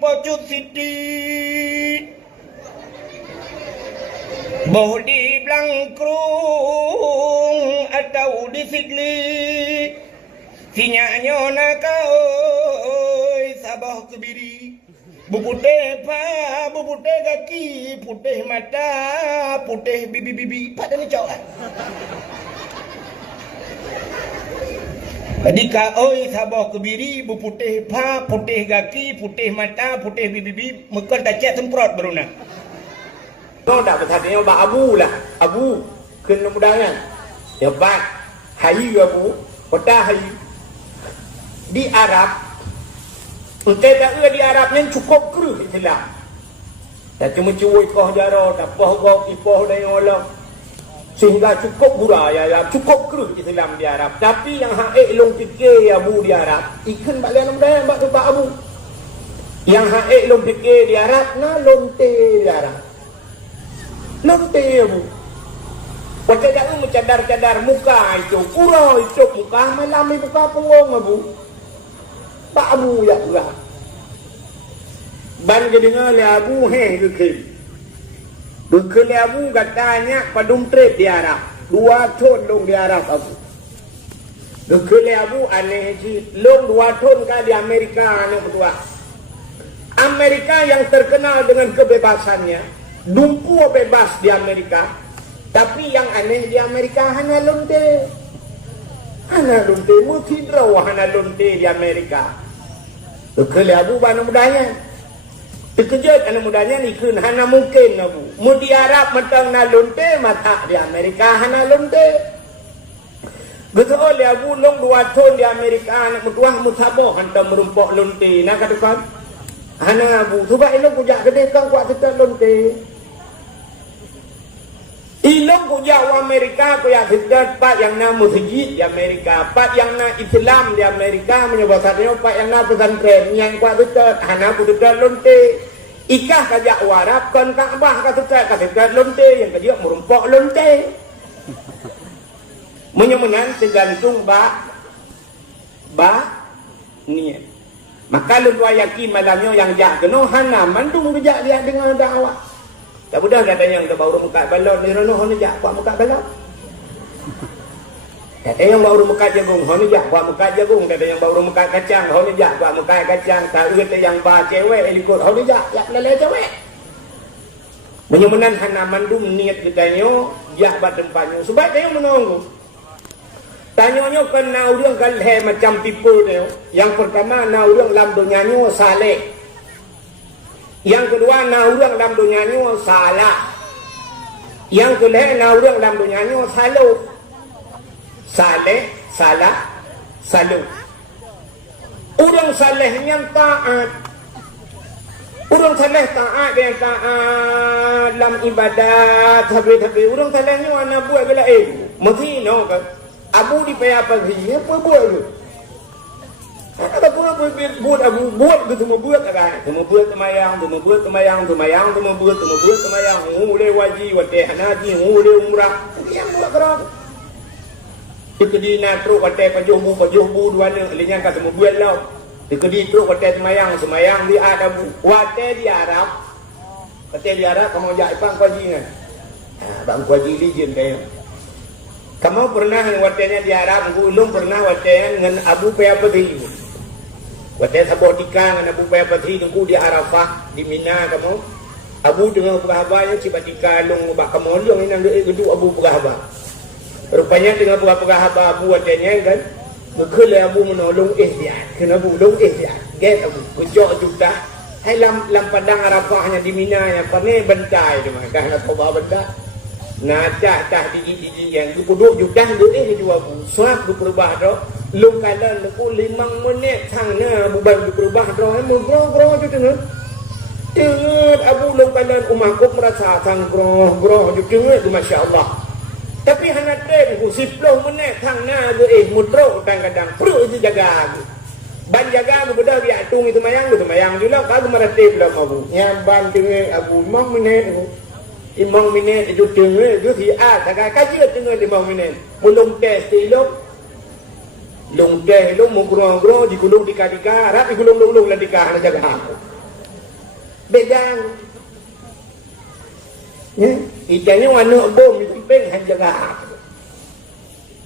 Pocut City Boh di Blangkrung atau di Sigli Sinyaknya nakau Sabah Kebiri Buputih pa, buputih kaki, putih mata, putih bibi-bibi pada ni cakap. Jadi oi Sabah Kebiri, buputih pa, putih kaki, putih mata, putih bibi-bibi, mekon tak cek semprot baru nak. No tak bertanya ba abu lah, abu kena mudangan. Ya bat, hayu abu, kota hayu. Di Arab Untai tak di Arab ni cukup keruh Islam. Tak cuma cuy ikoh jara, tak poh gok ipoh dan Allah. Sehingga cukup buraya, cukup keruh Islam di Arab. Tapi yang haik long fikir abu di Arab, ikan bagian mudah bak tu abu. Yang haik long fikir di Arab, na lonte di Arab. Lonte abu. Pada dah cadar-cadar muka itu, kurau itu muka malam ni muka pengong abu. Pak Abu ya pula. Ban ke dengar le Abu heh ke. Bukan le Abu katanya padum trip di Arab. Dua ton dong di Arab Abu. Bukan le Abu aneh ji. Long dua ton ka di Amerika ni betul. Amerika yang terkenal dengan kebebasannya. Dumpu bebas di Amerika. Tapi yang aneh di Amerika hanya lonte. Hana lonte mungkin rawa hana lonte di Amerika. Kele abu bana mudanya. Terkejut anak mudanya ni kun hana mungkin abu. Mu di Arab matang na lonte mata di Amerika hana lonte. Betul oleh abu long dua ton di Amerika anak mutuah musabo hantam merumpok lonte nak katakan. Hana abu cuba elok kujak gede kau kuat tekan lonte. Ilong ko jawa Amerika ko yang hidat pak yang na masjid di Amerika, pak yang na Islam di Amerika menyebabkannya pak yang na pesantren yang kuat hidat hana ku hidat lonte. Ikah kajak warap kan Ka'bah ka hidat lonte yang kajak merumpok lonte. Menyemenan tergantung ba niat. Maka lu yakin malamnya yang jak kena hana mandung kejak dia dengan dakwah. Tak mudah kata yang baru muka balon ni rono hono jak buat muka balon. Kata yang baru muka jagung hono jak buat muka jagung, kata yang baru muka kacang hono jak buat muka kacang. Tak kata yang ba cewek ikut hono jak lele cewek. Menyemenan hana mandum niat katanya jak buat tempatnya sebab dia menunggu. Tanyanya kan na urang kalhe macam people dia. Yang pertama na urang lam dunianya saleh. Yang kedua na urang dalam dunianya salah. Yang kedua na urang dalam dunianya salah. Saleh, salah, salah. Urang salehnya taat. Urang saleh taat dia taat dalam ibadat tapi urang salehnya ana buat gala mesti no kan. Abu di apa sih? Apa buat tu? Ada buat semua buat kan? Semua buat semayang, semua buat semayang. Mulai wajib, wateh haji, mulai umrah. Yang buat kerana. Tikedi nak teruk wateh pajuh bu dua ni, linya kan semua buat lah. Tikedi teruk wateh semayang di Arab, wateh di Arab. Wateh di Arab kamu jadi bang kaji kan? Bang kaji legend kaya. Kamu pernah watehnya di Arab, belum pernah watehnya dengan Abu Payapati. Wateh sabotika dengan Abu Payapati tunggu di Arafah di Mina kamu. Abu dengan pegahbanya cibatika long bak kamu long ini nang geduk Abu pegahbah. Rupanya dengan pegahbah Abu watehnya kan. Mekele Abu menolong dia. Kena Abu long dia. Get Abu kejok juta. Hai lam padang Arafahnya di Mina yang pane bentai tu mah nak bawa benda. Nada tah di yang duduk judah duduk dua Abu. Suap du perubah dah. Lung kalan lepu 5 minit thangna buban du perubah dah. Gro tu tengah. Tengah Abu lung kalan umaku merasa thang gro tu tengah tu masya-Allah. Tapi hanya tren ku 10 minit thangna tu mudro kadang-kadang perlu itu jaga. Ban jaga tu bedah dia atung itu mayang juga kalau meratib lah Abu. Yang ban tengah Abu 5 minit tu. 5 minit itu tengah tu si tak kaji tengah 5 minit. Belum test ilok. Long teh long mo gro di kulung di kadika, rap di kulung lah dikah na jaga. bedang. Ya, itanya anak bom di samping hang jaga.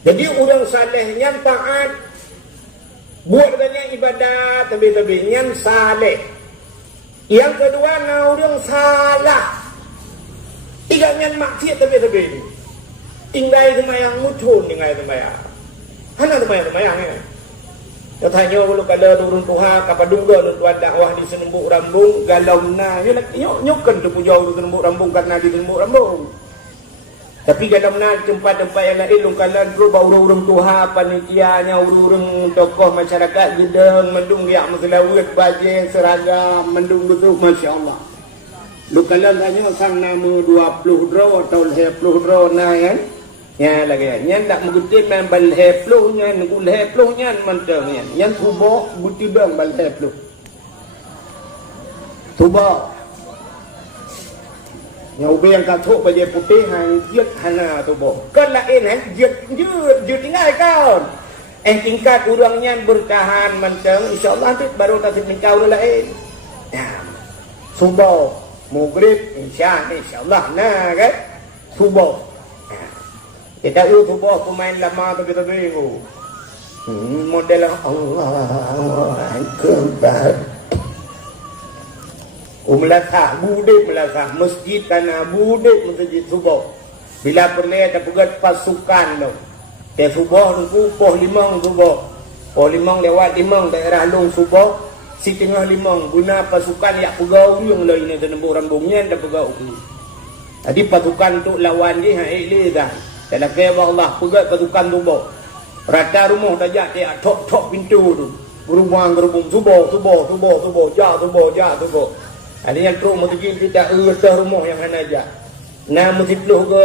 Jadi orang saleh yang taat buat banyak ibadat tapi yang saleh. Yang kedua orang salah. Tiga yang maksiat tapi tinggal semayang muncul tinggal semayang. Hana semayang ni. Ya tanya kalau kalau turun Tuhan kapan duga tuan dakwah di Senembuk Rambung galau na yo kan tu puja di Senembuk Rambung karena di Senembuk Rambung. Tapi galau na di tempat-tempat yang lain lungkalan tu bau urang Tuhan panitianya urang tokoh masyarakat gedeng mendung yak meselawet baju seragam mendung betul masya-Allah. Lungkalan hanya sang nama 20 draw atau 10 draw na kan. Ya lagi nya nak mengutin man bal hepluh nya ngul hepluh nya mantang nya yang tubo buti bang bal hepluh tubo nya ubi yang kathok baju putih hang giat hana tubo kan lain hang giat tinggal kau tingkat urangnya bertahan mantang insyaallah nanti baru kasih mencau lain ya tubo maghrib insyaallah nah kan tubo kita subuh pemain lama tapi model Allah Akbar. Melakah budek melakah masjid tanah budek masjid subuh. Bila perlu ada pegat pasukan tu. Dia subuh tu poh limang subuh. Poh limang lewat limang daerah long subuh. Si tengah limang guna pasukan yang pegau yang lain yang Senembuk Rambungnya dah pegau. Jadi pasukan tu lawan dia hak dah. Dalam kebab Allah pegat pasukan tubuh. Rata rumah tajak dia tok pintu tu. Berubang subuh. Ja. Ada yang teruk mesti kita urus rumah yang hana ajak. Nah mesti peluh ke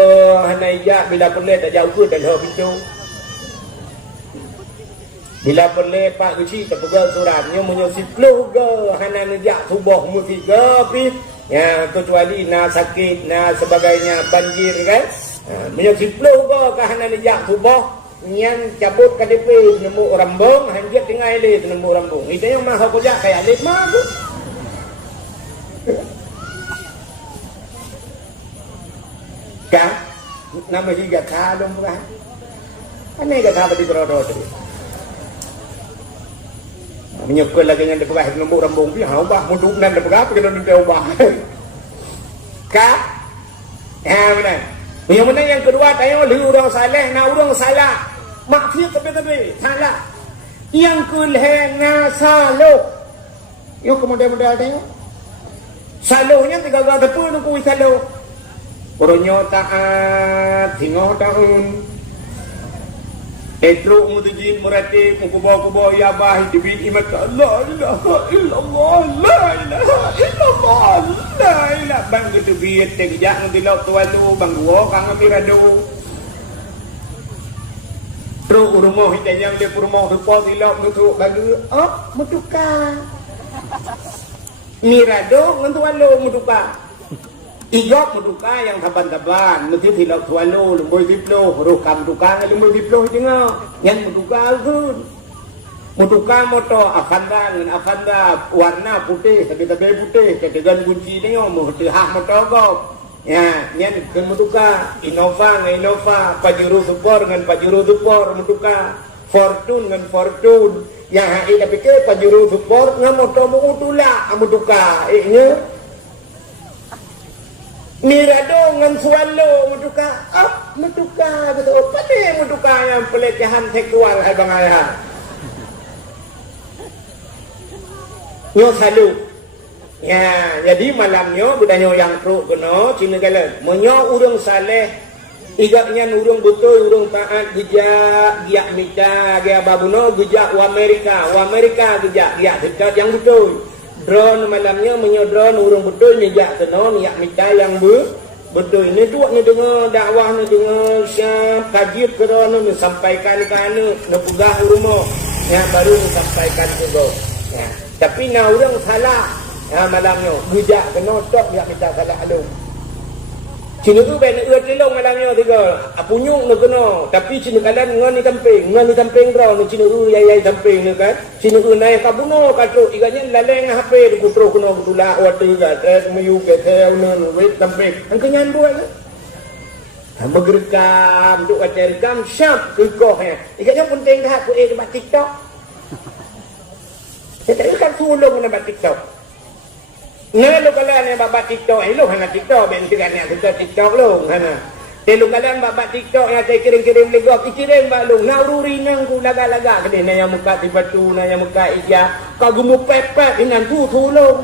hana ajak bila perlu tak jauh ke dah pintu. Bila perlu pak kecil tak pegat suratnya menyusi peluh ke hana ajak subuh mesti ke pi. Ya kecuali nak sakit nak sebagainya banjir kan. Menyusi peluh ke hana ajak subuh yang cabut KDP Senembuk Rambung hanjat tinggal le Senembuk Rambung. Itu yang mah kerja kayak alit mah tu. Kan nama si gata dong bukan. Aneh gata bagi berodo tu. Menyokol lagi dengan dekat Senembuk Rambung pi hau bah muduk nan dekat apa kena dekat ubah. Kan? Ya benar. Yang mana yang kedua tanya lu orang saleh na orang salah. Maksiat tapi salah. Yang kelena saloh. Yo kemudian tengok. Salohnya tiga gak tepu nu kui saloh. Orangnya taat tengok tahun. Etro mutujin murati kubo ya bah dibin imat Allah ilaha illallah la ilaha illallah la ilaha bang gitu biat tegak ngilau tua lu bang gua kang mirado. Terus rumah hidayang dia rumah rupa silap nutuk lagu mutuka mirado ngentuan lo mutuka igok mutuka yang taban-taban mesti silap tua lo lembur diplo rukam tukang lembur diplo tengok yang mutuka tu mutuka moto Avanda dengan Avanda warna putih tapi putih ketegan kunci tengok mesti hak moto kau. Ya, yang kemutuka Innova Pajero Support dengan Pajero Support mutuka Fortune dengan Fortune yang hai tapi ke Pajero Support dengan motor mutula mutuka nya Mirado dengan Swallow mutuka mutuka betul apa deh mutuka yang pelecehan seksual abang ayah nyo salu. Ya, jadi malamnya budaya yang teruk kena Cina kala. Menyo urang saleh, igaknya urang betul urang taat gejak giak mita gia babuno gejak Amerika gejak giak dekat yang betul. Drone malamnya menyo drone urang betul gejak kena giak mita yang betul. Ini tu ni dengar dakwah ni dengar syah kajib kerana ni sampaikan kana nepugah rumah. Ya baru sampaikan juga. Ya, tapi na urang salah. Ya malamnya gejak kena tok dia minta salah alung. Cina tu ben telong malamnya tiga. Punyung nak kena. Tapi cina kalan ngan ni tamping draw ni cina yai tamping ni kan. Cina naik kabuno katuk iganya laleng HP di kutro kena kutula watu ga tes meyu ke tel nun wit tamping. Ang kenyan buat ni. Bergerakam duk kata rekam syap ke koh ya. Iganya penting dah aku debat TikTok. Saya kan tolong nak TikTok. Nah, lu kalau ni babat TikTok, lu hana TikTok, ben kira ni kita TikTok lu, hana. Lu kalau babat TikTok yang saya kirim-kirim legok, kirim bak lu, naururi nang ku laga-laga ke ni yang muka tiba tu, yang muka ija, kau gumu pepet dengan tu tolong.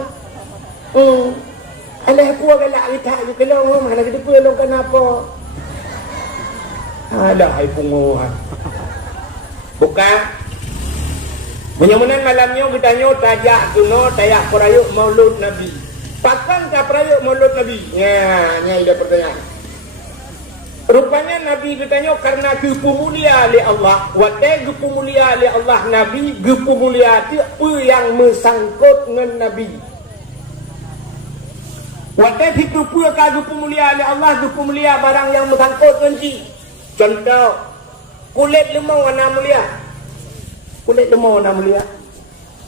Alah aku galak kita you kalau mana kita pelong kenapa? Alah hai punguhan. Bukan Menyamunan malamnya kita nyot tajak tuno tayak perayuk maulud Nabi. Pakan ka perayuk maulud Nabi? Ya, ni ada pertanyaan. Rupanya Nabi kita nyot karena kepemulia oleh Allah. Watai kepemulia oleh Allah Nabi, kepemulia tu apa yang mesangkut dengan Nabi. Watai itu apa ka kepemulia oleh Allah, kepemulia barang yang mesangkut dengan si. Contoh, kulit lemau warna mulia. Kulit lemau nak mulia.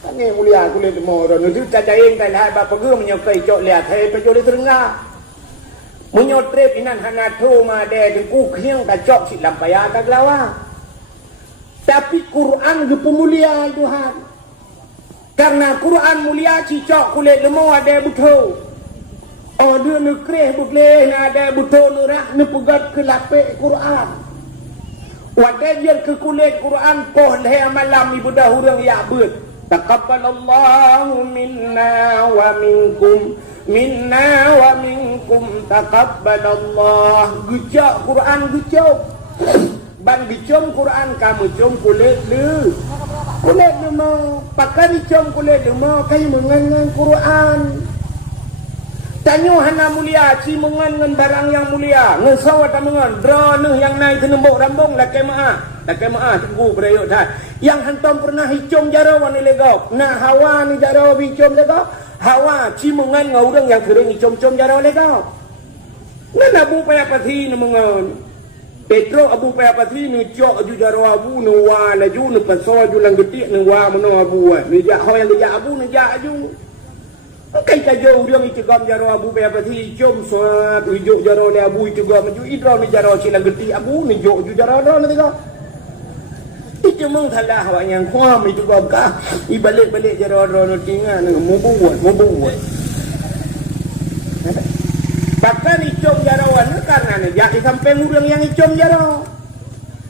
Kan ni mulia kulit lemau dah. Nuju cacain tai lah bapa ge menyokai cok lihat hai pe jole terengah. Menyotrep inan hanato ma de ku khiang ta cok si lampaya ta glawa. Tapi Quran ge pemulia Tuhan. Karena Quran mulia ci cok kulit lemau ada buto. Oh dia nekreh bukleh na ada buto nurak ne pegat ke lapik Quran. Wadai dia ke kulit Quran poh leh malam ibu dah hurang ya beut. Taqabbalallahu minna wa minkum taqabbalallah. Gejak Quran gejak. Ban dicom Quran kamu com kulit le. Kulit le mau pakai dicom kulit le mau kai mengan Quran. Tanyo hana mulia ci mengan barang yang mulia ngan sawat mengan dra ne yang naik ke nembok rambung lakai maah tunggu berayut dah yang hantam pernah hicom jarawan ni legau nak hawa ni jarawa hicom legau hawa ci mengan ngaurang yang kering hicom jarawa legau ngan abu paya pathi ne mengan Petro abu paya pathi ni cok ju jarawa abu ne wa la ju ne paso ju lang getik ne wa meno abu ni ja ho yang ja abu ne ja ju Kai ka jauh dia itu gam jaro abu pe apa sih jom so tu hijau jaro le abu itu gam ju idro ni jaro silang geti abu ni jo ju jaro do nanti ko. Itu mung thalah wa yang khom itu gam ka ibalik jaro do no tinga nang mu buat. Bahkan icom jarawan karena ni ya sampai urang yang icom jaro.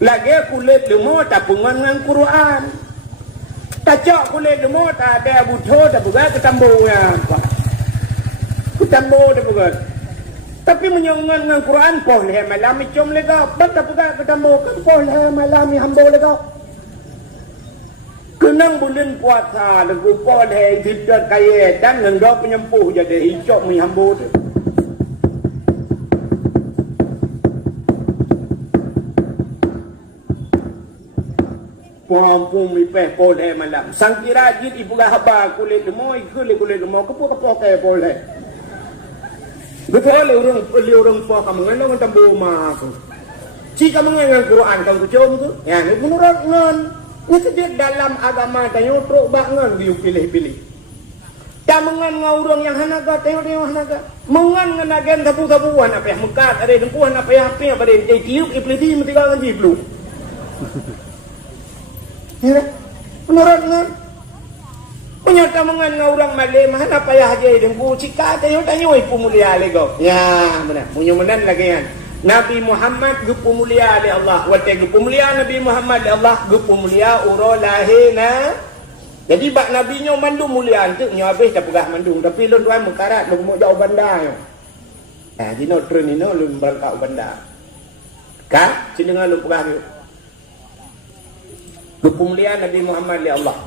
Lagi kulit lemo tapungan dengan Quran. Kacok kulit lemau tak ada buto tak bukan ketambunya apa ketambu tak bukan tapi menyongan dengan Quran poh leh malam icom lega tak bukan ketambu kan poh leh malam hambo lega kenang bulan puasa lagu poh leh tidak kaya dan ngendok penyempuh jadi icok mi hambo tu Puang mi peh poleh malam. Sang kirajit ibu haba kulit lemau kulit lemau kepo ke poleh. Betul orang poh kamu ngan tambu ma tu. Jika mengenal Quran kamu jom tu. Ya ni menurut ngan. Ni sejak dalam agama tayo truk bak ngan dia pilih-pilih. Tak mengan orang yang hanaga tengok hanaga. Mengan ngan agen tabu-tabuan apa yang mekat ada dempuan apa yang pada tiup ipliti mesti kau ngaji belum. Ya, menurut ngan punyata mengan orang Malay mana payah aja dengku cika tanyo ipu mulia lego ya benar punya menan lagi kan Nabi Muhammad gupu mulia oleh Allah wate gupu mulia Nabi Muhammad oleh Allah gupu mulia uro lahina jadi bak Nabi nyo mandu mulia antuk nyo habis tak pegah mandung tapi lon tuan mekarat lu mau jauh banda yo dino trenino lu berangkat banda kan cilengan lu pegah yo kemuliaan Nabi Muhammad oleh Allah.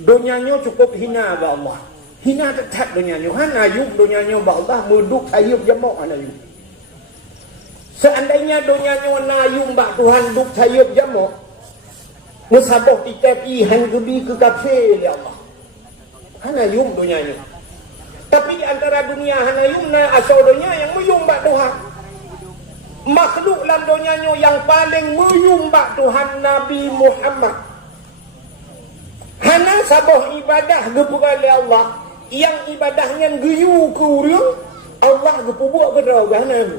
Dunianya cukup hina ba Allah. Hina tetap dunianya. Hana ayub dunianya ba Allah muduk ayub jamak ayub. Seandainya dunianya na ayub ba Tuhan duk ayub jamak. Musabah titapi han gudi ke kafir oleh Allah. Hana ayub dunianya. Tapi di antara dunia hanayumna asalnya yang menyumbah Tuhan. Makhluk dalam dunianya yang paling menyumbah Tuhan Nabi Muhammad. Hana sabah ibadah kepada Allah. Yang ibadahnya geyu ke orang, Allah kepubuak ke draw hana.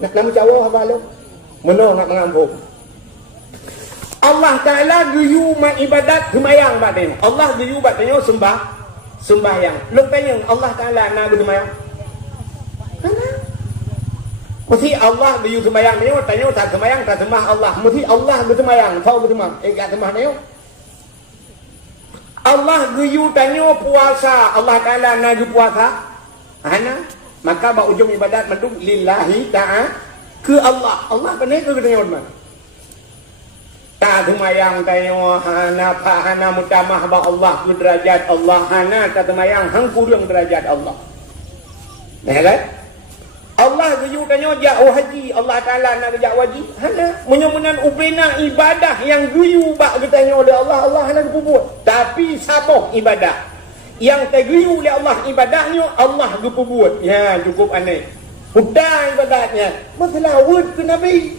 Nak nama cawa apa lo? Mana nak mengampun. Allah Ta'ala geyu mak ibadat semayang batin. Allah geyu batinnya sembahyang. Lu tanya Allah Ta'ala nak bersemayang? Hana. Mesti Allah geyu sembahyang ni, tanya tak sembahyang tak sembah Allah. Mesti Allah bersemayang, kau bersemah. Kat sembah ni. Allah geyu tanya puasa. Allah Ta'ala nak puasa. Hana. Maka bak ujung ibadat mendung lillahi ta'ala ke Allah. Allah pandai ke tanya orang. Tak semayang tanya hana mutamah ba Allah ke derajat Allah. Hana tak semayang hang kurang derajat Allah. Ya kan? Allah geyu tanya jauh haji. Allah Ta'ala nak jauh haji. Hana menyemunan ubena ibadah yang geyu bak tanya oleh Allah. Allah hana buat. Tapi sabah ibadah yang tergeyu oleh Allah ibadahnya Allah buat. Ya cukup aneh. Hudang ibadatnya. Masalah word ke Nabi.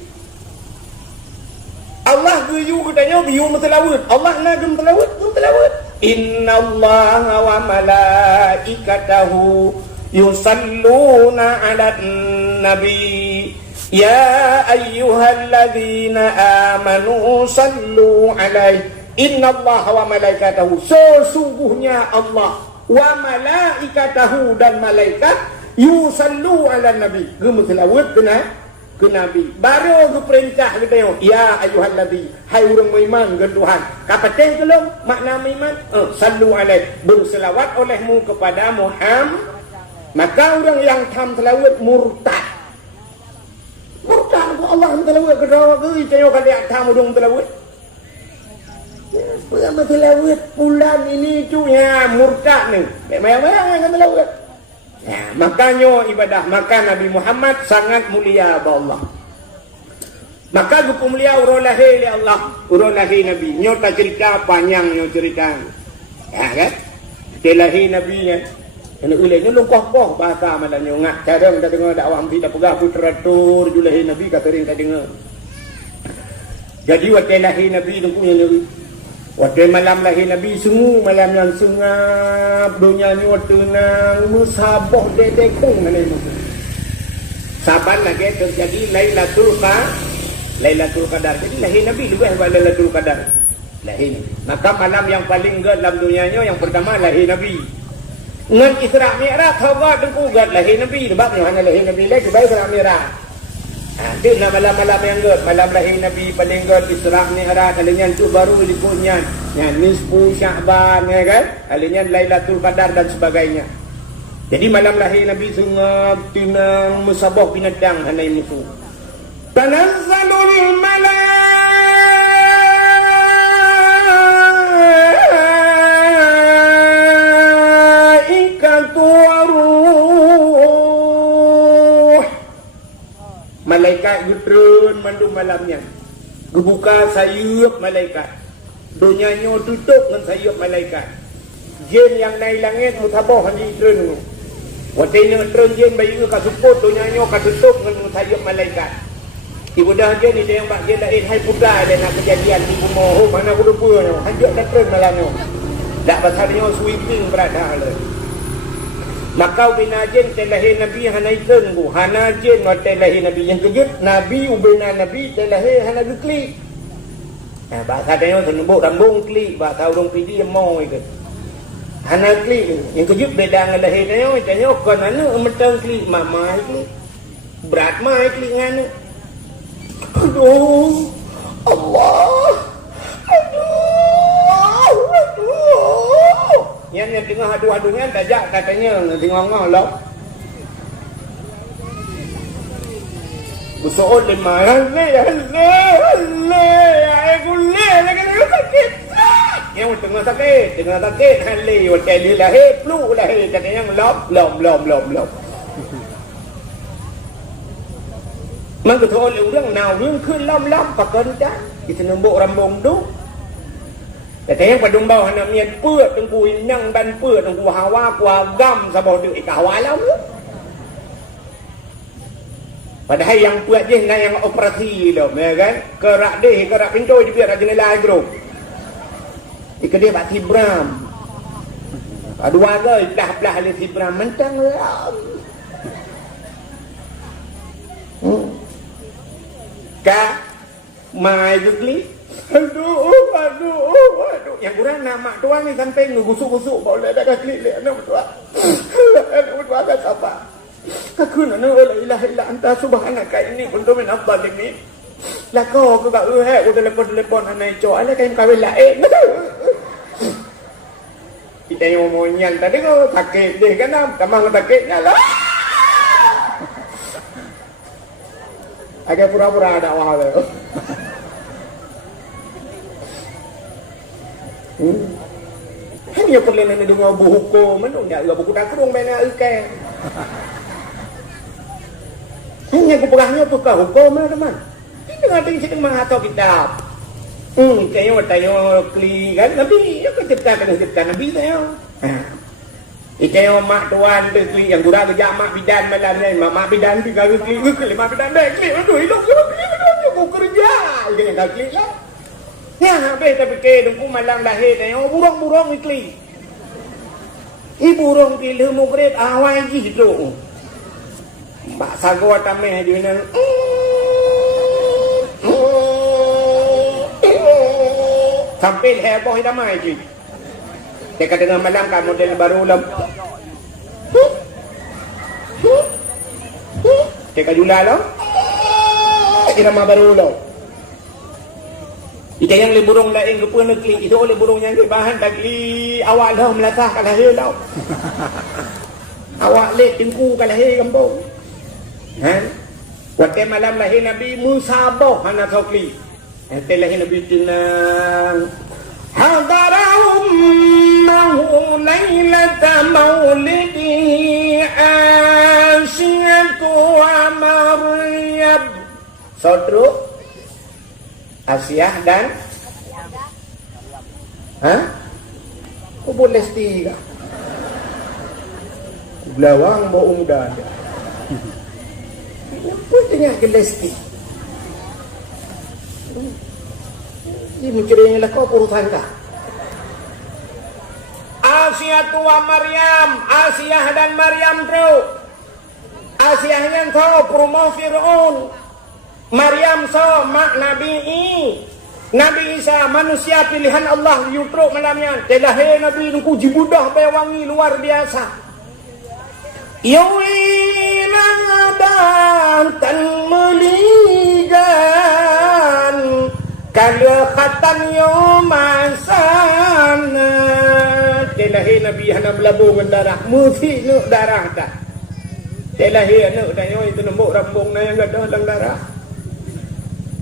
Allah geyu katanya geyu masalawat. Allah nak gem telawat, Inna Allah wa malaikatahu yusalluna 'alan nabi. Ya ayyuhalladzina amanu sallu 'alaihi. Inna Allah wa malaikatahu. Sesungguhnya Allah wa malaikatahu dan malaikat yusallu 'alan nabi. Gem telawat ke Nabi. Baru ke perintah kita yo. Ya ayyuhallazi, hai orang beriman ke Tuhan. Kapateh kelong makna beriman? Sallu alaihi, berselawat olehmu kepada Muhammad. Maka orang yang tham selawat murtad. Murtad ke Allah selawat ke dawa ke cayo kali tham orang selawat. Pertama selawat bulan ini tu ya murtad ni. Bayang-bayang yang selawat. Ya, makanya ibadah makan Nabi Muhammad sangat mulia ba Allah. Maka buku mulia urang lahir li Allah, urang lahir Nabi. Nyo tak cerita panjang nyo cerita. Ya kan? Dia lahir Nabi nya. Kena ulenya lungkoh-koh bahasa malanya ngak. Kadang kita dengar dakwah ampi dak pegah putra tur ju lahir Nabi kata ring tak dengar. Jadi waktu lahir Nabi tu punya waktu malam lahir Nabi sungguh malam yang sengap, dunianya tenang, musabah dedekung mana itu. Saban lagi terjadi Lailatul Qadar. Jadi lahir Nabi lebih daripada Lailatul Qadar. Lahir. Maka malam yang paling gad dalam dunianya yang pertama lahir Nabi. Ngan Isra Mi'raj hawa dengku gad lahir Nabi. Sebab hanya lahir Nabi lagi baik Isra Mi'raj. Itu malam-malam yang gad, malam lahir Nabi paling gad Isra Mi'raj, alinya tu baru disebutnya nisfu Sya'ban ya kan, alinya Lailatul Qadar dan sebagainya. Jadi malam lahir Nabi sungguh tenang, musabah binatang hanai musuh. Tanazzalul malaikatu malaikat getrun mandu malamnya. Gebuka sayup malaikat. Dunianya tutup dengan sayup malaikat. Jin yang naik langit mutabah hanji trun. Watenya trun jin bayi ke kasuput dunianya katutup dengan sayup malaikat. Ibu dah jin ni dia yang bak jin lain hai puda dia nak kejadian di rumah mana aku rupanya. Hanjuk dah trun malamnya. Dak pasarnya sweeping berada lah. Maka ubina jin telahir Nabi hana itenggu. Hana jin wa telahir Nabi. Yang kejut Nabi ubina Nabi telahir hana geklik. Bahasa dia senubuk rambung klik. Bahasa orang pidi yang mau ikut. Hana klik. Yang kejut beda dengan lahir dia. Tanya kan mana metang klik. Mama klik. Berat mah klik ngana. Aduh. Allah. Yang tengah adu-adunya tajak katanya tengah-tengah lah. Bersoal lima halle aku le lagi sakit. Yang tengah sakit halle waktu dia lahir flu lahir katanya lom. Man betul orang nàoរឿងขึ้นล้อมๆปะกันจ้ะที่นำโบรำบงดู แต่yang padung bau hana mian peuat tengku inang ban peuat tengku hawa kwa gam sabau deuk ikawa lah. Padahal yang buat je nak yang operasi dah, ya kan? Kerak deh, kerak pintu je biar jendela bro. Ikan dia bak tibram. Dua ke belah-belah le tibram mentang lah. Ka mai jukli. Aduh. Yang kurang nama tuan ni sampai ngusuk-ngusuk boleh dah klik le nama tuan. Nama tuan dah apa? Kakuna na la ilaha illa anta subhanaka inni kuntu min adh-dhalimin. Lah kau ke ba ko telepon anai co ala kain kawin lain. Kita yang monyan tadi kau sakit deh kan tamang sakitnya lah. Agak pura-pura ada awal tu. Hanya perlu nak dengar buku hukum, mana nak buku tak kerung bena ikan. Hanya keperahnya tu kah hukum lah teman. Kita ngerti kita mengatakan kitab. Kaya tayo kli kan Nabi, ya kan cipta Nabi tayo. Ikayo mak tuan tu kli yang gura kerja mak bidan malam ni, mak bidan tu kali kli mak bidan dah kli aduh hidup aku kerja. Ikan yang kli lah. Ya habis tapi ke dengku malam lahir tayo burung-burung kli. Burung kli mu grade awal ji tu. Mbak sago tameh je nan. Sampai heboh ramai je. Dekat dengan malam kan model baru lam. Dekat jula lo. Irama baru lo. Ikan yang le burung lain ke pun negeri itu oleh burung yang bahan tadi awak dah melatah kan lahir lo. Awak lek tengku kan lahir kampung. Waktu malam lahir Nabi musabah hana sokli. Waktu lahir Nabi tenang. Hadarahum mahu laylata maulidi Asyatu wa Maryam. Saudara Asyah dan Kau boleh setiga Belawang bau muda ada. Apa tengah gelesti? Ini mencuri lah kau urusan dah. Asyah tua Maryam, Asyah dan Maryam tu. Asyahnya tahu promo Fir'aun. Maryam so mak Nabi Nabi Isa manusia pilihan Allah yutruk malamnya. Telah Nabi nunggu jibudah bewangi luar biasa. Yawiladan meligan kalau khatan yomasana. Telah Nabi hana belabung darah muti nuk darah dah. Telah nuk dah yo itu nembuk rambung na yang gadah lang darah.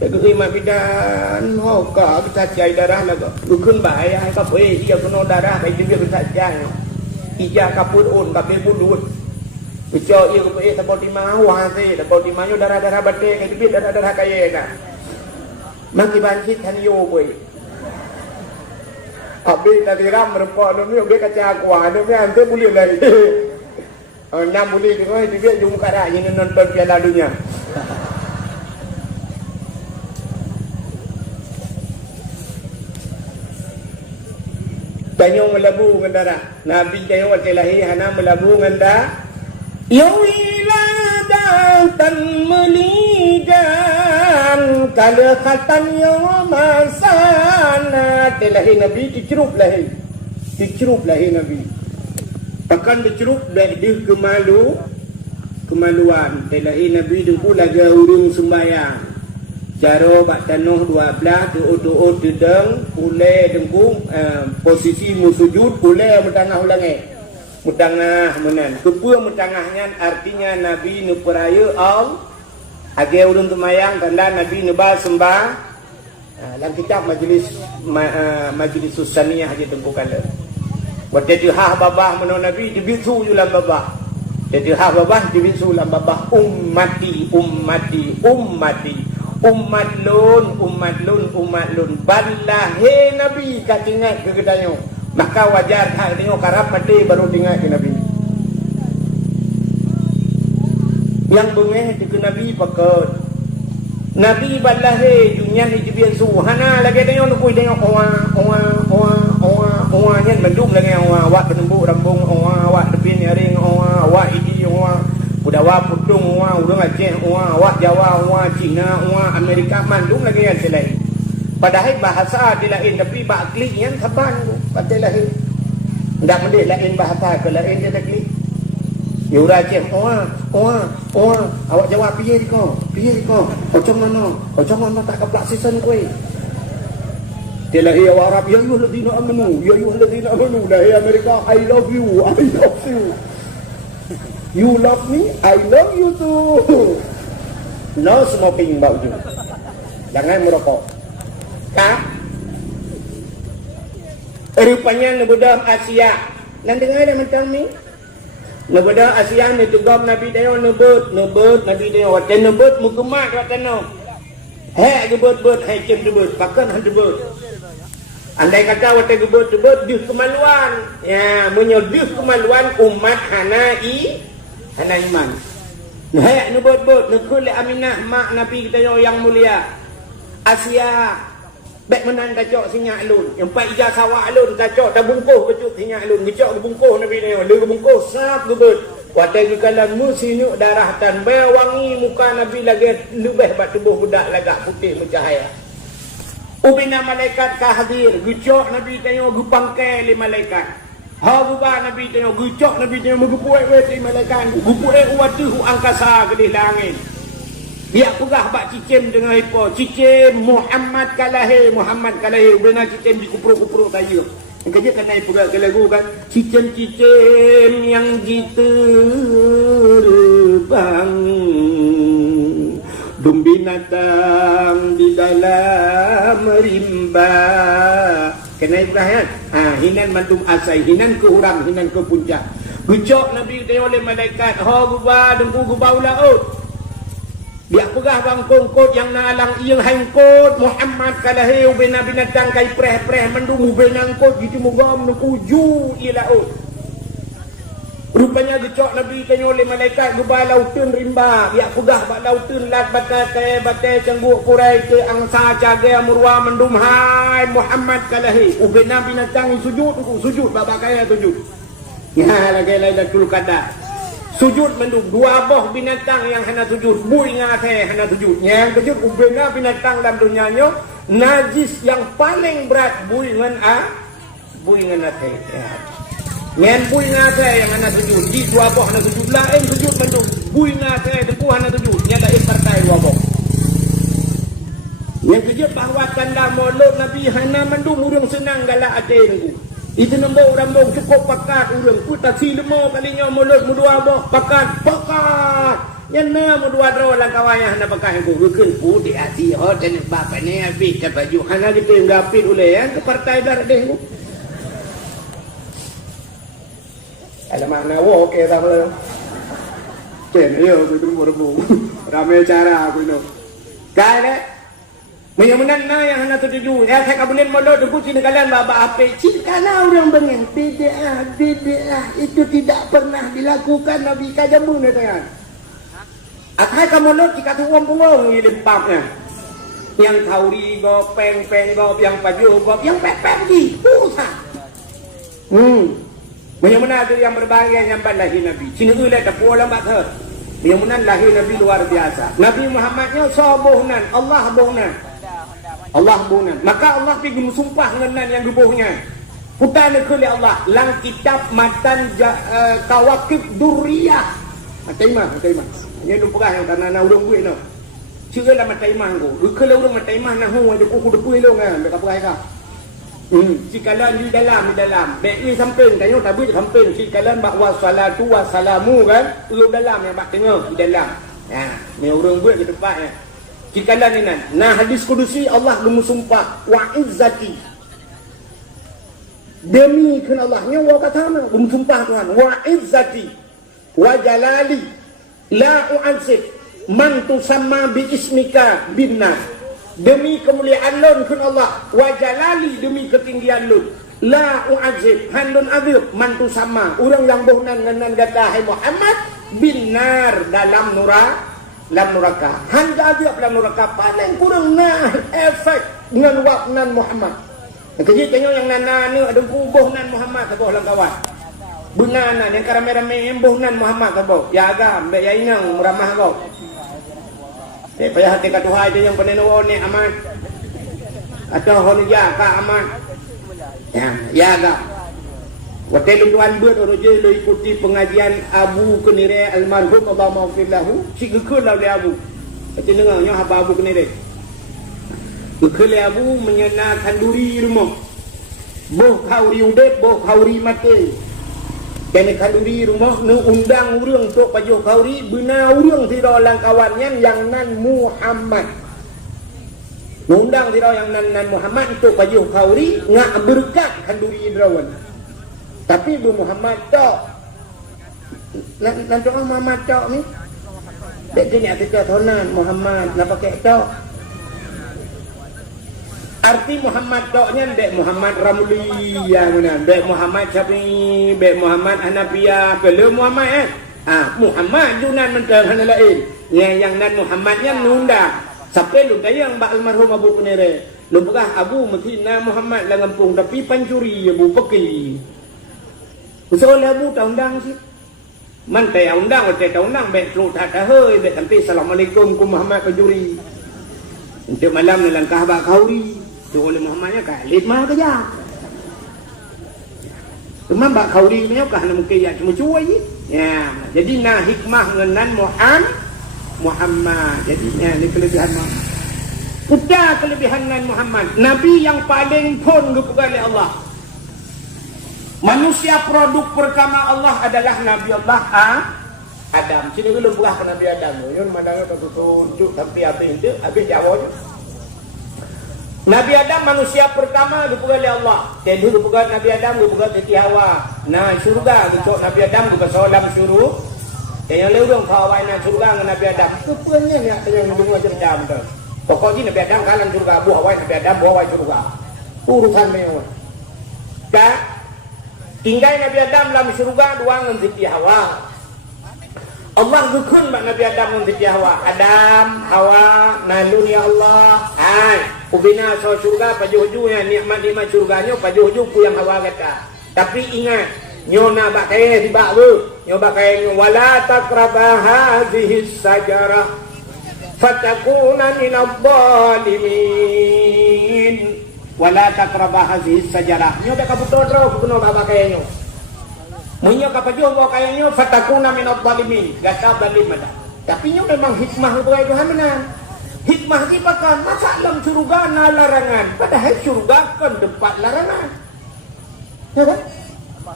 Tegui mak bidan hoka bisa cai darah lagu. Lukun bahaya ka pe dia kena darah bai dia bisa cai. Ija kapur on ka pe bulut. Bicara ia ke tak boleh mahu hasil, tak boleh mahu darah-darah batik, itu darah-darah kaya kan. Maki banjit kan yo boy. Abi tadi ram merempak ni, abi kaca kuah, ni antu boleh lagi. Enam boleh juga, dia jumpa kat ini nonton Piala Dunia. Tanya melabu dengan darah. Nabi tanya waktu lahir, hana melabu dengan darah. Yawiladan meligan kalau khatan yomasana. Lahir Nabi dicerup lahir Nabi. Akan dicerup dah dia kemaluan. Lahir Nabi dengku laga urung sembayang. Jaro bak tanuh 12 tu dedeng pulai dengku posisi musujud pulai bertangah ulangi. Mutangah menan. Kepua mutangahnya artinya Nabi nu peraya al age urung kemayang tanda Nabi nu ba sembah dalam kitab majlis susaniyah je tempo kala. Waktu tu hah babah menon Nabi dibisu julam babah. Jadi hah babah dibisu julam babah ummati umat lun balahe Nabi kat ingat ke kedanyo. Maka wajar hak dia karap mati baru ingat ke Nabi. Yang bengeh ke Nabi pakot. Nabi balahe dunia ni jibian suhana lagi dia nak kuih tengok oa nyen mendung lagi oa awak penembuk rambung oa awak depin nyaring oa awak idi oa Budawa putung oa urang Aceh oa awak Jawa oa Cina oa Amerika mandung lagi yang selain. Padahal bahasa dia lain tapi bak klik yang saban tu patai lain. Ndak mendik lain bahasa ke lain dia dak klik. Ya urang Aceh oa awak Jawa piye diko ocong mana tak keplak season kowe. Dia lahi awak Arab ya ayyuhallazina amanu lahi Amerika I love you. You love me, I love you too. No smoking bau tu. Jangan merokok. Kak. Rupanya negara Asia. Nan dengar dah macam ni. Negara Asia ni tugam Nabi dia nebut Nabi dia wat nebut mugemak wat no. Hei gebut hei cem gebut pakan han gebut. Andai kata wat gebut dus kemaluan. Ya, menyodus kemaluan umat hana iman. Hei nebut nekul Aminah mak Nabi kita yang mulia. Asia baik menan kacok sinyak alun. Yang pak ija sawak alun kacok dah bungkuh becut sinyak alun. Kecok bungkuh Nabi dia. Lu bungkuh sap gebut. Watai kekalan musinuk darah tan wangi muka Nabi lagi lebih bat tubuh budak lagak putih bercahaya. Ubina malaikat kahdir, gucok Nabi tengok gupangkai li malaikat. Ha gubah Nabi tengok gucok Nabi tengok megupuai weti malaikat. Gupuai uwatu angkasa ke langit. Biar pegah bak cicim dengan hipo. Cicim Muhammad kalahi ubina cicim dikupru-kupru kayu. Yang kerja kan naik pegah ke lagu kan. Cicim-cicim yang diterbang binatang di dalam rimba. Kena Ibrahim. Hinan mantum asai, hinan ke hurang, hinan ke puncak. Gucok Nabi tengok oleh malaikat. Gubah dengku gubah ulaut. Biar pegah bangkong kot yang nalang ia hangkot Muhammad kalahi ubina binatang kai preh mendung ubina kot gitu mugam nukuju ia laut. Rupanya gecok Nabi tanya oleh malaikat gubah lautun rimba. Biar pegah bak lautun lat batai cengguk kurai ke angsa jaga murwa mendum hai Muhammad kalahi ubina binatang sujud babak kaya sujud. Ya lagi Lailatul Qadar. Sujud mendung dua boh binatang yang hendak sujud bui ngate hendak sujud yang sujud ubena binatang dalam dunianya najis yang paling berat bui ngan ate ya. Ngan bui ngate yang hendak sujud di dua boh hendak sujud lain sujud mendung bui ngate deku hendak sujud nyata partai dua boh yang sujud bahawa tanda mulut Nabi hana mendung urang senang galak ate ngu. Itu nombor rambung cukup pakat urang ku tak silemo kalinya mulut mudua boh pakat yang na mudua dro lang kawaya hana pakat ku gekeun ku di hati ho dan bapa ni habis ke baju hana gitu ngapit uleh yang ke partai dar deh ku alamak nawo ke ta boleh chen yo ku tu rambung ramai cara aku no kai Menyamanan na yang hendak tertuju. Ya saya kabunin modal debu sini kalian baba ape. Cintalah orang bengeng. Bid'ah itu tidak pernah dilakukan Nabi kajamun ya kan. Akai kamu lo jika tu uang di lempapnya. Yang kauri gop, peng gop, yang paju gop, yang pepep di pusat. Menyamanan itu yang berbahagia yang lahir Nabi. Sini tu lihat pulang bakher. Menyamanan lahir Nabi luar biasa. Nabi Muhammadnya sabuhnan, Allah bohnan. Maka Allah pergi bersumpah dengan yang gebuhnya. Putar nekul Allah lang kitab matan kawakib duriyah. Mataimah. Ini lu pegah yang karena na urang gue no. Chưa là mataimah go. Kalau urang mataimah na hu ada kuku depui lo kan. Mereka pegah ka. Jikalau di dalam. Baik samping tanya tabu samping. Jikalau bahwa salatu wa salamu kan. Lu dalam yang bak tengah di dalam. Ya, ni urang gue ke tempatnya. Jikalau ni nah hadis kudusi Allah bersumpah wa izzati demi kerana Allahnya wa katana bersumpah Tuhan wa izzati wa jalali la u'ansib man tusamma bi ismika binnas, demi kemuliaan lun kun Allah, wa jalali, demi ketinggian lun, la u'azib handun azib man tusamma, orang yang bohnan ngenan kata hai Muhammad binar dalam neraka. Handa azib dalam neraka paling kurang nah efek dengan waknan Muhammad. Kejit tengok yang nana ni ada kubuh nan Muhammad ke bawah kawan. Bunana yang karame-rame embuh nan Muhammad ke bawah. Ya agam, mbak ya inang meramah kau. Payah hati kat Tuhan je yang penenuan ni aman. Atau hon ya ka aman. Ya agam. Waktu lu tuan buat orang je lu ikuti pengajian Abu Kenire almarhum Allah maafir lahu. Si gekul lah dia Abu. Macam dengarnya apa Abu Kenire. Gekul Abu menyenakan duri rumah. Boh kauri udep, boh kauri mati. Kena kanduri rumah nu undang urang tok pajuh kauri benar urang tira lang kawannya yang nan Muhammad. Undang tira yang nan Muhammad tok pajuh kauri ngak berkat kanduri drawan. Tapi bu Muhammad tok. Nan tok Muhammad tok ni. Dek ni ada tonan Muhammad nak pakai tok. Arti Muhammad doknya dek Muhammad Ramli yang mana dek Muhammad Syafi'i, dek Muhammad Hanafiyah, kalau Muhammad Muhammad junan mentang hana lain. Yang nan Muhammadnya nunda. Sampai lu dayang bak almarhum Abu Kunire. Lu begah Abu Medina Muhammad la ngampung tapi pancuri Abu Peki. Usul Abu tak undang sih. Man tak undang, tak undang bet tru tak hơi bet sampai assalamualaikum ku Muhammad pancuri. Untuk malam ni langkah bak kauri. Tu oleh Muhammadnya kalit mah kerja. Cuma bak kauri ni kah nak mungkin ya cuma cuai. Ya, jadi nah hikmah ngenan Muhammad. Jadi ni kelebihan Muhammad. Udah kelebihan nan Muhammad. Nabi yang paling pun dipugar oleh Allah. Manusia produk pertama Allah adalah Nabi Allah Adam. Sini dulu buah ke Nabi Adam. Yun mandangnya tunjuk tapi habis itu habis jawab. Nabi Adam manusia pertama dipugar oleh Allah. Jadi dipugar Nabi Adam, dipugar Siti Hawa. Nah, syurga dicok Nabi Adam ke dalam syurga. Yang lalu dong kawai nak syurga dengan Nabi Adam. Kepunya ni yang dengar jam-jam tu. Pokoknya Nabi Adam kalan syurga, Bu Hawa Nabi Adam, Bu Hawa syurga. Urusan ni. Dah tinggal Nabi Adam dalam syurga dua dengan Siti Hawa. Allah dukun mak Nabi Adam dengan Siti Hawa. Adam, Hawa, nalun ya Allah. Ubina so syurga pajuh-juhnya nikmat-nikmat syurganya pajuh-juh ku yang Hawa kata. Tapi ingat, nyo nak pakai tiba tu, nyo pakai wala taqraba hadhihi sajarah fatakuna minadh dhalimin. Wala taqraba hadhihi sajarah. Nyo dak kabuto tro kuno pakai nyo. Munyo kapajuh bawa kaya nyo fatakuna minadh dhalimin. Gata zalim ada. Tapi nyo memang hikmah tu ai Tuhan menan. Hikmah ni pakan masa dalam syurga na larangan. Padahal syurga kan tempat larangan. Ya kan?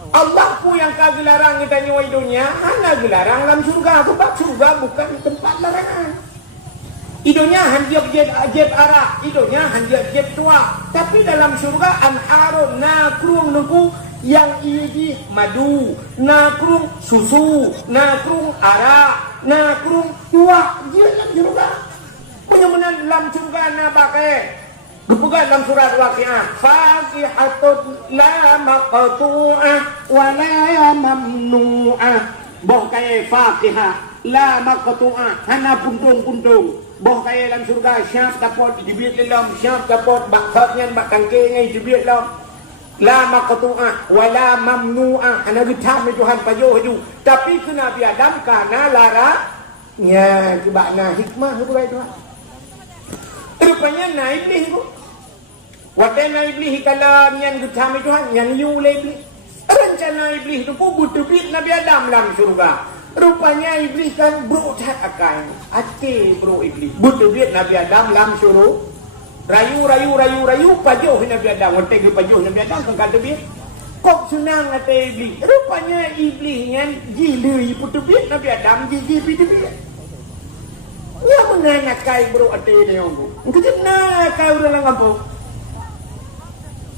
Allah pun yang kagak larang kita nyawa dunia, hanya dilarang dalam syurga. Sebab syurga bukan tempat larangan. Idonya hanjab jeb arak, idonya hanjab jeb tua. Tapi dalam syurga anharun nakrung nuku yang ini madu, nakrung susu, nakrung arak, nakrung tua. Dia dalam syurga. Penyembuhan dalam surga na pakai gepugan dalam surat Waqiah faqihatun la maqtu'ah wa la mamnu'ah. Boh kaya faqihah la maqtu'ah hana puntung-puntung. Boh kaya dalam surga syaf dapat dibit dalam syaf dapat baksatnya bak kangkeng dibit dalam la maqtu'ah wa la mamnu'ah. Hana getam Tuhan pajuh. Tapi ke Nabi Adam karena larangnya kebakna hikmah tu baik Tuhan. Rupanya naib iblis tu. Waktu naib iblis kalau yang getam itu yang yule iblis. Rencana iblis tu pun butuh bit Nabi Adam dalam surga. Rupanya iblis kan bro tak akan. Hati bro iblis. Butuh bit Nabi Adam dalam surga. Rayu pajuh Nabi Adam. Waktu pajuh Nabi Adam kan kata bit. Kok senang kata iblis. Rupanya iblis yang gila butuh bit Nabi Adam gigi bit. Ya menganak kai bro ate dia ngomong. Kita nak kai udah ngampung.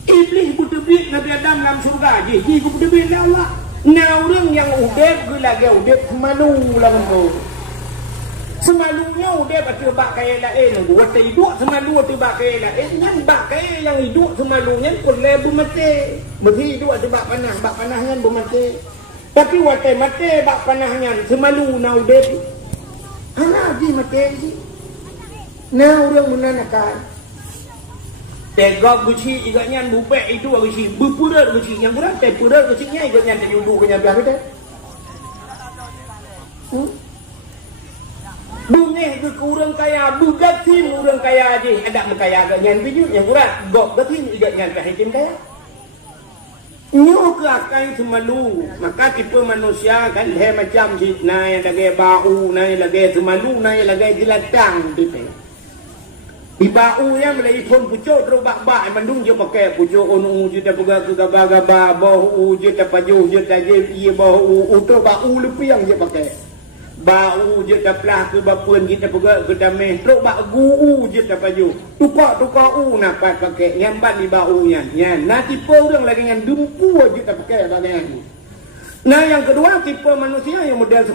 Iblis butuh bit Nabi Adam dalam surga. Ji butuh bit Allah. Nah orang yang udep gula ge udep malu lah ngampung. Semalunya dia baca bak kaya lain. Buat hidup semalu tu bak kaya lain. Yang bak kaya yang hidup semalunya pun lebu mati. Mesti hidup tu bak panah. Bak panahnya bu mati. Tapi watai mati bak panahnya semalu nau dia. Hana di mati si. Nau orang menanakan. Tegak guci igaknya bupek itu guci. Berpurat guci. Yang kurang teh purat gucinya igaknya jadi ubu kenya biar kita. Bungeh ke orang kaya, bugatin orang kaya aja. Ada mengkaya agak nyan biju, yang kurang gok gatin juga nyan kahitim kaya. Nyo ke akan semalu, maka tipe manusia kan he macam si naik lagi bau, naik lagi semalu, naik lagi jelatang tipe. Di bau yang mulai pun pucuk terus bak mandung je pakai pucuk onu je dah pegang ke gaba-gaba, bau je dah pajuh je dah je iya bau untuk bau lepi yang je pakai. Bau je dah pelah ke bapun kita pegang ke damai teruk bak guu je dah baju tukar nak pakai nyambat di bau nya nah tipe orang lagi dengan dumpu je dah pakai bagian. Nah yang kedua tipe manusia yang model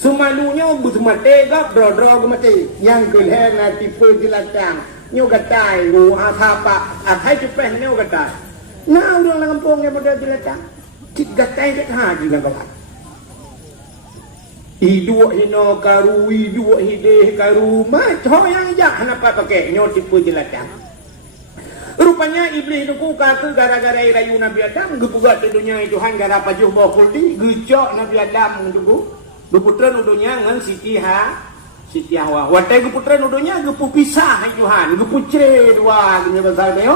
semalunya bersemate gap bro mati yang keleh na tipe jelatang nyo gatai lu apa atai cepeh nyo gatai. Nah orang kampung yang model jelatang cik gatai kat ha juga kawan. Hidup hina karu, hidup hideh karu. Macam yang jak kenapa pakai nyot tipu jelatang. Rupanya iblis itu kaka gara-gara rayu Nabi Adam. Gepugat dunia itu han gara pajuh bawah kulti. Gejok Nabi Adam itu. Geputran udunya dengan Siti Hawa. Watai geputran udunya gepu pisah itu han. Gepu cere dua. Gini pasal dia.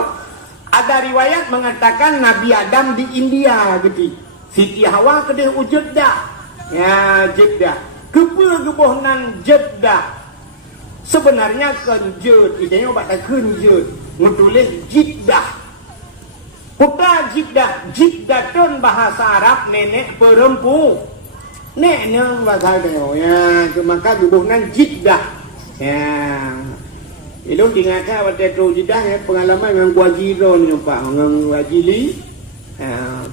Ada riwayat mengatakan Nabi Adam di India gitu. Siti Hawa kedih wujud dah. Ya Jeddah. Kepohnan Jeddah. Sebenarnya kenjut. Idenya obat tak kenjut. Menulis Jeddah. Putra Jeddah. Jeddah tu bahasa Arab nenek perempuan. Nenek bahasa dia. Ya, maka kepohnan Jeddah. Ya. Itu tinggalkan waktu itu Jeddah ya pengalaman dengan Guajiro ni Pak. Dengan Guajili.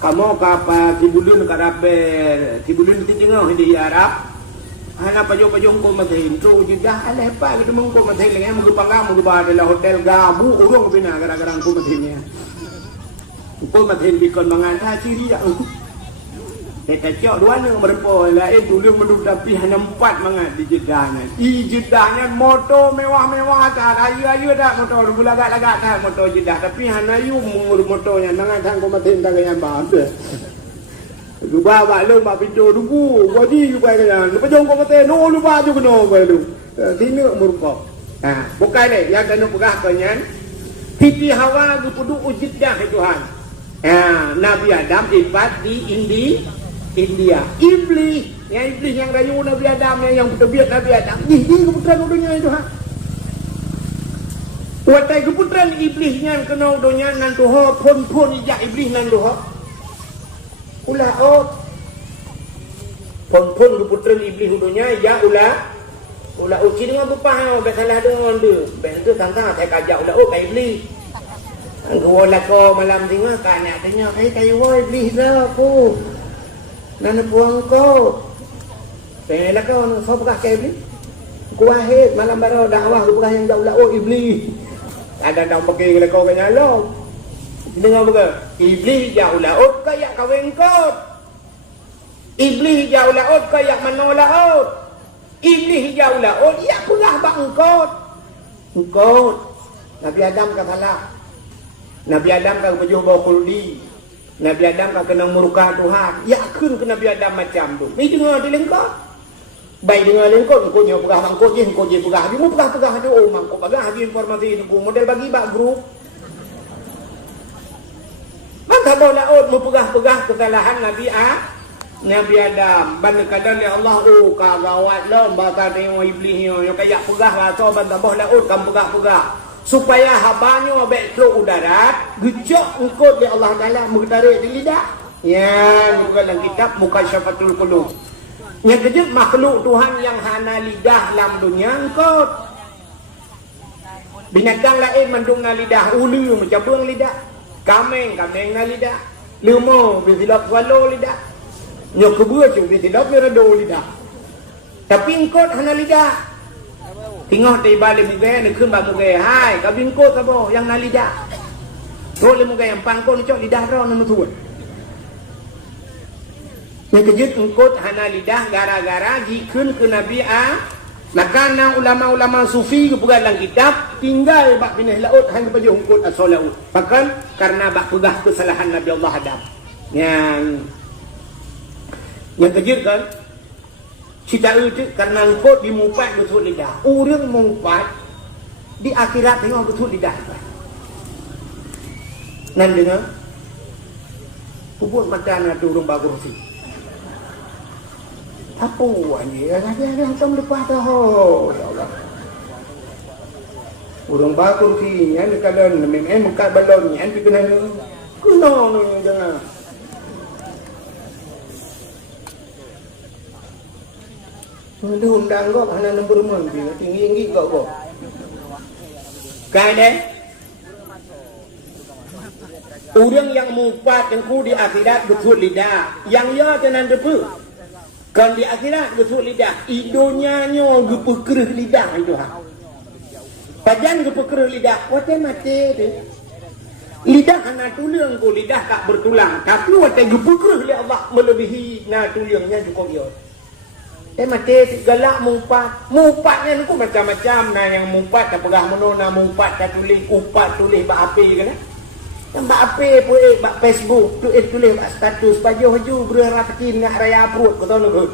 Kamu kapa tibulun karaber tibulun tijengah di Arab ana pajo-pajo ko mathin tu Jeddah aleh pa gitu mengko mathin lengan mengupang kamu adalah hotel gabu urang bina gara-gara ko mathinnya ko mathin bikon manganta ciri ya kita cok dua nang berpo lain dulu mendu tapi hanya 4 mangat di Jeddah di Jeddahnya motor mewah-mewah tak ayu-ayu dak motor bulagak-lagak tak motor Jeddah tapi hanya ayu mur motornya nangan tang ko mathin tak yang bahasa lupa bak lu bak pintu dugu godi lupa kan lupa jong ko mathin no lupa juga no balu sini murko bukan ni yang kena pegah kanyan Siti Hawa gupudu Jeddah Tuhan Nabi Adam ibat di India. Iblis yang rayu Nabi Adam yang terbiat Nabi Adam. Ini keputusan dunia itu ha. Watai keputusan iblisnya kena dunia nan tuho pun ijak iblis nan tuho. Ulah pun keputusan iblis dunia ya ulah uci dengan bupah bersalah dengan dia. Bentu sangka saya kajak ulah kai iblis. Gua lako malam tengah kan nak tanya kayu iblis lah aku. Nana puang kau, pernah kau nak pegah ke iblis? Kuahid malam baru dakwah pegah yang jauh lah iblis. Ada dah pakai kau kena lo. Dengar bukan? Iblis jauh laut kayak kawin kau. Iblis jauh laut kayak mana laut. Iblis jauh laut ya pegah bang kau. Nabi Adam kata lah. Nabi Adam kan berjuang bawa kuldi. Nabi Adam kan kena murka Tuhan. Ya kun ke Nabi Adam macam tu. Ni dengar di lengkap. Baik dengar lengkap. Kau nyo pegah mangkau je pegah. Dia mau pegah tu. Oh mangkau pegah. Dia informasi tu. Model bagi bak grup. Maka bawa laut mau pegah kesalahan Nabi Adam. Banda kadang ya Allah. Oh kagawat lah. Bahasa tengok iblis ni. Yang kayak pegah lah. So banda bawa laut kan pegah. Supaya habanya abek keluar udarat gejok engkau di Allah Ta'ala mengetarik di lidah ya juga dalam kitab Mukasyafatul Qulub yang kejut makhluk Tuhan yang hana lidah dalam dunia engkau binatang lain mendung na lidah ulu macam buang lidah kameng na lidah lemau bersilap swallow lidah nyok kebua cuk bersilap merado lidah Tapi ingkot hana lidah. Tengok dari balik muka niขึ้น balik muka. Hai, kau ingkot apa yang na lidah. Role muka yang pangkon cok lidah ro nan tu. Ni kejut ingkot hana lidah gara-gara jikun ke Nabi Nakana ulama-ulama sufi ke pegang kitab tinggal bak pindah laut hanya baju ingkot as-salaut. Bahkan karena bak pegah kesalahan Nabi Allah Adam. Yang kejut kan cerita itu karena engkau dimumpat betul lidah. Orang mumpat di akhirat tengok betul lidah. Nan dengar puput mata nak turun bagus sih. Apa ni? Ada macam lepas tahu. Ya Allah. Urang bagus sih. Yang kalau memang muka balon yang kena ni jangan. Ada undang kok hana nombor mandi tinggi kok. Kan orang yang mufat engku di akhirat betul lidah. Yang ya tenan depu. Kan di akhirat betul lidah. Idonya nyo gepekereh lidah itu ha. Pajan gepekereh lidah, wate mati tu. Lidah hana tulang ko lidah tak bertulang. Tapi wate gepekereh li Allah melebihi na tulangnya cukup yo. Mati galak mumpat. Mumpatnya ni macam-macam. Nah yang mumpat tak pegah menona mumpat tak tulis upat tulis bak api kan? Yang bak api pun bak Facebook tulis bak status pajuh-pajuh berharap kecil nak raya perut kau tahu nak.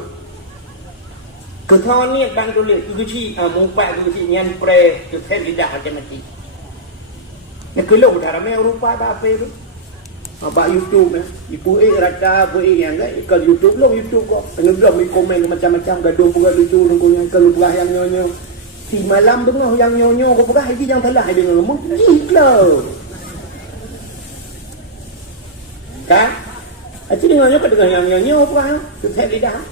Kau tahu ni bang tulis guci mumpat guci nyan pre tu set lidah macam mati. Nak keluar dah ramai rupa bak api tu. Abang YouTube ni, ibu rata yang kalau YouTube lo YouTube kok, tenggelam di komen macam-macam gaduh pura lucu nunggunya kalau pura yang nyonyo, si malam dengar yang nyonyo kau pura ini yang telah dia ngomong, gila, kan? Aci dengarnya kau dengar yang nyonyo pura, susah lidah,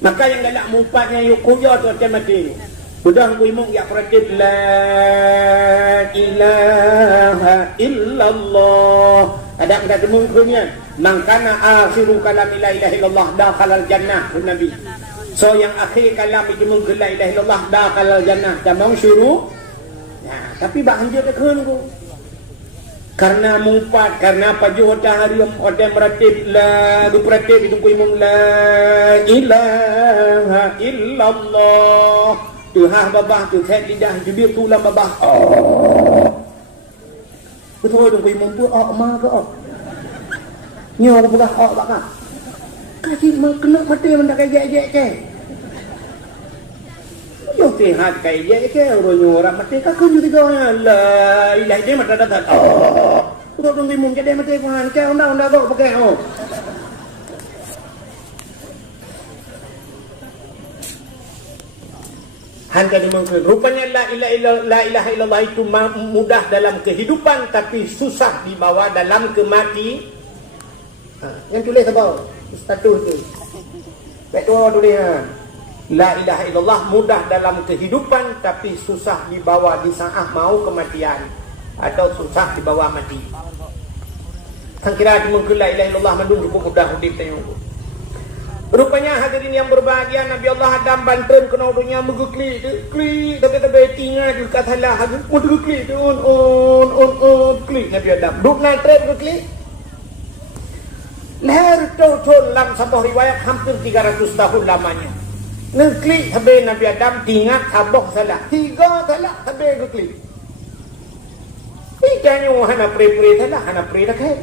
maka yang galak mumpatnya yuk kuya tu macam mati. Sudah aku imung ya praktik la ilaha illallah. Ada kata mungkinnya mangkana akhiru kalam la ilaha illallah dakhalal jannah Nabi. So yang akhir kalam itu mungkin la ilaha illallah dakhalal jannah. Tamang syuru. Nah, tapi bak hanjur keun ku. Karena mumpat, karena pajuh hari orang meratib la dupratib itu ku imung la ilaha illallah. Tuhan babah tu set lidah jubir tulang babah. Betul dong, imam tu ma ke nyo aku belah bakal kasih kena mati mendak kaya ke yo sehat kaya ke orang mati ka kun juga la ilaha dia mata datang betul dong imam jadi mati kan ke undang kok pakai hanya dimungkin. Rupanya la ilaha illallah itu mudah dalam kehidupan tapi susah dibawa dalam kematian. Yang tulis apa? Status tu. Betul tulis. La ilaha illallah mudah dalam kehidupan tapi susah dibawa di saat mau kematian atau susah dibawa mati. Kan kira dimungkin la ilaha illallah mandung cukup mudah hidup tengok. Rupanya hadirin yang berbahagia Nabi Allah Adam banten kena dunia megukli klik tapi tinggal di kata lah hadu megukli on klik Nabi Adam duk na trade klik leher ton lam satu riwayat hampir 300 tahun lamanya ngeklik habis Nabi Adam tinggal sabok salah 3 salah habis klik ikannya hana pre salah hana pre dah kai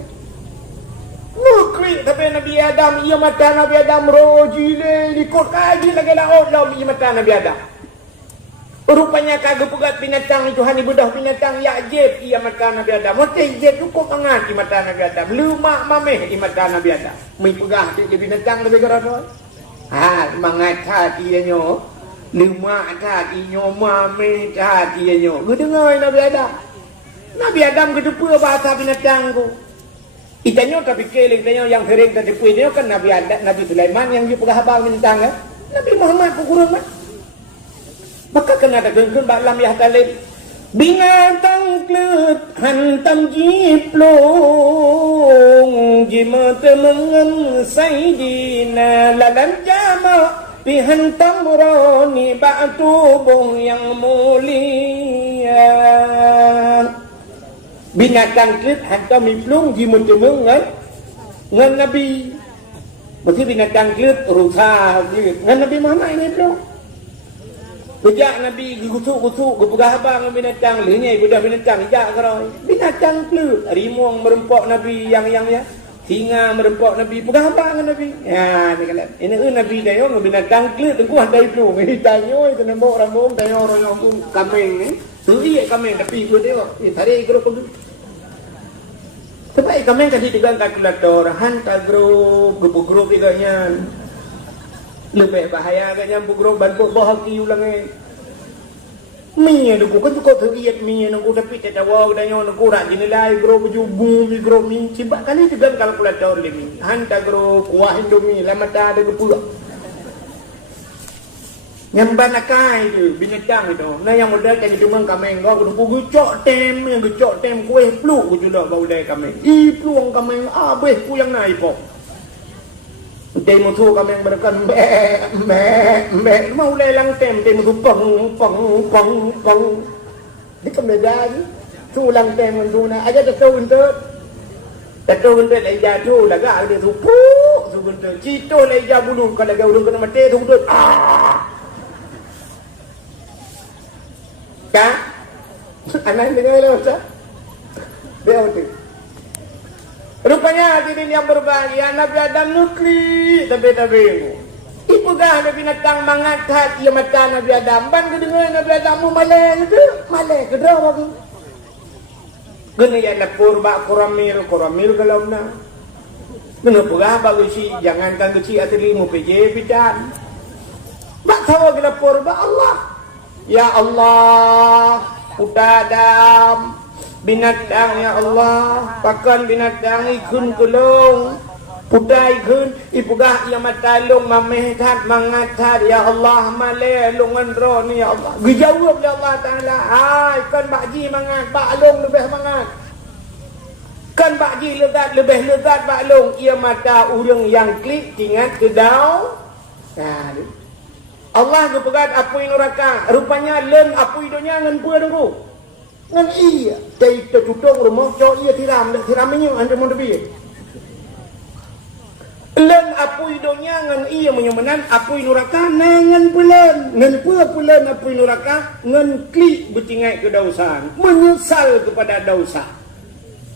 Nukri tapi Nabi Adam ia mata Nabi Adam rojile ikut kaji lagi laut laut ia mata Nabi Adam. Rupanya kagak pegat binatang itu hani bedah binatang Ya'jib ia mata Nabi Adam. Mesti Ya'jib cukup angat di mata Nabi Adam. Lemak mameh di mata Nabi Adam. Mai pegah di binatang lebih kerana. Mangat hati nyo. Lemak hati nyo mameh hati nyo. Gua dengar Nabi Adam. Nabi Adam kedepa bahasa binatang ku. Itanya tapi keling tanya yang sering tertipu dia kan Nabi Sulaiman yang juga habang bintang kan Nabi Muhammad kurang kan maka kena ada genggun balam ya talib binatang klut hantam jiplung jimat mengen saidina lalan jama Pihantang meroni bak tubuh yang mulia. Binatang klit hantar miplung jimun jemung ngan Nabi. Mesti binatang klit rusa ngan Nabi Muhammad ini plung. Kejak Nabi gusuk-gusuk gepegah abang binatang lenyai budak binatang jak keroi. Binatang klit harimau merempok Nabi yang ya. Singa merempok Nabi, pegah apa dengan Nabi? Ya, ni kala. Ini Nabi dah yo binatang klit tu ada itu. Tanyo itu nembok rambung tanyo orang yang tu kambing ni. Suri kambing tapi tu dia. Tadi gro tu. Sebab kambing kasi tegang kalkulator, hantar grup, grup iganya. Lebih bahaya agaknya grup bantu bahaki ulangnya. Minyak tu kan tu kau teriak minyak tu tapi tak tahu dah yang tu rak dinilai grup bujubung grup min cibak kali tu dalam kalkulator ni hantar grup kuah Indomie lama tak ada gepulak nyamban akai tu binatang itu nah yang modal kan cuma kameng kau tu gecok tem kuih pluk ku jual bau dai kameng pluang kameng abeh ku yang naik pok Day mo tu kami yang berkan mau lelang tem day mo tu pang di kami dah tu lang tem tu na aja tu untuk lagi jatuh laga ada tu untuk cito lagi jauh bulu kalau jauh kena mati tu untuk kan anak dengar lah Ustaz dia tu. Rupanya hadirin yang berbahagia Nabi Adam nukli tapi ibu dah ada binatang mengangkat ia mata Nabi Adam ban kedengar Nabi Adam malai ke dah aku guna ya lapor bak koramil kalau na guna pula bagi si jangan kan kecil atri mu PJ bidan bak tahu ke lapor bak Allah ya Allah udah Adam binatang ya Allah pakan binatang ikun kulung pudai ikun ipugah ia matalung mamehtat mangatat ya Allah male lungan ro ni ya Allah dijawab oleh Allah Taala kan bakji mangat baklung lebih mangat kan bakji lebih lezat baklung ia mata urang yang klik ingat kedau Allah kepegat apui neraka rupanya len apui dunia ngan pua dengku ngan iya tay tutong rumah cho iya tiram menyu anda mau lebih len apui donya ngan iya menyemenan apui neraka ngan pulen apui neraka ngan klik bertingai ke dosa menyesal kepada dosa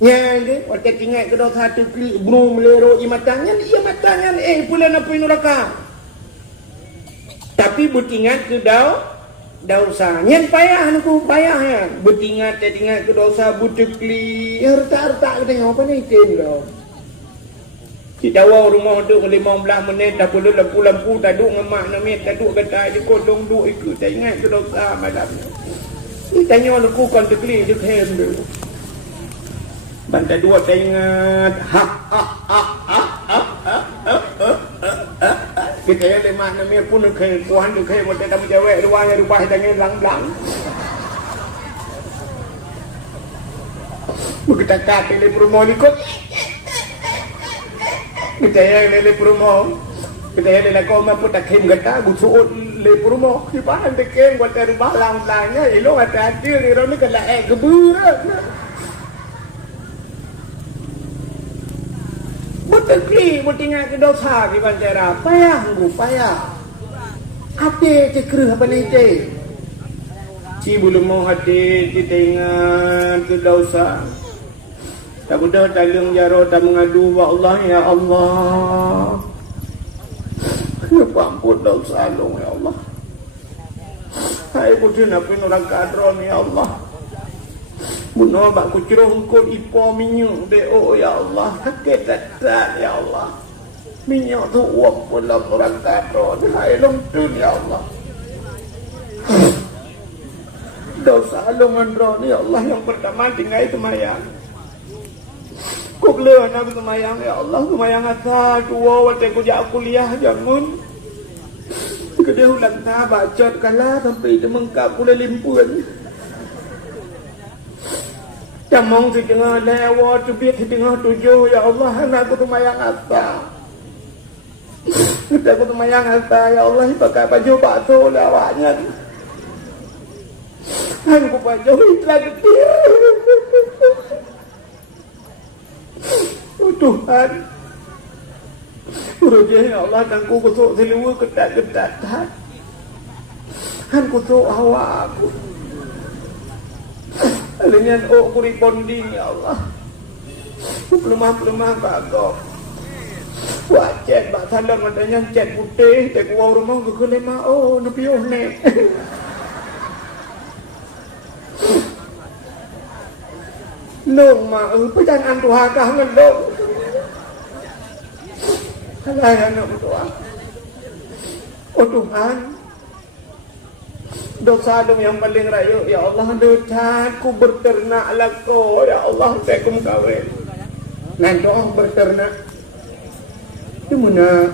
nya ge waktu tingai ke dosa tu klik bro melero imatangan iya matangan pulen apui neraka tapi bertingat ke dosa nyen payah aku payah ya bertingat ke dosa butekli harta kita apa ni item dah kita tahu rumah tu 15 minit dah perlu lampu tak duk ngemak namit tak duk kata je kodong duk ikut tak ingat ke dosa malam ni tanya aku kontekli je hem dulu bantai dua tak ingat kita yang lemah namanya pun ke puan tu ke macam tamu cewek luarnya rupanya dengan lang-lang kita kat tele promo ni kot kita yang tele promo kita yang tele koma pun tak kem gata busuk le promo di bahan tekem buat dari balang-langnya ilo ada hadir ni orang ni kena gebura betul bertinggal ke dosa di bandara payah hati cekrah apa ni ci belum mau hati kita ingat ke dosa tak mudah talung jaro tak mengadu wa Allah ya Allah ampun dosa long ya Allah hai putih napin orang kadron ya Allah bunuh bak kucurung kod ipo minyak deo ya Allah kakek dadat ya Allah minyak tu uap pulang orang kadron hai longtun ya Allah dosa longan ron ya Allah yang pertama tinggal semayang kubleun aku semayang ya Allah semayang asal dua waktu aku jak kuliah jangun kedua ulang ta bacot kalah sampai itu mengkap pula limpun Camong di tengah lewat, cubit di tengah tujuh, ya Allah, anakku semayang apa? Kita aku temayang harta, ya Allah, pakai baju bakso lawaknya. Aku baju telah getir. Oh Tuhan, Urujah ya Allah, dan ku kusuk seluruh ketat-ketatan. Han kusuk hawa aku. Alinyan oh kuriponding ya Allah. Pelemah-pelemah kagok. Wah cet bak sadar matanya cet putih. Tak kuah rumah ke kelema. Oh nabi oh nek. Nung ma perjalanan Tuhan kah ngendong. Alah anak Tuhan. Oh Tuhan, dosa dong yang paling rayu. Ya Allah, dosaku berternak lako. Ya Allah, saya kawin. Nanti berternak. Cumana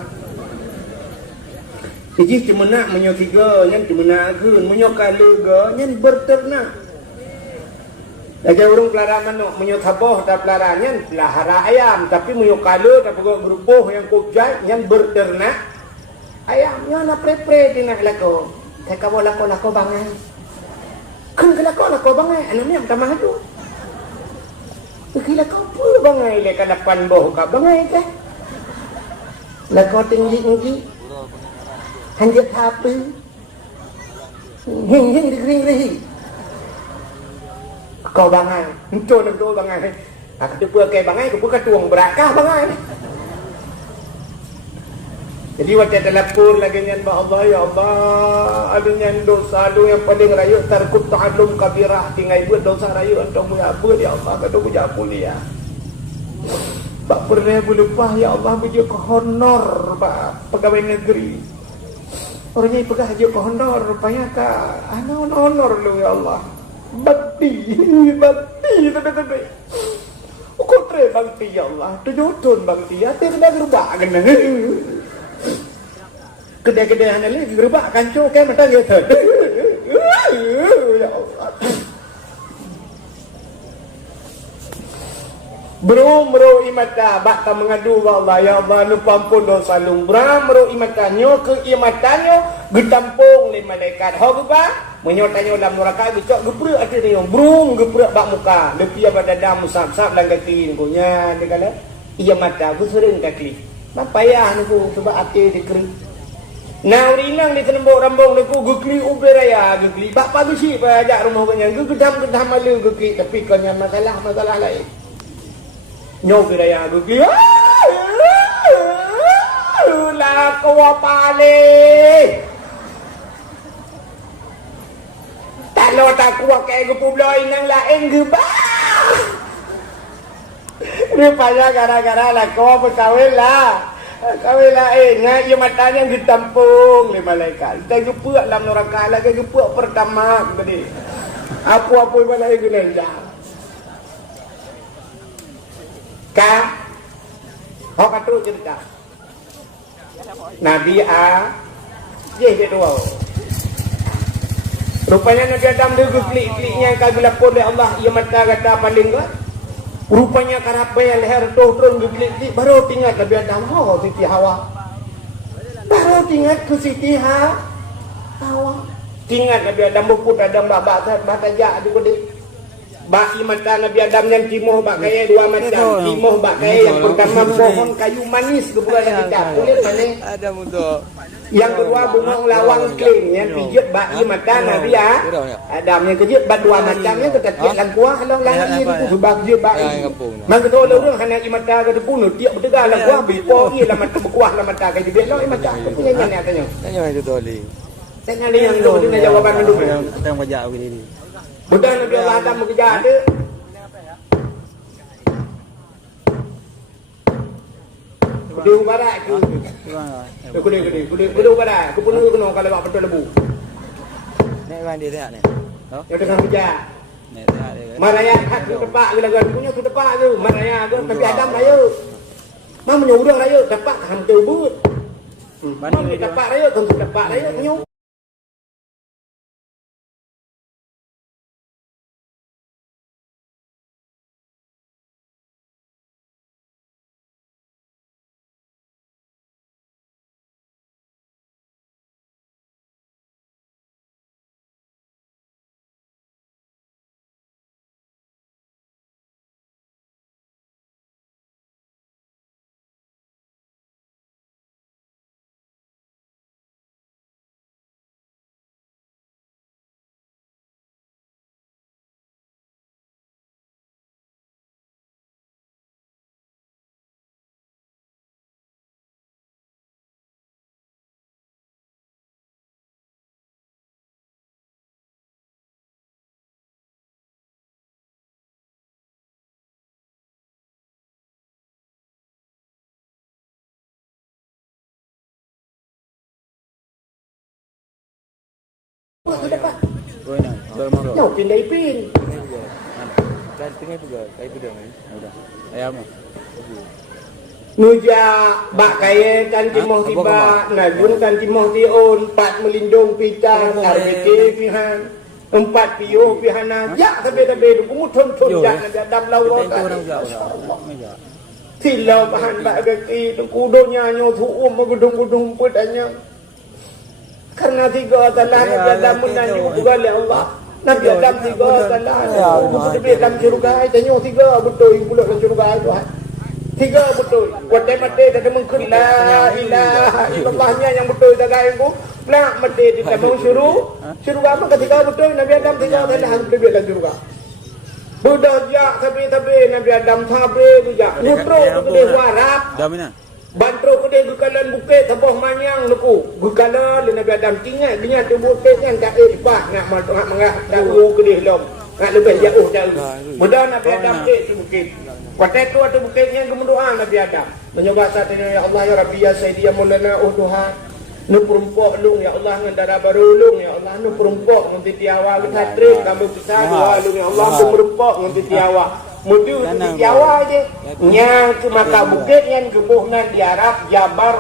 jadi cumana menyo tiga nyan cumana agun menyo kaluga nyan berternak. Aja urung pelara manuk menyo taboh ta pelara nyan pelahara ayam tapi menyo kalu ta pegok grupuh yang kubjai nyan berternak ayam nyan na pre-pre dina lako. Saya kawo lako bangai. Kan lako bangai anamnya tamah tu. Kila kau pun bangai le kadapan boh ka bangai teh. Lako tinggi hanjat apa hing dikering kau bangai muncul bangai aku tu ke bangai aku ke tuang berakah bangai jadi waktu telapur lagi nyan ba Allah ya Allah ada nyan dosa lu yang paling rayu tarkut ta'allum kabirah tinggal buat dosa rayu untuk mengabul ya Allah kata puja mulia Pak pernah lupa ya Allah puja ke honor Pak pegawai negeri orangnya pegah aja ke honor rupanya ka honor lu ya Allah bakti tadi kotre bakti ya Allah tujuan bakti ya tidak gerubah kena kedai-kedai lagi gerubah kanco kayak mata gitu ya Allah Bro imata bak mengadu wa Allah ya Allah nu pampun dosa lung bro imata nyo ke imatanyo getampung le malaikat ho ba menyotanyo dalam neraka gecok geprek ate dia brung geprek bak muka lepi pada dam sap-sap lang kaki ko nya de kala iya mata ku sering kaki ba payah niku sebab ate dikeri nah urinang di tenembok rambung niku gekli uberaya gekli bak pagi si pa ajak rumah kanya gedam malu gekli tapi kanya masalah lain nyok biraya gugi la kawa pale talo takwa kay gupubloy nang laeng guba rupanya gara-gara la kawa pekawin lah nga iya matanya ditampung le malaikat kita gepuk dalam neraka lagi gepuk pertama gede apa balai genenjang ka hok atru cerita Nabi dia doa rupanya Nabi Adam dia klik-kliknya kagilapun oleh Allah ia mata kata paling kuat rupanya karapa leher turun klik-klik baru tinggal Nabi Adam Siti Hawa baru tinggal ke Siti Hawa tinggal Nabi Adam bukut Adam babak batajak di kudik bak mata Nabi Adam yang cimoh bak kaya dua macam cimoh bak kaya yang pertama pohon kayu manis kebulan yang tidak kulit mana ada mudah yang kedua bunga lawang kling yang pijat bak mata Nabi Adam yang kejut bak dua macamnya ketat lan kuah long lagi itu sebab je bak maka tu orang hanya mata ke pun tiap bertegar lan kuah bipo ia lah mata berkuah lah mata kayu dia long mata punya nyanyi tanya itu toli tanya yang tu dia jawaban dulu yang bajak begini Bukan Nabi Allah Adam bekerja ada. Kudu barat tu. Kudu barat. Aku pun kena kalau buat betul lebu. Nek kan dia tak ni. Yang tengah kerja. Nek tak dia. Maraya hak tu tepak gila punya tu tepak tu. Maraya tu Nabi Adam raya. Mam menyurang raya tepak hampir but. Mam tepak raya tentu tepak raya nyu. tu dapat. Buena, bermoro. Nyau pindah ipin. Kan tengah juga, kayak itu dah. Udah. Ayam. Nuja bak kaya kan timoh tiba, najun kan timoh tion, 4 melindung pican, RBK pihan, 4 piuh pihana. Ya tabe-tabe ku thon jak na dam lau ro ta. Silau bahan bak gaki tu kudonya nyo thu magudung-gudung putanya. Karena tiga adalah Nabi Adam menanju oleh Allah. Nabi Adam tiga adalah Nabi Adam syurga itu tiga betul pula dalam syurga itu. Tiga betul. Wadai mati tadi mengkut la ilaha illallahnya yang betul jaga itu. Nak mati tidak mau syurga apa ketika betul Nabi Adam tiga adalah Nabi dalam syurga. Budak jak tapi Nabi Adam sabre juga. Nutro tu dia warap. Damina. Bantro ke dia gukalan bukit tabuh manyang leku. Gukalan Nabi Adam tinggal dia tu bukit kan tak ibah nak mengak tahu ke dia lom. Nak lebih jauh jauh. Mudah Nabi Adam ke bukit. Pakai tu bukitnya berdoa Nabi Adam. Menyobat satenya ya Allah ya Rabbi ya Sayyidi ya Maulana Tuhan. Nu perumpok lung ya Allah ngendara baru lung ya Allah nu perumpok nganti tiawa ke hatrim kamu pisah dua lung ya Allah nu perumpok nganti tiawa. Mudu di Jawa je. Yang ke maka bukit yang kebuhnan di Arab Jabal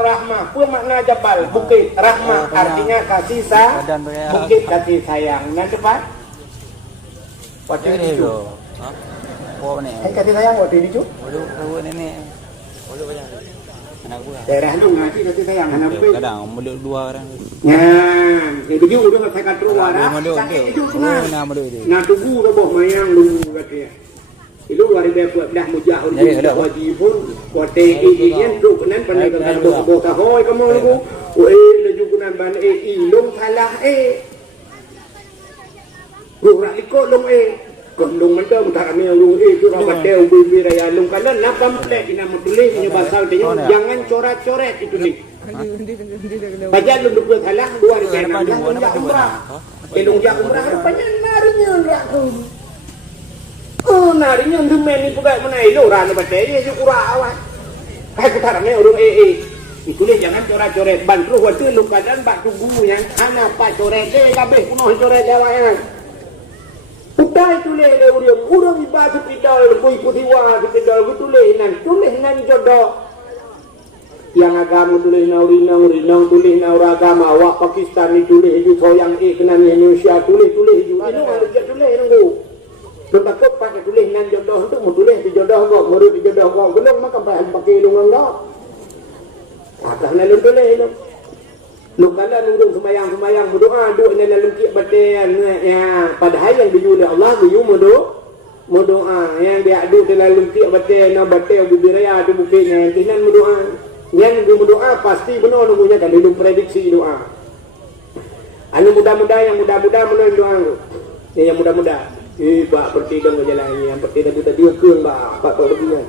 Rahmah. Apa makna Jabal? Bukit Rahmah artinya kasih bukit kasih sayang. Yang cepat. Waktu ini tu. Kasih sayang waktu ini tu. Waduh nenek. Waduh banyak. Anak gua. Daerah lu ngasih kasih sayang anak gua. Kadang mulut 2 orang. Ya, itu juga udah saya kata orang. Itu nah tunggu ke bawah mayang lu katanya. Itu wari buat dah mujahul dah wajibun kote ini tu kenan pandai kan bawah kahoi kamu lu. Laju kenan ban ilung salah Gurah ikut lung Lung mentah tak kami lung tu rapat dia ubi raya lung kalau nak kamplek kita menulis punya bahasa dia jangan coret-coret itu ni. Baca lung dua salah 2016 lung umrah. Lung umrah rupanya narinya raku. Narinya tu meni pukai mana ilo rana baca dia curah awak. Hai kita kami orang Itulah jangan coret-coret bantu waktu lung kadan bak tunggu yang ana pak coret kabeh kuno coret lewat. Udah tulis urang ibadah pidal boy putiwa pidal tulis nan jodoh yang agama tulis naurinang tulis nauragama awak Pakistan tulis itu soyang kenan Indonesia tulis itu ada tulis nunggu lu takut pakai tulis nan jodoh untuk mau tulis di jodoh kok murid di jodoh kok belum maka pakai lungang kok atas lalu tulis lu kala nurung semayang berdoa doa ini dalam kiat batin ya padahal yang diu oleh Allah diu mau doa yang dia adu dalam kiat batin batin bibiraya tu bukitnya kinan berdoa yang berdoa pasti benar nunggunya kan hidup prediksi doa anu muda-muda yang muda-muda melalui doa yang muda-muda bak bertidang berjalan yang bertidang kita diukur bak begini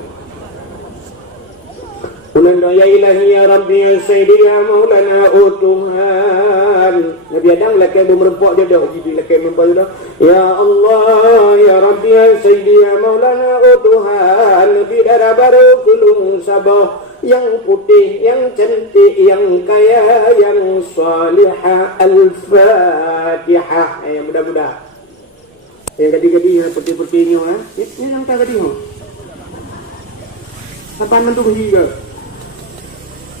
Ulan ya ilahi ya Rabbi ya Sayyidi ya Maulana Tuhan Nabi Adam lakai merempok dia dah jadi lakai membayu dah Ya Allah ya Rabbi ya Sayyidi ya Maulana Tuhan Nabi darah baru kulung sabah yang putih, yang cantik, yang kaya, yang salihah Al-Fatihah yang mudah-mudah yang gadi-gadi putih-putihnya ini yang tak gadi apaan mentuk juga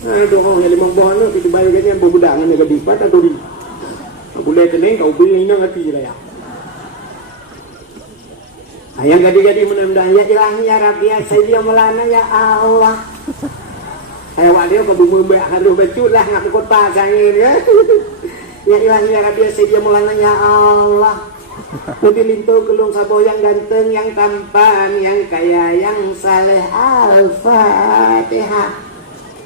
itu orang yang 5 buah kita bayar kan yang berbudak dengan negara dipat atau di boleh kena kau beli ini ngerti lah ya yang gadi-gadi mudah-mudahan ya ilahi ya Rabbi ya Sayyidi ya Maulana ya Allah saya wak dia ke bumi harus becut lah nak ke kota saya ni ya ilahi ya Rabbi ya Sayyidi ya Maulana ya Allah nanti lintu kelung saboh yang ganteng yang tampan yang kaya yang saleh Al-Fatihah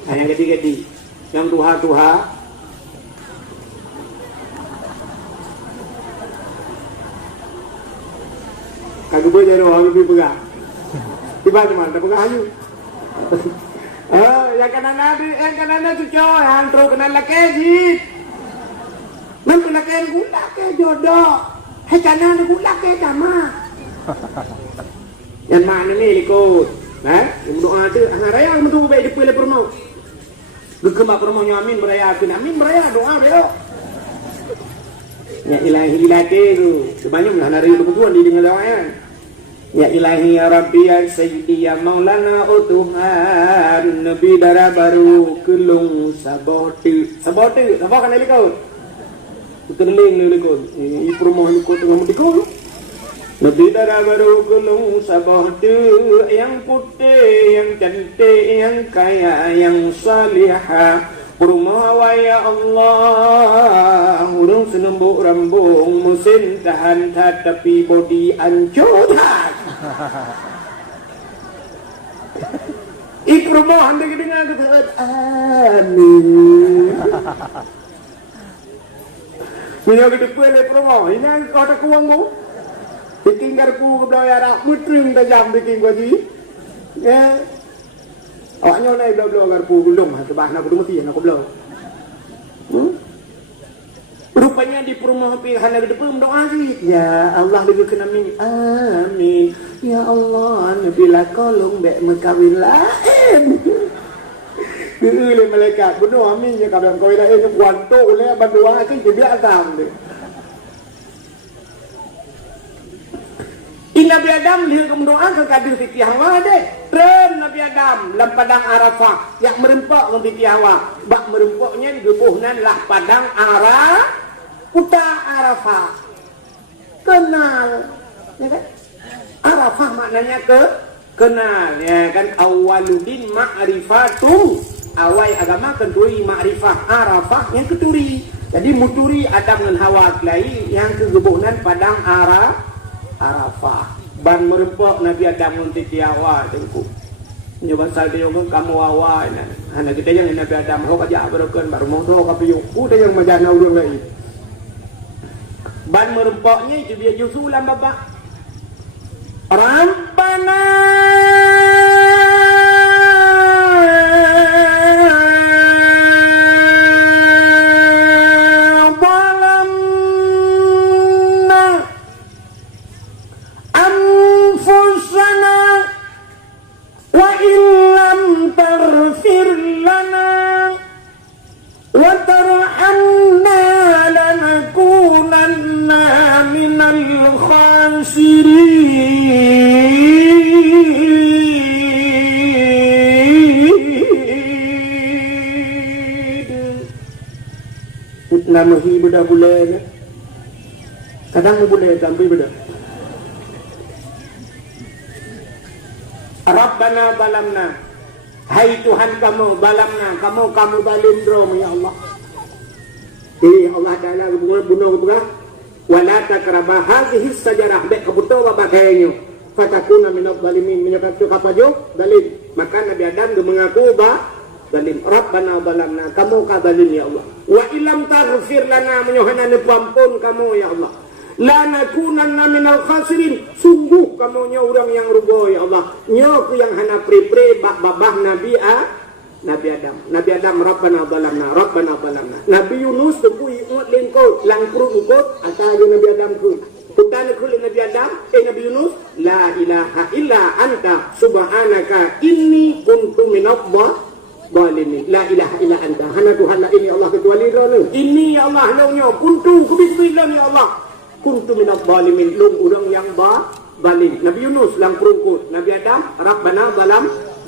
yang gadi-gadi yang tuha-tuha kagak boleh roh lebih pegang tiba teman tak pegang ayu yang kanan tu coy antro kanan laki sih nanti laki gula ke jodoh kanan gula ke sama yang mana ni ikut yang doa tu raya mentu baik dipilih perno Gekembak permohonnya amin beraya doa beliau Ya ilahi ilahi tu. Sebanyak lah hari bertuan di dengan lawan. Ya ilahi ya Rabbi ya Sayyidi ya Maulana oh Tuhan Nabi darah baru kelung sabotu sabotu apa kan ini kau terling ni kau ini promo ni kau tengah mesti kau Nabi darah baru kelung sabotu yang putih yang cantik yang kaya yang salihah Purmawa ya Allah urung senembuk rambung musim tahan tapi body ancur Ikromo hendak dengar kata amin Minyak kita kuih promo ini kau tak kuang mu bikin garpu kedai arak mutring tajam bikin gaji ya awaknya naik bela-bela garpu belum sebab nak kudu mesti nak bela rupanya di perumahan pilihan negeri depan doa sih ya Allah lebih kena amin amin ya Allah bila kolong bek mekawin lain le malaikat bunuh amin ya kadang kau lain kuanto le bandoa kan dia atam deh Nabi Adam lihat mendoa ke kadir Siti Hawa deh. Tren Nabi Adam dalam padang Arafah yang merempok ke Siti Hawa. Bak merempoknya di gebuhnan lah padang Arafah. Kenal, ya kan? Arafah maknanya kenal, ya kan? Awaludin ma'rifatum. Awal agama kenduri ma'rifah. Arafah yang keturi. Jadi muturi Adam dan Hawa kelai yang ke gebuhnan padang Arafah. Ban merempok Nabi Adam untuk Hawa tengku. Nyoba saldo yang kamu awa anak kita yang Nabi Adam kau kerja berokan baru mau tahu kapiu. Udah yang majana urang lain. Ban merempoknya itu dia jusulan bapak. Rabbana nama hi beda boleh kadang boleh tapi beda Rabbana balamna hai Tuhan kamu balamna kamu balim drom ya Allah Allah Ta'ala bunuh bunuh wala takrabah hadhihi sajarah bek kebutuh bakainya fatakuna minadh zalimin menyebabkan apa jo dalil maka Nabi Adam mengaku zalim Rabbana balamna kamu kabalin ya Allah wa ilam taghfir lana menyohana nepampun kamu ya Allah la nakunanna minal khasirin sungguh kamu orang yang rugo ya Allah nyo yang hana pre babah Nabi Adam Rabbana balamna Nabi Yunus tepui umat lengkot langkru ukot atau Nabi Adam ku Tuhan kulit Nabi Adam Nabi Yunus la ilaha illa anta subhanaka inni kuntu minadh zalimin la ilaha illa anta hana Tuhan la ini Allah kecuali rono ini ya Allah nyo kuntu kubilan ya Allah kuntu minadh zalimin lung urang yang zalim Nabi Yunus lang krungkut Nabi Adam Rabbana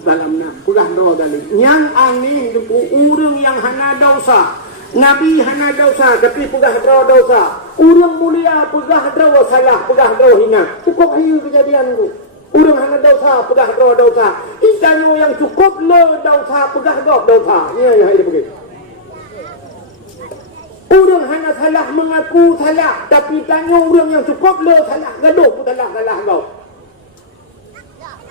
balamna kudah doa dalil yang angin du urang yang hana dosa Nabi hana dosa tapi pegah dosa urang mulia pegah salah pegah hina cukup ayu kejadian tu urang hana dosa pegah dosa istanyo yang cukup le dosa pegah dosa ya itu begitu urang hana salah mengaku salah tapi tanyo urang yang cukup le salah gaduh salah kau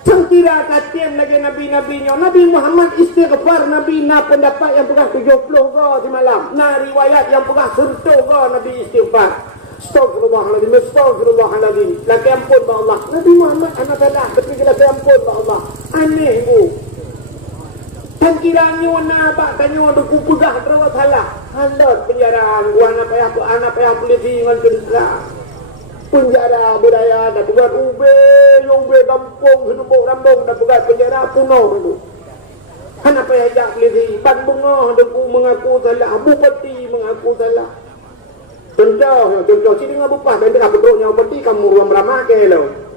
Sangkira katian lagi Nabi-Nabinya Nabi Muhammad istighfar Nabi na pendapat yang pegah 70 go di malam na riwayat yang pegah 100 go Nabi istighfar Astagfirullahaladzim laki ampun ba Allah Nabi Muhammad anak salah tapi laki ampun ba Allah aneh bu sangkiranya na apa tanya duku pegah terawat salah handot penjaraan gua anak payah polisi dengan tentera penjara budaya dah buat ube kampung hidup rambung dah buat penjara puno dulu kenapa ya jak lagi pan bunga deku mengaku salah bupati mengaku salah Contoh sini ngabupah dan tak pedoknya peti kamu ruang ramah ke lo.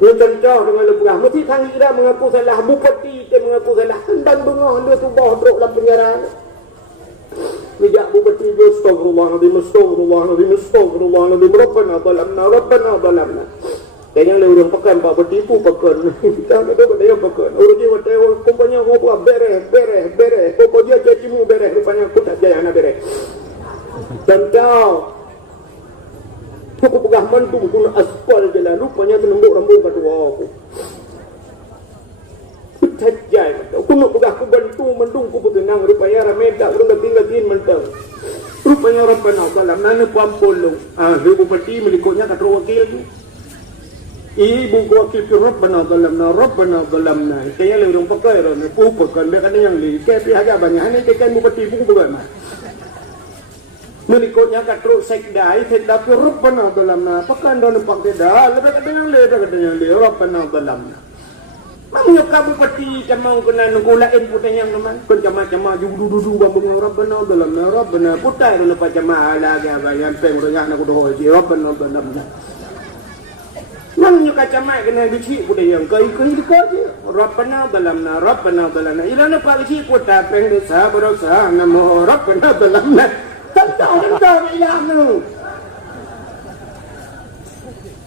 Dia contoh dengan lebah. Mesti kang ira mengaku salah, bupati dia mengaku salah. Dan bengah dia tu bawah drok dalam penjara. Bijak bupati dia astagfirullahaladzim, astagfirullahaladzim, astagfirullahaladzim. Rabbana zalamna. Kayaknya le urang pekan pak bertipu pekan. Kita ada dia pekan. Urang dia hotel kompanya ngobrol beres. Pokoknya cacimu beres rupanya aku tak jaya nak beres. Contoh aku pegah mantung tu aspal jalan rupanya senembuk rambut kedua aku tajai aku nak pegah aku bantu mandung ku bertenang rupanya rameda urang gatin mentang rupanya Rabbana dalam nana pampul lu dia bupati melikutnya kata wakil tu ibu wakil tu Rabbana dalamna kaya le urang pakai ran pekan dia kata yang li ke pihak banyak ni tekan bupati buku bagaimana melikutnya katru sekdai tidak Rabbana dalamna pakan dan nampak tidak lebih kata yang le Rabbana dalamna mamnya kamu peti camau kena nungulain putai yang teman pencama-cama dudu bambung Rabbana dalamna Rabbana putai dan lepas cama lagi bayang peng rengah nak doh di Rabbana dalamna mamnya kacamai kena dici putai yang kai dekat je Rabbana dalamna ilana pagi putai peng desa berosa namo Rabbana dalamna Tentang ilang tu.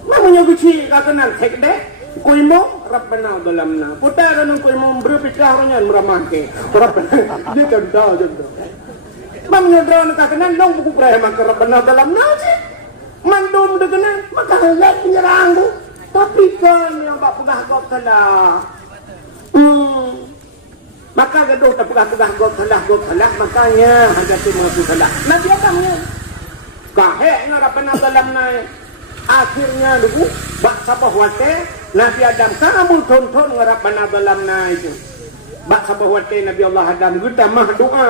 Namanya kecil katanan tek dek. Kuimo Rabbana dalamna. Putar kan kuimo berpikir orang meramah ke. Dia contoh. Namanya drone katanan dong buku pernah maka Rabbana dalamna je. Mandum dengan maka lihat penyerang tu. Tapi kan yang bak pegah kau telah. Maka gaduh tak pegah god salah makanya harga tu mengaku salah. Nabi Adamnya kaheknya Rabbana dalamna akhirnya dulu bak sabah wate Nabi Adam kamu tonton Rabbana dalamna itu bak sabah wate Nabi Allah Adam kita mah doa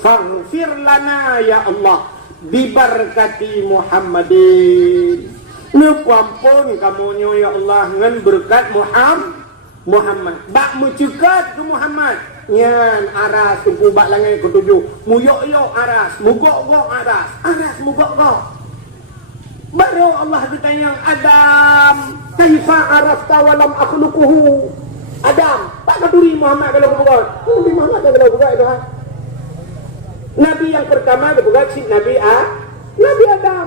faghfir lana ya Allah bibarakati Muhammadin nupampun kamu ya Allah ngan berkat Muhammad bak mencegat ke Muhammad nyan aras tumpu bak langai ketujuh muyok-yok aras mugok-gok aras mugok-gok baru Allah ditanya Adam kaifa arafta walam akhluquhu Adam tak keduri Muhammad kalau bukan Nabi Muhammad kalau bukan itu Nabi yang pertama bukan si Nabi Adam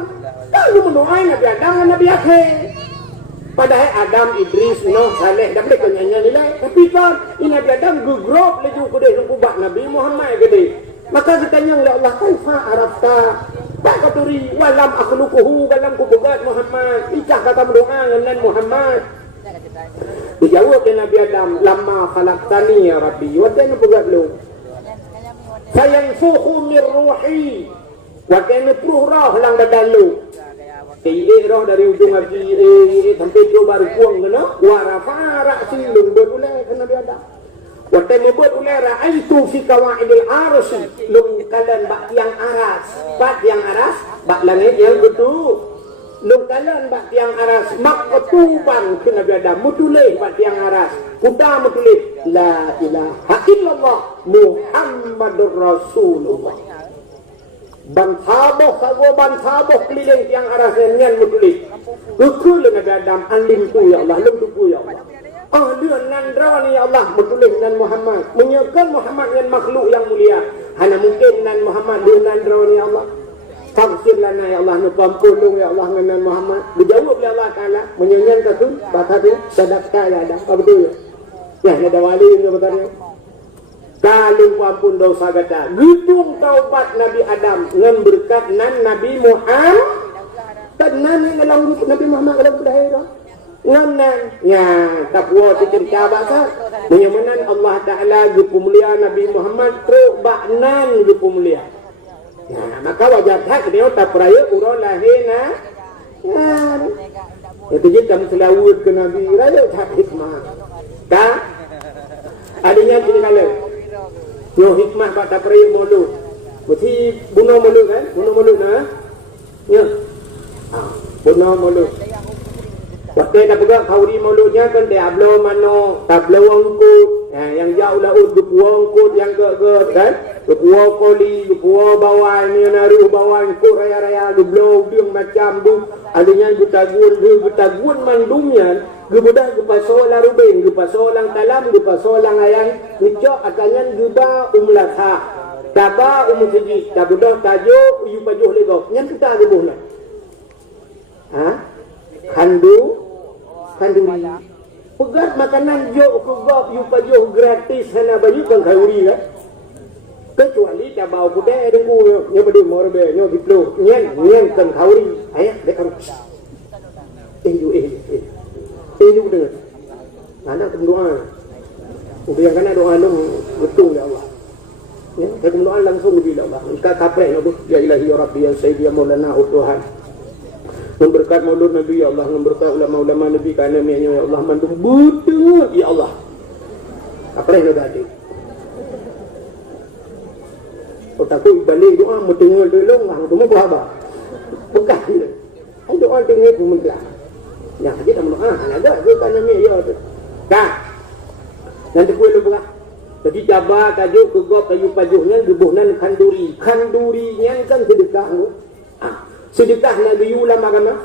kalau mendoai Nabi Adam dan Nabi akhir padahal Adam, Idris, Nuh, Saleh dah boleh kenyanyian nilai tapi kan ini Nabi Adam gugrop laju kedai kubak Nabi Muhammad kedai maka ditanya oleh Allah kaifa arafta tak katuri walam akhluquhu walam kubugat Muhammad icah kata berdoa dengan Muhammad dijawab oleh Nabi Adam lama khalaqtani ya Rabbi wadana bugat lu sayanfukhu min ruhi wadana pruh lang badan lu Kaya roh dari ujung hati sampai jauh baru puang kena warafa ra'si lumbut ulai kena dia ada waktu membuat ulai ra'aitu fi kawaidil arsi lung kalan bak tiang aras bak langit yang betul lung kalan bak tiang aras mak ketuban kena dia ada mutulih bak tiang aras kuda mutulih la ilaha illallah Muhammadur Rasulullah bantaboh keliling tiang arah senyan mutulis ukul Nabi Adam alimku ya Allah lembuku ya Allah dia nandra ni ya Allah mutulis dan Muhammad menyekan Muhammad dengan makhluk yang mulia hanya mungkin dan Muhammad dia nandra ni ya Allah faghfir lana ya Allah nupampulung ya Allah dengan Muhammad dijawab oleh Allah Ta'ala menyanyian tu baca tu sadaqta ya ada apa betul ya ada wali ni betulnya Kaling ampun dosa kata Gudung taubat Nabi Adam Ngan berkat nan Nabi Muhammad Tanan yang dalam Nabi Muhammad Dalam kudahira Ngan ya takwa cerita bahasa menyamanan Allah Ta'ala Gupu mulia Nabi Muhammad Truk baknan gupu mulia ya, maka wajah tak dia tak peraya Urau lahir itu je kamu selawut ke Nabi Raya tak hikmah tak adanya kini kalau yo hikmah pada perih mulut. Berarti bunuh mulut kan? Bunuh mulut nah. Ya. Bunuh mulut. Waktu dah pegang kauri mulutnya kan dia ablo mano, tablo wangkut. Yang jauh laut buku wangkut yang ke kan? Gua koli, gua bawa ni naruh bawa ku raya-raya geblo dia macam tu. Adanya gutagun mandumnya, gebudah gepaso larubeng, gepaso lang talam, gepaso lang ayang, ngecok akanyan guba umlatha. Taba umuji, tabudah tajo uyu pajuh lego. Nyan kita gebuhna. Kanduri. Pegat makanan jo kugop yu pajuh gratis hana bayu kang kauri kan. Kecuali tabau kuda dengku nya bade morbe nya diplo nyen kang kauri aya dek kan. Eyu dengan. Mana doa. Udah yang kana doa lu betul ya Allah. Ya, kita doa langsung bila Allah. Kita kapreh ya ilahi ya rabbi ya sayyidi ya maulana Tuhan. Memberkat maulud Nabi ya Allah, memberkat ulama-ulama Nabi kerana ya Allah mandung betul ya Allah. Apa yang dah ada? Takut balik doa mendengar tolong hang tu mau apa? Bukan dia. Hang doa dengar tu mendak. Ya, dia tak doa ada ke kerana ya tu. Dah. Nanti kuih lu buka. Jadi jabar tajuk kegop kayu pajuhnya gebuhnan kanduri. Kandurinya kan sedekah tu. Sedekah Nabi ulama agama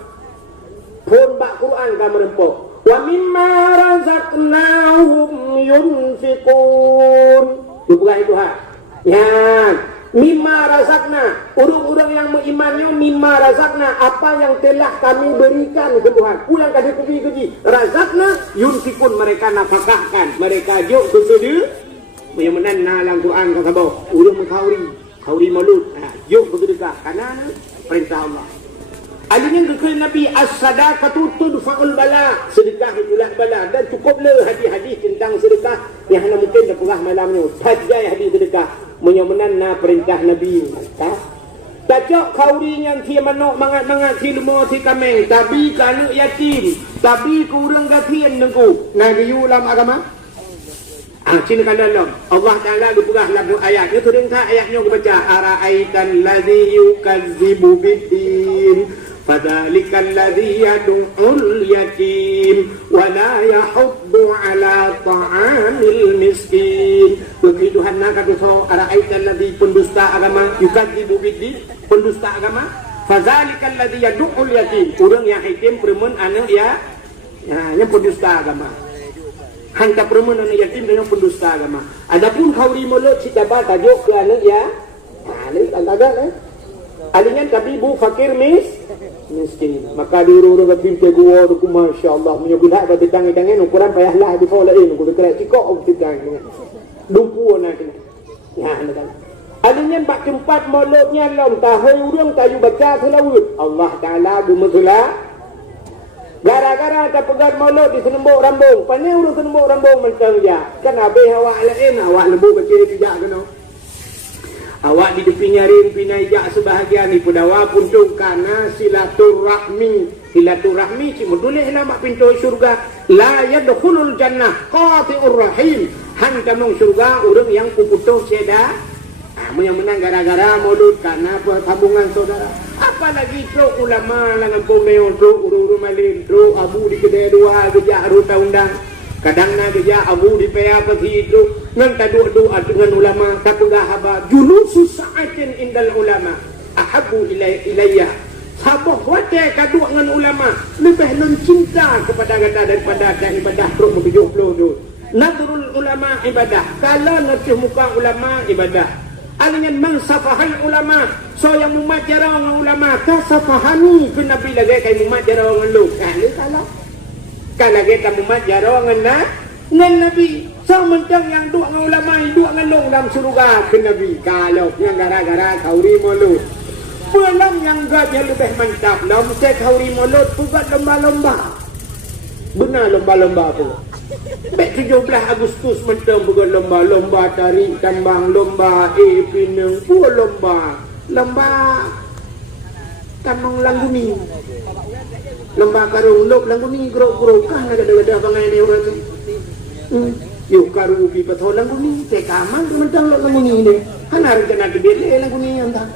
pun bak Quran ka merempok wa mimma razaqnahum yunfiqun bukan itu ya mimma razaqna urang-urang yang berimannya mimma razaqna apa yang telah kami berikan ke Tuhan ulang kali keji razaqna yunfiqun mereka nafkahkan mereka juk bersedia yang menan dalam Quran kata bahawa urang mengkauri maulud juk bersedekah karena perintah Allah. Alinya kekal Nabi as-sadaqatu tudfa'ul bala. Sedekah itulah bala dan cukuplah hadis-hadis tentang sedekah yang hanya mungkin dah pernah malamnya. Tajai hadis sedekah menyemenan perintah Nabi. Tajak kauri yang dia manok mangat-mangat si lemah si kameng, tapi ke anak yatim, tapi ke orang gafian nengku. Nabi ulama agama. Cina dalam Allah Ta'ala berperah dalam ayat itu dengan ayatnya baca ara'aitan ladzi yukazzibu biddin fadzalikal ladzi yad'ul yatim wa la yahuddu ala ta'amil miskin. Begitu hendak kata ara'aitan ladzi pendusta agama yukazzibu biddin pendusta agama fadzalikal ladzi yad'ul yatim orang yang yatim perempuan anak ya yang pendusta agama. Hantar perempuan anak yatim dengan pendusta agama. Adapun kauri mulut si dapat tajuk ke anak ya. Ini agak alingan tapi bu fakir miskin. Maka diuru orang pintu gua tu masya-Allah menyebutlah pada tangan-tangan ukuran payahlah di folain aku kira cikok aku tangan. Dumpu nak. Ya kan. Alingan bak tempat mulutnya lom tahu urang tayu baca selawat. Allah Taala bumatula gara-gara tak pegat maulud di senembok rambung. Pandai urus senembok rambung macam ya. Kan habis awak lain, awak lembu baca tidak kena. Awak di depan nyarin pinajak sebahagian ni pedawa puntung karena silaturahmi. Silaturahmi cuma tulis nama pintu syurga. La yadkhulul jannah qati'ur rahim. Han kanong syurga orang yang kuputus seda. Yang menang gara-gara maulud karena pertabungan saudara. Apalagi truk ulama lang ang pumayon truk uru-uru malin truk abu di kedai dua gejak ruta undang kadang na gejak abu di paya pagi truk nang tadu-doa dengan ulama tapugah haba julusus sa'atin indal ulama ahabu ilayya sabah wate kadu dengan ulama lebih mencinta kepada kata daripada ibadah truk bertujuh puluh tu nadrul ulama ibadah kalau ngerti muka ulama ibadah alingan mansafahal ulama so yang mumat jarang dengan ulama kasafahani ke Nabi lagi kay mumat jarang dengan lu ni kalau lagi kamu mumat jarang dengan Nabi so mentang yang dua dengan ulama dua dengan lu dalam surga ke Nabi kalau yang gara-gara kauri mulut belum yang gajah lebih mantap dalam saya kauri mulut bukan lomba-lomba benar lomba-lomba tu 17 Agustus mentang bukan lomba tarik tambang lomba pinang pun lomba tambang langguni lomba karung lop langguni gerok-gerok kan ada bangai ni orang tu yuk karu pi patho langguni te kaman mentang lop langguni ni kan harus kena dibeli langguni entah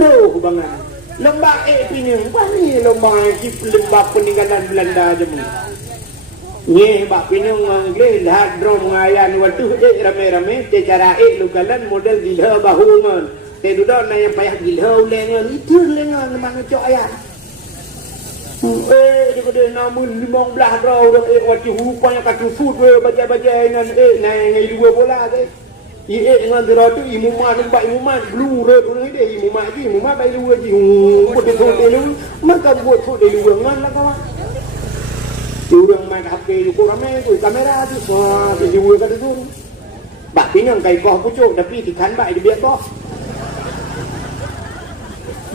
tuh bangai lomba pinang apa ni lomba peninggalan Belanda je Nye bak pinong ngle dah drom ngayan waktu rame-rame cara lukalan model gilha bahu man. Te duduk na yang payah gilha ulengan itu lengan mang cok ayah. Dia kata namun 15 orang waktu rupanya katu food bajai-bajai dengan ngai dua bola ke. Dengan deratu imumah nampak imumah blue red orang dia imumah bai dua ji. Buat tu dia maka buat tu dia ngan lah kawan. Orang main HP tu ramai tu kamera tu wah video kata tu. Bak pinang kai koh pucuk tapi ikan bak dia biar koh.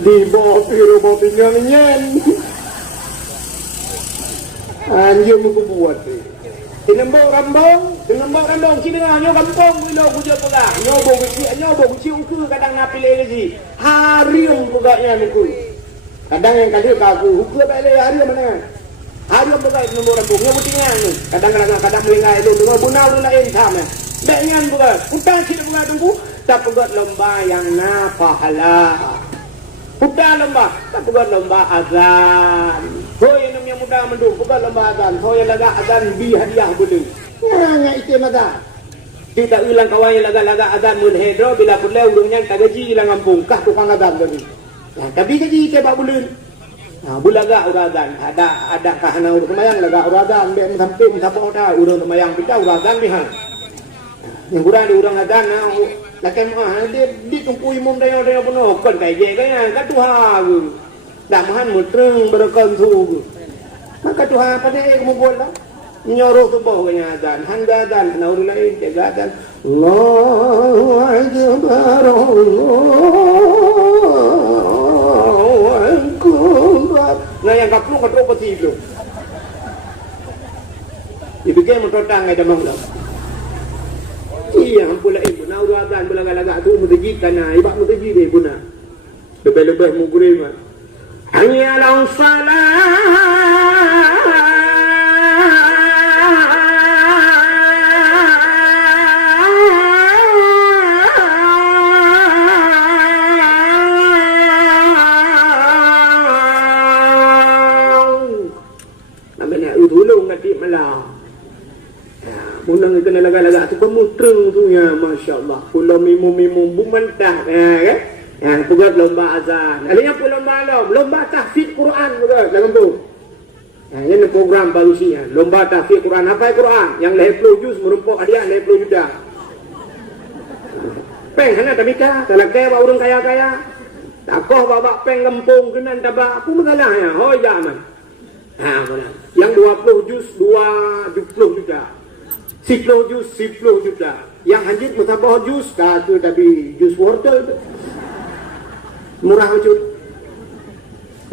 Di bawah pinang nyen. Anjir muka buat tu. Tinembok rambong sini nyo kampung bilo kujo pula. Nyobo kecil uku kadang napil lagi. Harium pugaknya niku. Kadang yang kali kaku uku balik harium mana? Harium bukan nombor rambung nyo butingan ni. Kadang melingai itu dengan bunau lain sama. Dengan bukan. Utang sini bukan tunggu. Tak pegat lomba yang na pahala. Utang lomba, tak pegat lomba azan. Hoi yang muda mendung, bukan lomba azan. Hoi laga azan bi hadiah boleh. Nggak itu mata. Kita ulang kawan yang laga azan mun hedro bila pulai urungnya tak gaji hilang kampung kah tukang azan tadi. Nah, tapi gaji ke pak bulan. Nah, bulaga azan ada kahana urang mayang laga azan be sampai musabah dah urang mayang kita azan bihan. Yang kurang di urang azan nah lakan dia ditumpui mum dayo penuh kon kai je kan kat tuha gu. Dah mahan mutreng berkan tu. Maka tuha pada kamu buat lah. Nyoroh tubuh kanya azan, handa azan, kena urut lain, jaga azan. Allahu Akbar, Allahu Akbar. Nah yang kaplu katro pati itu. Dipikir mentotang ada mangla. Iya, pula ibu, nah urut azan, belaga-laga tu mutaji kana, ibak mutaji deh guna. Lebih-lebih mugrim. Hanya lau salah. Punang itu laga-laga tu pemutreng tu ya, masya-Allah. Pulau mimu bumantah kan? Ya, buat lomba azan. Ada yang lomba tahfidz Quran juga dalam tu. Ya, ini program baru sih ya. Lomba tahfidz Quran, hafal Quran yang lahir 10 juz merumpuk hadiah lahir 10 juta. Peng hana tamika, talaga ba urang kaya-kaya. Takoh babak peng gempung kenan tabak aku mengalah ya. Oh jangan. Ha, benar. Yang 20 juz 20 juta. 10 juz 10 juta. Yang hanjit mutabah juz kata tapi juz wortel tu. Murah macam.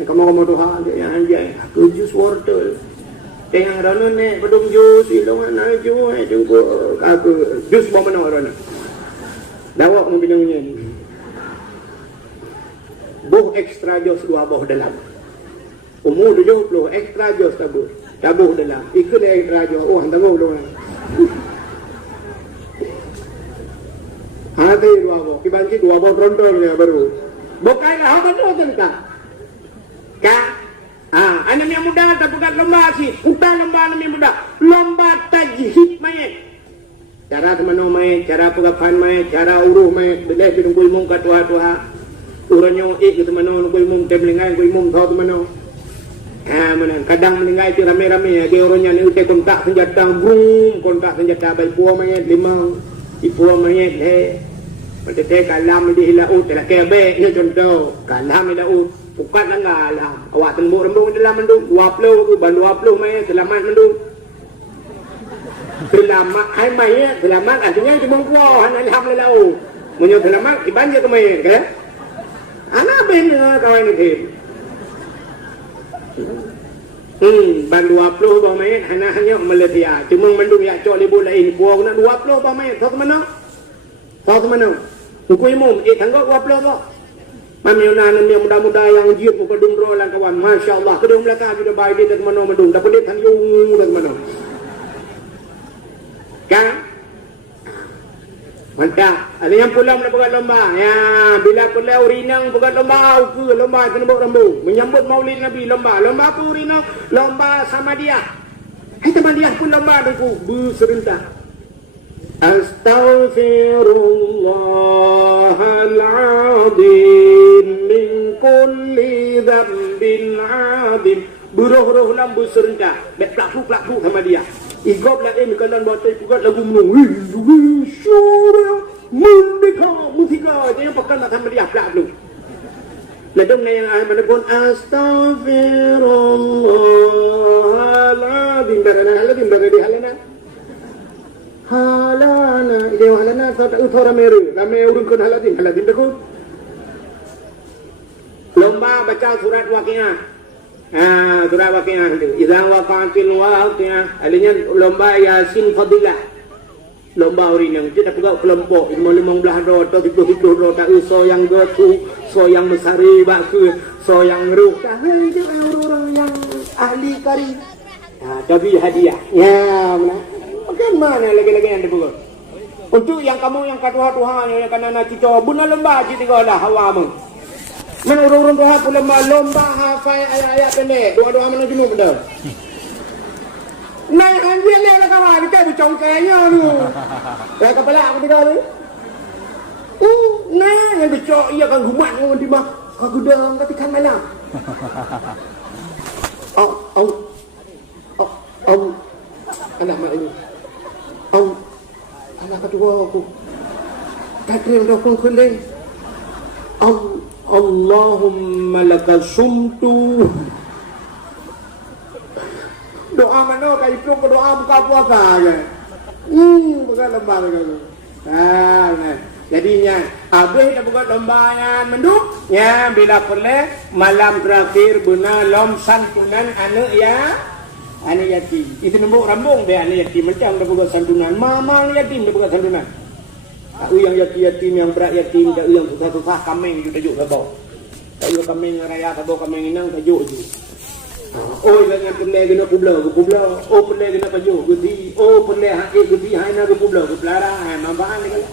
Kamu doa yang hanjit aku juz wortel. Yang rana ni bedung juz ilongan na juz jengko aku juz mau mana rana. Dawak mau binungnya ni. Boh ekstra juz 2 boh dalam. Umur 70 ekstra juz tabuh dalam. Ikut ekstra juz. Oh tangguh dong. Hati 2 boh, kibanci 2 boh rondolnya baru. Bukan lah, apa tu tentang? Kak, anak yang muda tak bukan lomba sih, utang lomba anak yang muda, lomba tajhid mayat. Cara teman mayat, cara pengapan mayat, cara uruh mayat, bila kita nunggu imum kat tuha-tuha, urangnya kita teman nunggu imum, temelingai nunggu imum tahu teman. Mana kadang melingai itu rame-rame ya, dia orangnya ni utai kontak senjata, kontak senjata baik puan mayat 5, ipuan mayat macam tu kalam di hilaut, telah kebek ni contoh, kalam hilaut, bukan langgar alam, awak tembuk rembung dalam mendung, 20 ke bandu 20 mayat selamat mendung, selamat, hai mayat selamat, artinya cuma puan, alham hilaut, menyebut selamat, ibanjir ke mayat, kan? Anak benar kawan ni. Ban 20 bawah mayat hanya meletia. Cuma mendung ya cok libu lain. Buah nak 20 bawah mayat. Tahu mana? Tahu mana? Tuku imum. Tangguh 20 kok. Mamiunan yang muda-muda yang jiut muka dumro lah kawan. Masya Allah. Kedua belakang sudah baik dia dari mana mendung. Tak boleh tanjung dari mana. Kan? Mantap. Ada yang pulang nak buat lomba. Ya, bila pulang urinang buat lomba, lomba kena buat rambut. Menyambut Maulid Nabi lomba. Lomba apa urinang? Lomba sama dia. Hai teman dia pun lomba aku berserentak. Astaghfirullahaladzim min kulli dzambin adzim. Beroh-roh lambu serentak. Bek plak-pluk sama dia. Igop lah kanan batai pukat lagu menung. Syurah mundika mutika. Dia pakai nak sama dia plak-pluk. Ladang na yang mana pun astaghfirullahaladzim. Halana di halana. Halana ide halana tak uthora meru. Ramai urungkan haladim takut. Lomba baca surat Waqiah. Surat Waqiah itu. Idza waqa'atil waqiah. Alinya lomba Yasin Fadilah. Lomba orang yang tidak pegak kelompok 15 do atau 30 do tak so yang gotu, so yang mesari bakku, so yang ruh. Hai dia orang yang ahli kari. Tapi hadiah. Ya, mana? Bagaimana lagi-lagi yang dibuat? Untuk yang kamu yang katuha-tuha yang kana cuco buna lomba citiga dah hawamu. Mana orang-orang tuha pula lomba hafal ayat-ayat pendek, doa-doa mana jenuh benda. Naik anjing ni lah kawan, kita bercongkanya tu. Dah kepala aku tiga tu. Nah, yang bercok, ia akan gumat dengan timah. Aku dah katikan malam. Anak mak ini. Anak kedua aku. Tak terima dokong kuling. Allahumma laka sumtu. Doa mana kau itu doa buka puasa kan? Bukan lomba kan? Jadinya habis dah buka lomba yang menduk. Ya bila boleh malam terakhir guna lom santunan anak yatim. Itu nombor rambung dia anak yatim macam dah buka santunan. Mama yatim dah buka santunan. Aku yang yatim yang berat yatim, aku yang susah-susah kambing juga tajuk kabau. Tajuk kambing raya kabau kambing inang tajuk je. Oh jangan pelai kena kubla. Oh pelai kena paju gudi. Oh pelai hakik gudi hai na kubla kublara hai mambaan ni kan.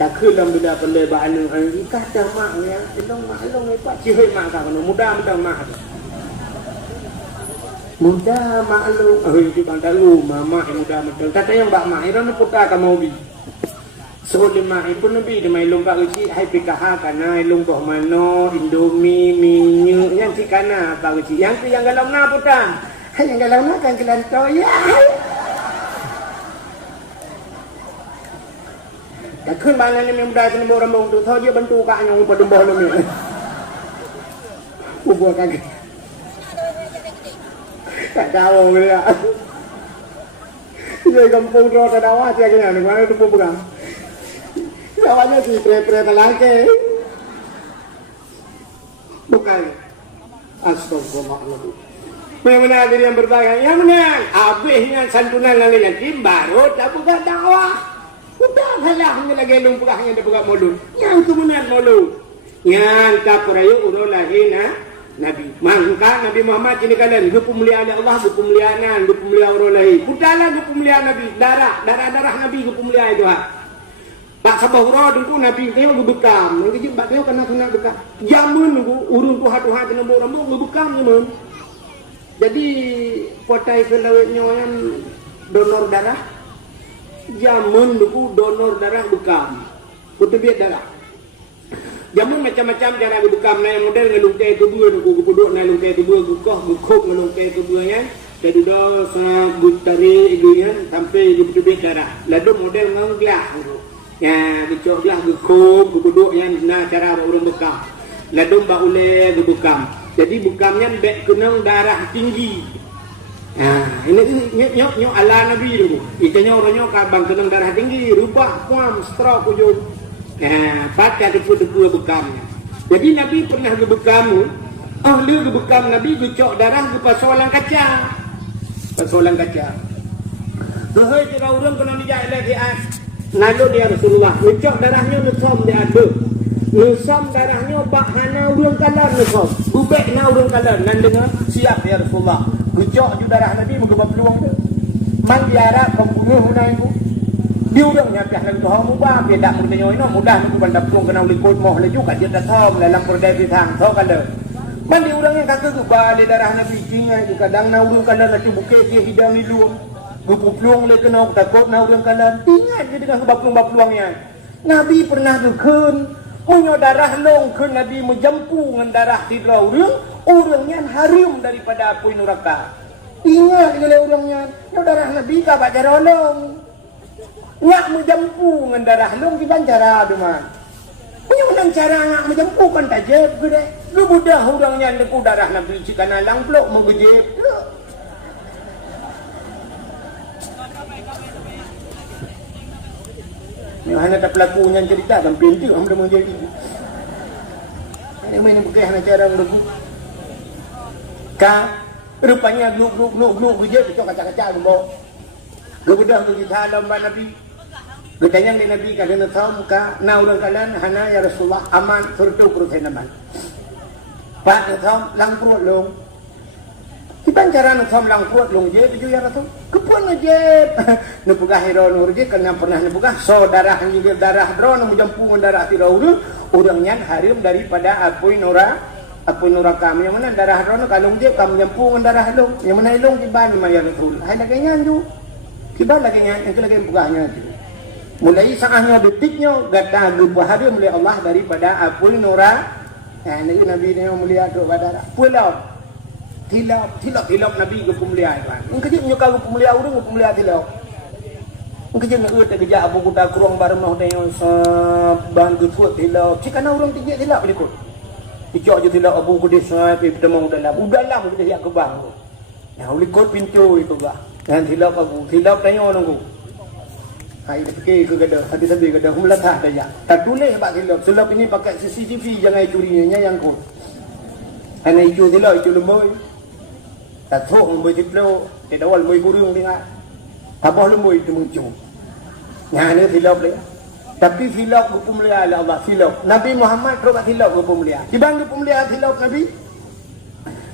Tak kelam benda pelai ba anu ai kata mak ya. Elong ni pak cihoi mak ka muda mak. Muda mak lu. Itu kan tahu mama muda betul. Kata yang bak mak ira putar ka mau bi. So lima pun nabi demai lomba uji hai PKH kana lomba mano Indomie minyak yang si kana apa uji yang tu yang galau na putang hai yang galau na kan kelanto ya tak kun balan ni muda ni rambung tu tho dia bantu ka nyong pada boh ni ubah kaki tak tahu dia dia kampung ro tak dawa dia kena ni mana tu pegang. Awalnya si pre-pre telangke. Bukan. Astagfirullahaladzim. Memang diri yang bertanya, yang mana? Habisnya santunan lalu yatim baru tak buka dakwah. Udah halahnya lagi lumpurahnya dia buka mulut. Yang kemudian mulut. Yang tak perayu urut lahirnya Nabi. Maka Nabi Muhammad ini kalian kemuliaan Allah, kemuliaan urut lahir. Putalah kemuliaan Nabi. Darah Nabi kemuliaan itu. Pak sabah urut dengku Nabi tengok gebekam. Nanti jembat tengok kena bekam. Jamun dengku urun tuha-tuha kena rambut gebekam jamun. Jadi potai kelawetnya yang donor darah. Jamun dengku donor darah bekam. Kutebiat darah. Jamun macam-macam cara gebekam na yang model ngelungkai tubuh dengku gepuduk na lungkai tubuh gukok ngelungkai tubuhnya. Jadi dosa gutari igunya sampai kutebiat darah. Lalu model ngelak dengku. Ya, dicok lah gekum, geduk yang nah cara orang bekam. Ladum ba ule gebekam. Jadi bekamnya bek kenang darah tinggi. Ini nyok ala Nabi dulu. Itanya orangnya kabang kenang darah tinggi, rubah kuam stroke ujung. Pakai depu-depu bekamnya. Jadi Nabi pernah gebekam. Ahli gebekam Nabi gecok darah ke pasolan kaca. Pasolan kaca. Dohoi kira orang kena dijai lagi Nado dia Rasulullah, ngecok darahnya nusom dia ada. Nusom darahnya bakhana urang kalan nusom. Gubek na urang kalan nan dengar siap ya Rasulullah. Ngecok ju darah Nabi mengebab peluang dia. Man biara pembunuh hunai ku. Dia urang nyapah lang tuha mubah beda mun tanyo ino mudah nu bandap tung kena likut moh le juga dia tatom dalam perdai di thang tho kan de. Mandi orang yang kata tu balik darah Nabi ingat tu kadang na urang kanan nanti bukit dia hidang ni luang. Gupuplung le kena takut na urang kanan. Ingat dia dengan baplung-baplungnya. Nabi pernah dukun punya darah long ke Nabi menjampu dengan darah tidra urangnya harim daripada api neraka. Ingat oleh urangnya, no darah Nabi ka baca rolong. Ngak menjampu dengan darah long di cara deman. Punya menang cara ngak menjampu kan tajab gede. Gebudah urangnya deku darah Nabi jika nalang blok menggejep. Ni hanya tak pelakunya cerita dan pintu hamba menjadi. Ini main bukan hanya cara menunggu. Rupanya gluk gejep itu kaca-kaca lumba. Gebudah tu kita dalam Nabi. Bertanya di Nabi kadang tahu muka na urang kanan hana ya Rasulullah aman surtu kurusai naman. Pak tahu lang perut long. Kita cara tahu lang perut long je tu ya Rasul. Kepun je. Nu pegah hero nur je kerana pernah nu pegah saudara juga darah dron nu jampungan darah ti urang urangnya harim daripada apoi neraka yang mana darah dron kalung je kam jampungan darah long yang mana long tiban ya Rasul. Hai lagi nyanju. Tiba lagi nyanju itu lagi pegahnya tu. Mulai saatnya detiknya gadah berbahagia oleh Allah daripada apoi neraka. Ini Nabi ni mulia tu badara. Pulau tilap Nabi ke pemulia kan. Engkau je nyokal pemulia urang pemulia tilap. Engkau je nak kerja abu kuda kurang barang noh tengok ban gufut tilap. Cikana urang tinggi tilap ikut. Icok je tilap abu kuda sampai bertemu dalam. Udalam kita siap ke bang. Ya ikut pintu itu bah. Dan tilap abu tilap tengok nunggu. Hai fikir ke gadah, hati sabi gadah humlatah daya. Tak boleh bak tilap ini pakai CCTV jangan curinya yang kau. Hanya itu tilap itu lemoi. Tak thok lemoi tiplo, tidak awal lemoi burung dengar. Tabah lemoi itu muncul. Yang ini tilap dia. Tapi tilap berpemulia oleh Allah tilap. Nabi Muhammad terus tilap berpemulia. Dibang berpemulia tilap Nabi.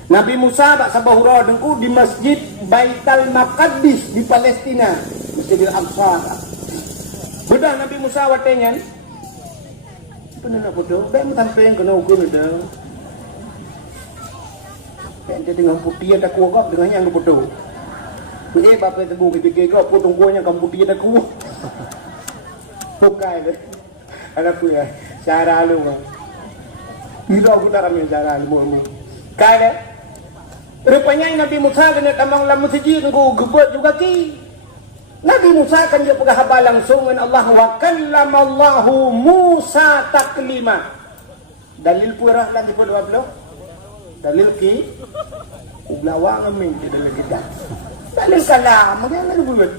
Nabi Musa bak sabahura dengku di Masjid Baitul Maqdis di Palestina. Masjidil Aqsa. Bedah Nabi Musa watengan. Kena nak foto, ben tampeng kena ukur dah. Ben dengan putih ada kuat dengan yang foto. Ni bapa tebu kita kau potong kuahnya kamu putih ada kuat. Pokai deh. Ada punya cara lu. Ira aku tak ramai cara lu. Kai deh. Rupanya Nabi Musa kena tamang lam masjid ku gebet juga ki. Nabi Musa kan dia pegah haba langsung dengan Allah wa kallamallahu Musa taklima. Dalil purah lagi pun apa? Dalil ki ublawang amin tidak lagi dah. Dalil kalam jangan buat.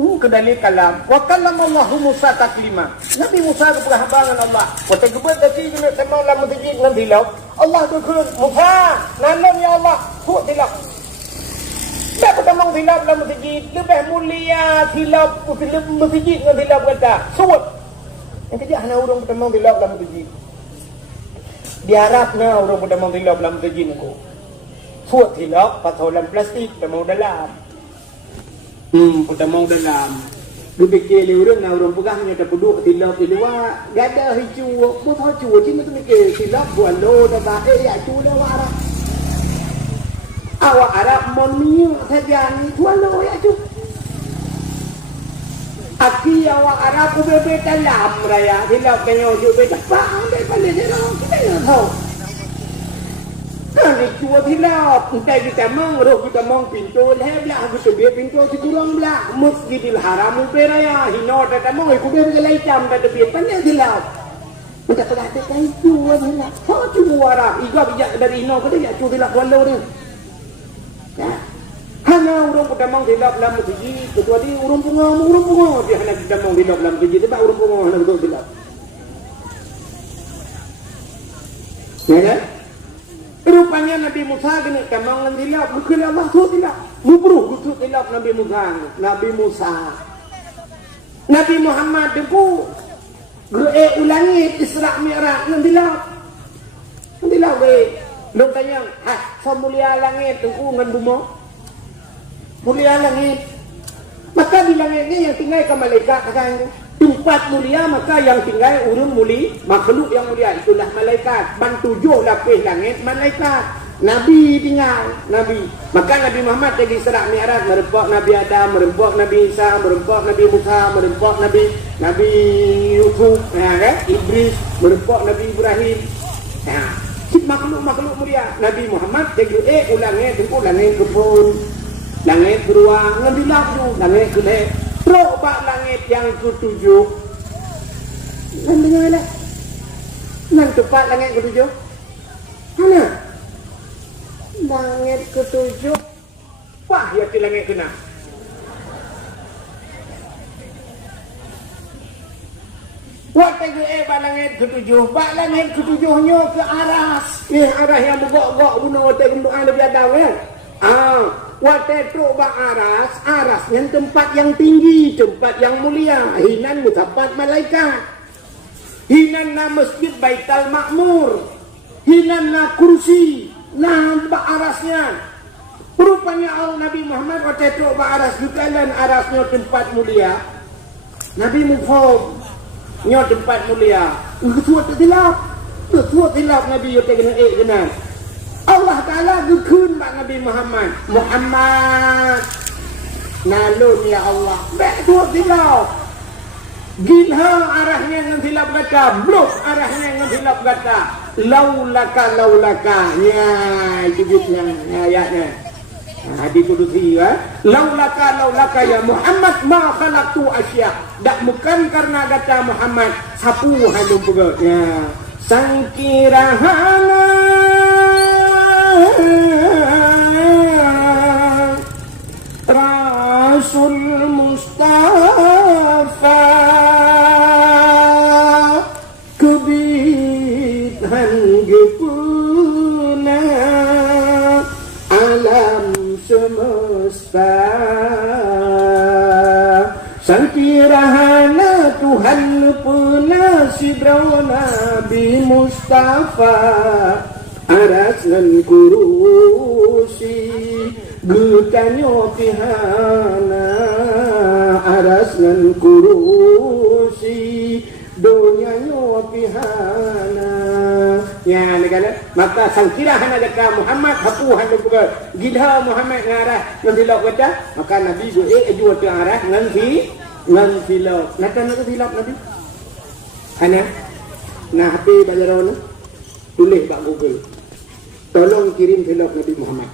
Ke dalil kalam wa kallamallahu Musa taklima. Nabi Musa ke pegah haba dengan Allah. Waktu gebet tadi kena tamang lam masjid dengan dilau. Allah tu Musa, nalam ya Allah, tu dilau. Tak pertama tilap dalam masjid lebih mulia tilap masjid dengan tilap kata suat. Yang kejap hanya orang pertama tilap dalam masjid. Diharapnya orang pertama tilap dalam masjid ni. Suat tilap patolan plastik pertama dalam. Pertama dalam. Dia fikir orang pegahnya tak peduk tilap di luar. Gada hijau, buat hijau cuma tu fikir tilap buat lo dah baik ya hijau dah warah. Awak Arab monia saja ni tuan lo ya cu. Aki awak Arab ku bebe dalam raya hilap kenyo ju bebe bang be pandai jero kita nak tahu. Kan itu hilap kita kita roh kita pintu leblah kita be pintu si kurang belah Masjidil Haram be raya hino kita ku bebe gelai jam kita be pandai hilap. Kita perhati kan itu hilap. Kau cu Arab iga bijak dari hino kita ya cu hilap tuan lo ni. Hanya urung pedamang dilap dalam masjid kecuali urung bunga dia hanya pedamang dilap dalam masjid tak urung bunga hanya betul dilap. Ya. Rupanya Nabi Musa kena pedamang dilap bukan Allah tu dilap. Mubruh tu dilap Nabi Musa. Nabi Muhammad deku ulangi Isra Mi'raj nan dilap. Dilap we. Lu tanya, mulia langit tengku dengan bumi. Mulia langit. Maka di langitnya yang tinggal ke malaikat kan. tempat mulia, maka yang tinggal urun muli, makhluk yang mulia, itulah malaikat. Ban 7 lapis langit malaikat. Nabi tinggal, Nabi. Maka Nabi Muhammad lagi Isra Mi'raj, merempak Nabi Adam, merempak Nabi Isa, merempak Nabi Musa, merempak Nabi Yusuf, kan? Idris, merempak Nabi Ibrahim. Makhluk-makhluk mulia. Nabi Muhammad lagi ulangnya tengku langit kebun, langit beruang, ngambil lagu, langit gelap. Teruk bak langit yang ke-7. Nan dengar lah. Nan tepat langit ke-7. Mana? Langit ke-7. Wah, ya ke langit ke-6. Waktu ke bak langit ke-7. Bak langit ke-7 nya ke aras. Aras yang bergok-gok guna waktu gembuan lebih ada kan? Waktu truk bak aras yang tempat yang tinggi, tempat yang mulia. Hinan tempat malaikat. Hinan na masjid Baitul Makmur. Hinan na kursi. Nah bak arasnya. Rupanya Allah Nabi Muhammad waktu truk bak aras juga dan arasnya tempat mulia. Nabi Muhammad nya tempat mulia. Ketua tilap Nabi yang kena kena. Allah Ta'ala gekun bak Nabi Muhammad. Nalun ya Allah. Bek tu tilap. Gilha arahnya dengan tilap kata. Blus arahnya dengan tilap kata. Laulaka. Ya, itu ayatnya. Hadis kudusi ya. Laulaka ya Muhammad ma khalaqtu asya. Dak bukan karena kata Muhammad sapu halum pega. Ya. Sangkirahana Rasul Mustafa kebidhan gepuna alam semesta Sangkirahana Tuhan penasib Nabi Mustafa aras dan kurusi getanyo pihana aras dan kurusi donyanyo pihana ya negara maka sangkirahana deka Muhammad hapuhan juga gilha Muhammad ngarah ngantilok kata maka Nabi jua tu arah ngantilok nak tilok Nabi ana nah HP bajaran tulis bak Google. Tolong kirim vlog Nabi Muhammad.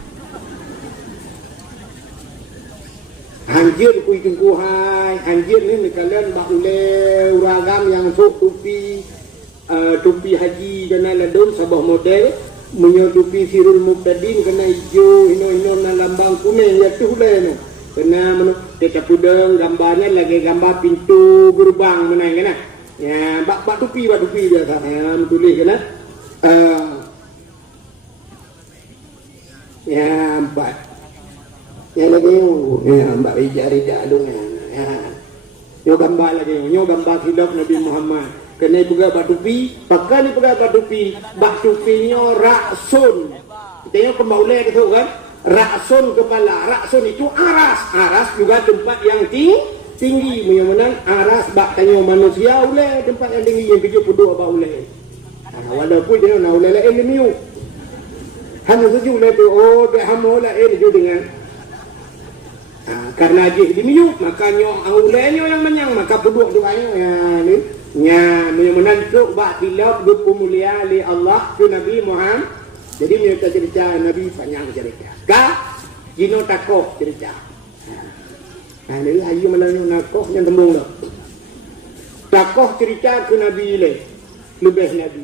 Anjir kui tungkuhai, anjir ni kalian bak uleu ragam yang sok tupi haji kena ladon sabah model, menyo tupi sirul muqtadin kena hijau, hino na lambang kuning ya tu uleu. Kena menu dekat pudeng gambarnya lagi gambar pintu gerbang menang kena. Ya bak tupi biasa. Ya tulis kena. Ya empat ya lagi ya mbak Rija dong ya nyo gambar lagi nyo gambar hidup Nabi Muhammad kena juga batupi pakai ni pakai batupi nyo raksun kita nyo kembali gitu kan raksun kepala raksun itu aras juga tempat yang tinggi menang aras bak tanyo manusia uleh tempat yang tinggi yang 72 bak uleh walaupun dia nak uleh ilmu hanya sejuk lah tu, dia hamba lah dia dengan karena dia dimiuk, makanya awalnya yang menyang, maka peduk doanya ya ni, nya menantuk bak tilap dupu mulia li Allah tu Nabi Muhammad. Jadi mereka cerita Nabi panjang cerita. Jino takoh cerita. Ini ayu melalui nakoh yang tembung dah. Takoh cerita ke Nabi lebih Nabi.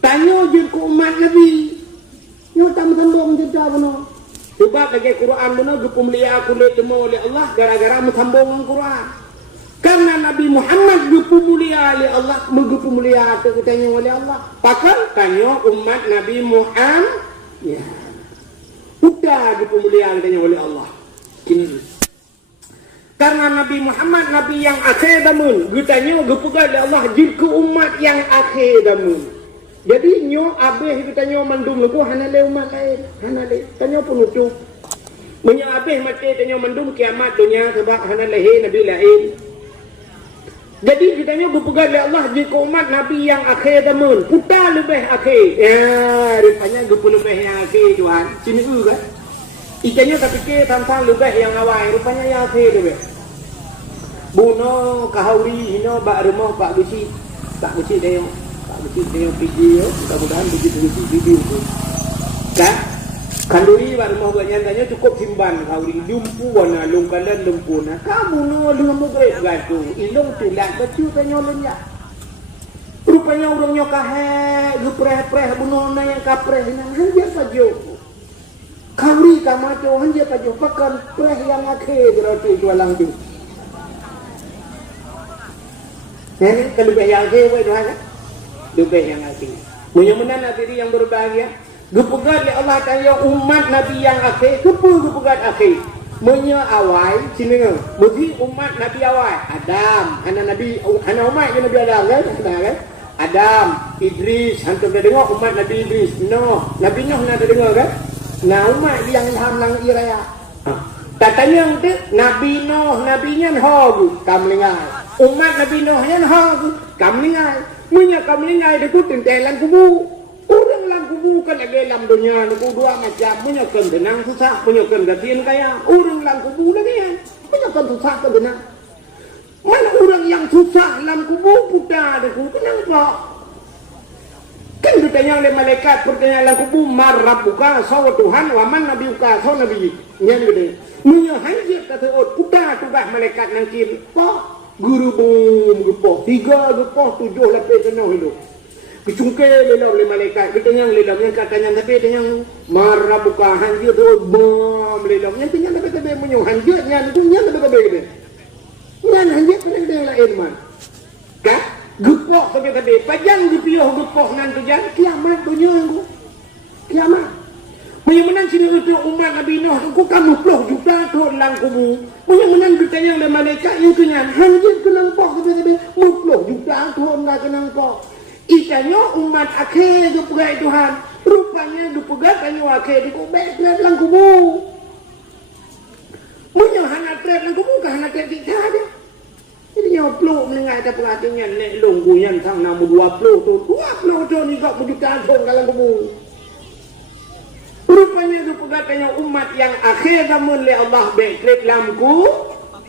Tanya je ke umat Nabi. Yo tam-tambung cerita benar. Sebab lagi Quran benar gupulia kulit temu oleh Allah gara-gara menambung Quran. Karena Nabi Muhammad gupulia oleh Allah, gupulia katanya oleh Allah. Pakal tanya umat Nabi Muhammad. Ya. Udah gupulia katanya oleh Allah. Kini. Karena Nabi Muhammad Nabi yang akhir damun, katanya gupulia oleh Allah jika umat yang akhir damun. Jadi nyo abih kita nyo mandum lebu hanale umat lain, hanale tanyo penutup. Menyo abih mati tanyo mandum kiamat dunia sebab hanale Nabi lain. Jadi kitanya berpegang oleh Allah jika umat Nabi yang akhir zaman putar lebih akhir. Ya, rupanya lebih yang akhir Tuhan. Sini kan? Ikannya tak fikir tentang lebih yang awal. Rupanya yang akhir lebih. Buno kahauri hino bak rumah Pak Besi. Pak Besi dia. Pak Besi dia video. Mudah-mudahan begitu video tu. Kan? Kanduri baru mau buat nyantanya cukup simpan kauri lumpu warna lungkalan lumpu na kamu no lumpu great gatu ilung tulang kecil tanyolen ya rupanya orangnya kahe gepreh-preh bunuh na yang kapreh nang hanya saja kauri kamato hanya saja pakan preh yang akhir berarti jualang tu ini kalau yang akhir buat doa kan lebih yang akhir mudah-mudahan hati yang berbahagia. Gepegat oleh Allah Ta'ala umat Nabi yang akhir, gepegat akhir. Menya awal, sini kan? Mesti umat Nabi awal. Adam, anak Nabi, anak umat yang Nabi Adam kan? Adam, Idris, hantar dah dengar umat Nabi Idris. Noh, Nabi Noh nak dengar kan? Nah umat yang ilham lang iraya. Katanya tu Nabi Noh, Nabi-nya hagu, kamlingai. Umat Nabi Noh yang hagu, kamlingai. Menya kamlingai deku tentelan kubu. Orang lam kubu kan lagi lam dunia ni dua macam menyakan tenang susah menyakan gatiin kaya orang lam kubu lagi ya menyakan susah ke tenang mana orang yang susah lam kubu putar deku kenapa kan ditanya oleh malaikat pertanyaan lam kubu marab buka sawa Tuhan waman nabi buka sawa nabi nyan gede munya hanjir kata putar tugah malaikat nangkin pak guru bum gepoh 3 gepoh 7 lapis tenang hidup kecungke lelau oleh malaikat kita yang lelau katanya tapi yang marah buka hanjir tu bom lelau yang tinggal tapi menyuh hanjirnya itu yang tapi yang hanjir kena dia lain man kan gepok tapi pajang dipiuh gepok nan tu jangan kiamat dunia aku kiamat menang sini untuk umat Nabi Nuh aku kamu puluh juta tu lang kubu menang kita yang oleh malaikat yang kena hanjir kena pok tapi 10 juta tu nak kena pok ikannya umat akhir dipegang Tuhan rupanya dipegang kanyu akhir dikubek trep lang kubu punya hana trep lang kubu ke hana trep kita ada jadi yang peluk menengah ada perhatiannya nek longgu yang sang namu 20 tu 20 tu ni kok begitu asong dalam kubu rupanya dipegang kanyu umat yang akhir zaman oleh Allah bek trep lamku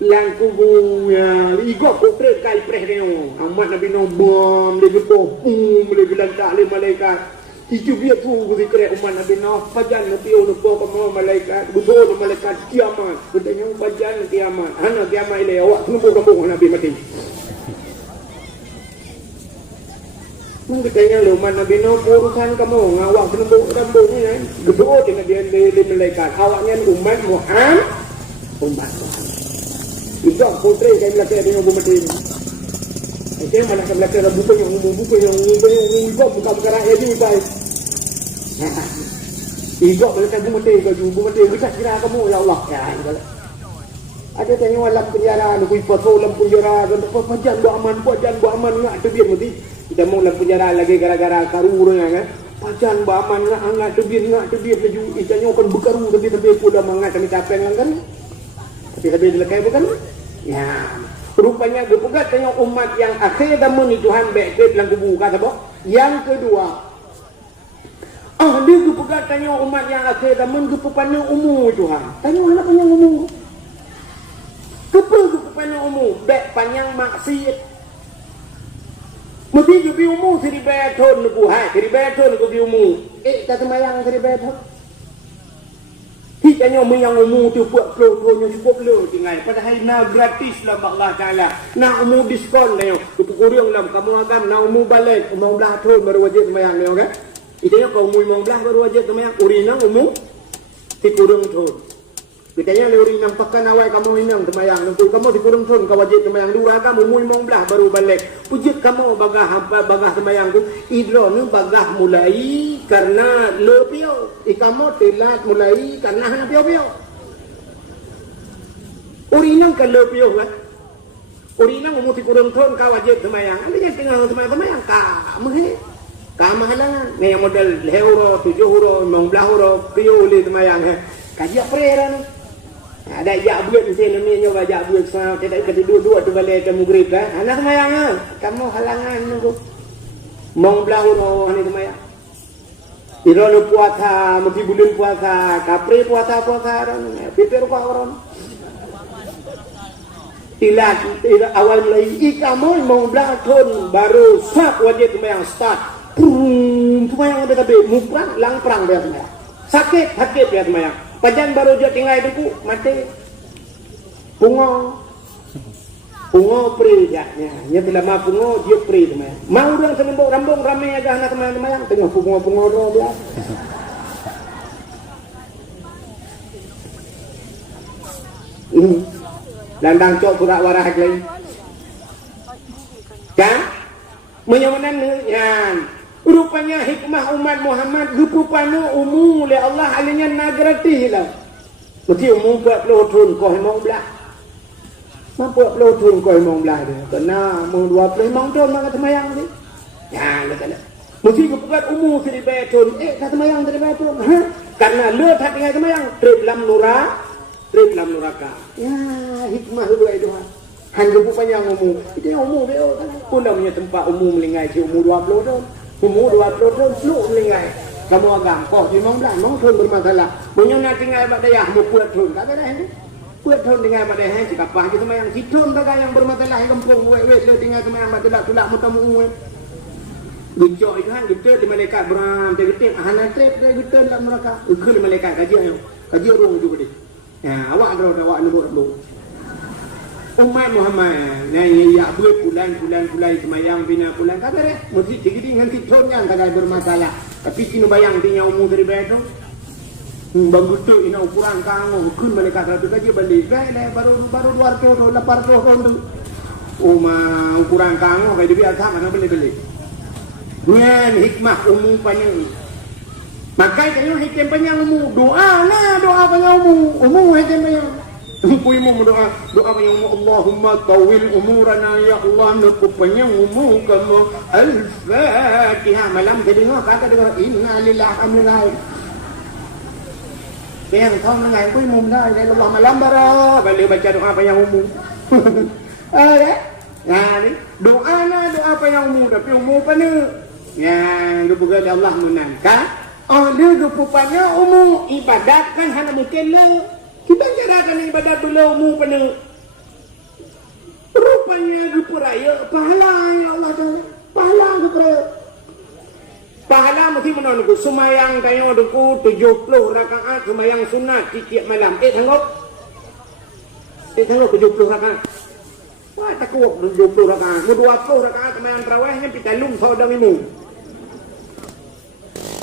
lang kubunya igok kutrek kai preh dia amat Nabi Nuh bom dia gepoh boleh bilang tak le malaikat itu dia tu zikir umat Nabi Nuh pajan Nabi Nuh ko malaikat betul malaikat kiamat bedanya pajan kiamat ana kiamat ile awak tunggu Nabi mati mungkin tanya lo umat Nabi Nuh urusan kamu ngawak tunggu ni kan gedoh dengan dia malaikat awaknya umat Muhammad umat itu putri kami belakang dengan bumati ini. Itu yang mana kami belakang bukan yang igok bukan perkara ini baik. Igok belakang bumati kita kira kamu ya Allah ya. Ada tanya dalam penjara, aku foto dalam penjara, pajan bu aman ngak tebir mesti. Kita mau dalam penjara lagi gara-gara karu orang kan. Pajan bu aman ngak tebir laju. Itanya akan berkaru tapi aku dah mangat kami capek kan. Tapi lekai bukan? Ya. Rupanya dipegat tengok umat yang akhir zaman ni Tuhan baik dalam kubu kata apa? Yang kedua. Dia dipegat tengok umat yang akhir zaman kepepana umur Tuhan. Tengok mana panjang umur? Kepepana umur baik panjang maksiat. Mesti jubi umur 1000 tahun ku hai 1000 tahun ku bi umur. Kata mayang 1000 tahun. Hikanya yang umur tu buat pro-pronya cukup le tinggal padahal na gratis lah Allah Taala. Na umur diskon dia. Tu kurang lah kamu akan na umur balik 15 tahun baru wajib sembahyang dia kan. Itanya kau umur 15 baru wajib sembahyang urina umur dikurang tahun. Kitanya le urina pakan awal kamu inang sembahyang tu kamu dikurang tahun kau wajib sembahyang dua kamu umur 15 baru balik. Pujit kamu bagah sembahyang tu idro ni bagah mulai karena lebih ikamu telat mulai karena hana pio-pio. Urinang kan lebih kan. Urinang umur kurang tahun kau wajib sembahyang. Ada yang tengah sembahyang ka meh. Ka mahalangan. Ni model euro 7 euro 15 euro pio le sembahyang he. Kaji prera ni. Ada jak buat mesti namanya wajak buat sama tidak kata dua-dua tu balik ke maghrib kan. Anak semayang kamu halangan nunggu. Mong belau no anak semayang. Iro no puasa, mesti bulan puasa, kapri puasa ron. Pipir kau ron. Tilat awal mulai kamu mong belau ton baru sak wajib semayang start. Semayang ada tapi muprang lang perang dia semayang. Sakit dia semayang. Pajan baru dia tinggal itu mati pungo pri ya nya bila ma pungo dia pri teman mau orang senembok rambung ramai aja anak teman-teman yang tengah pungo do dia landang cok surat warah lagi kan menyawanan yan rupanya hikmah umat Muhammad rupanya umum oleh Allah alanya nagrati lah. Mesti umum buat pelotun kau hemong belah. Mampu buat pelotun kau hemong belah dia. Kena mau 20 hemong ton maka semayang ni. Ya, kata. Mesti buat umum dari beton. Kata semayang dari beton. Karena lu tak tinggal semayang. Trip lam nuraka. Ya, hikmah itu itu. Hanya rupanya umum. Itu umum dia. Pun dah punya tempat umum melingai si umum 20 ton. Umur 20 tahun lu melingai. Kamu agam kau memang dah memang tahun bermasalah. Punya nak tinggal pada yang buat tahun kata dah ini. Buat tahun tinggal pada yang jika apa kita yang hitun bagai yang bermasalah kampung we tinggal sama yang tulak mutamu we. Gejok itu kan gede di malaikat beram gede anak trip dia gede dalam mereka. Ke di malaikat kaji orang juga deh. Ya awak awak nubuk dulu. Umat Muhammad ya buat bulan semayang bina bulan kata deh mesti tinggi dengan titonnya kadang bermasalah tapi kini bayang dia umur dari betul bagus tu ina ukuran kamu kun mereka satu kaji balik baru 200 tahun tu ukuran kamu kayak biasa mana beli ngan hikmah umum panjang makanya kayu hikmah panjang umum doa panjang umum hikmah panjang Kuimu doa yang Allahumma tawil umurana ya Allah nak panjang umur kamu al-Fatihah malam jadi ngah kata dengar inna lillahi wa inna ilaihi yang tahu mengai kuimu dah ya Allah malam bara balik baca doa panjang umur ya ni doa panjang umur tapi umur pana yang kebuka Allah menangkan dia kepupannya umur ibadat kan hanya mungkin lah. Kita carakan ibadat beliau mu penuh. Rupanya diperaya pahala ya Allah Taala. Pahala diperaya. Pahala mesti menonku semayang tayo duku 70 rakaat semayang sunat tiap malam. Sanggup 70 rakaat. Wah tak kuat 70 rakaat. 20 rakaat semayang tarawih kan pitalung saudang imu.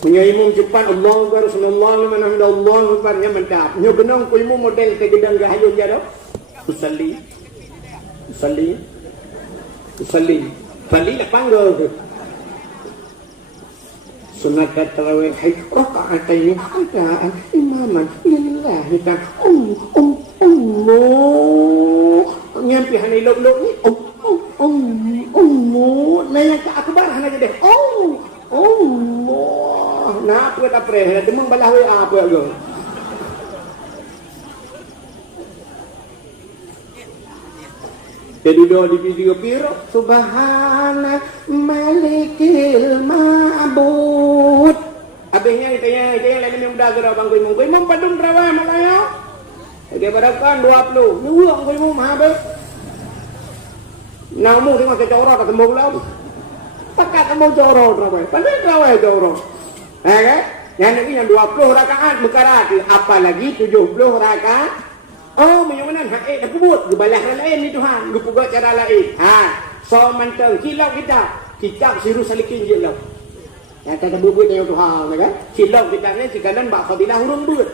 Punya imam cepat Allahu Akbar sallallahu alaihi Allahu Akbar nya mantap. Nyo benong ku imam model te gedang gahayun jado. Usalli lapang go. Sunat tarawih hay rakaatain hadaan imaman lillahi ta'ala. Allah. Nyampi hanai log-log ni. Naya ka akbar hana deh. Allah. Nak buat apa ya? Demang balah apa ya? Jadi doa di video biru Subhana Malikil Ma'bud. Abisnya kita lagi muda gerak bang gue mau padung terawih makanya. Dia berakan 20. Nuang gue mau habis. Namu tengok kecorok ketemu belum? Pakai ketemu corok terawih. Pandai terawih corok. Kan? Yang ini yang 20 rakaat berkarati, apalagi 70 rakaat. Oh, menyuanan hak aku buat gebalah lain ni Tuhan, gupuga cara lain. So manteng kilau kita siru salikin je lah. Yang kata buat yang Tuhan kan? Kilau kita ni sikadan bak fadilah hurung buat.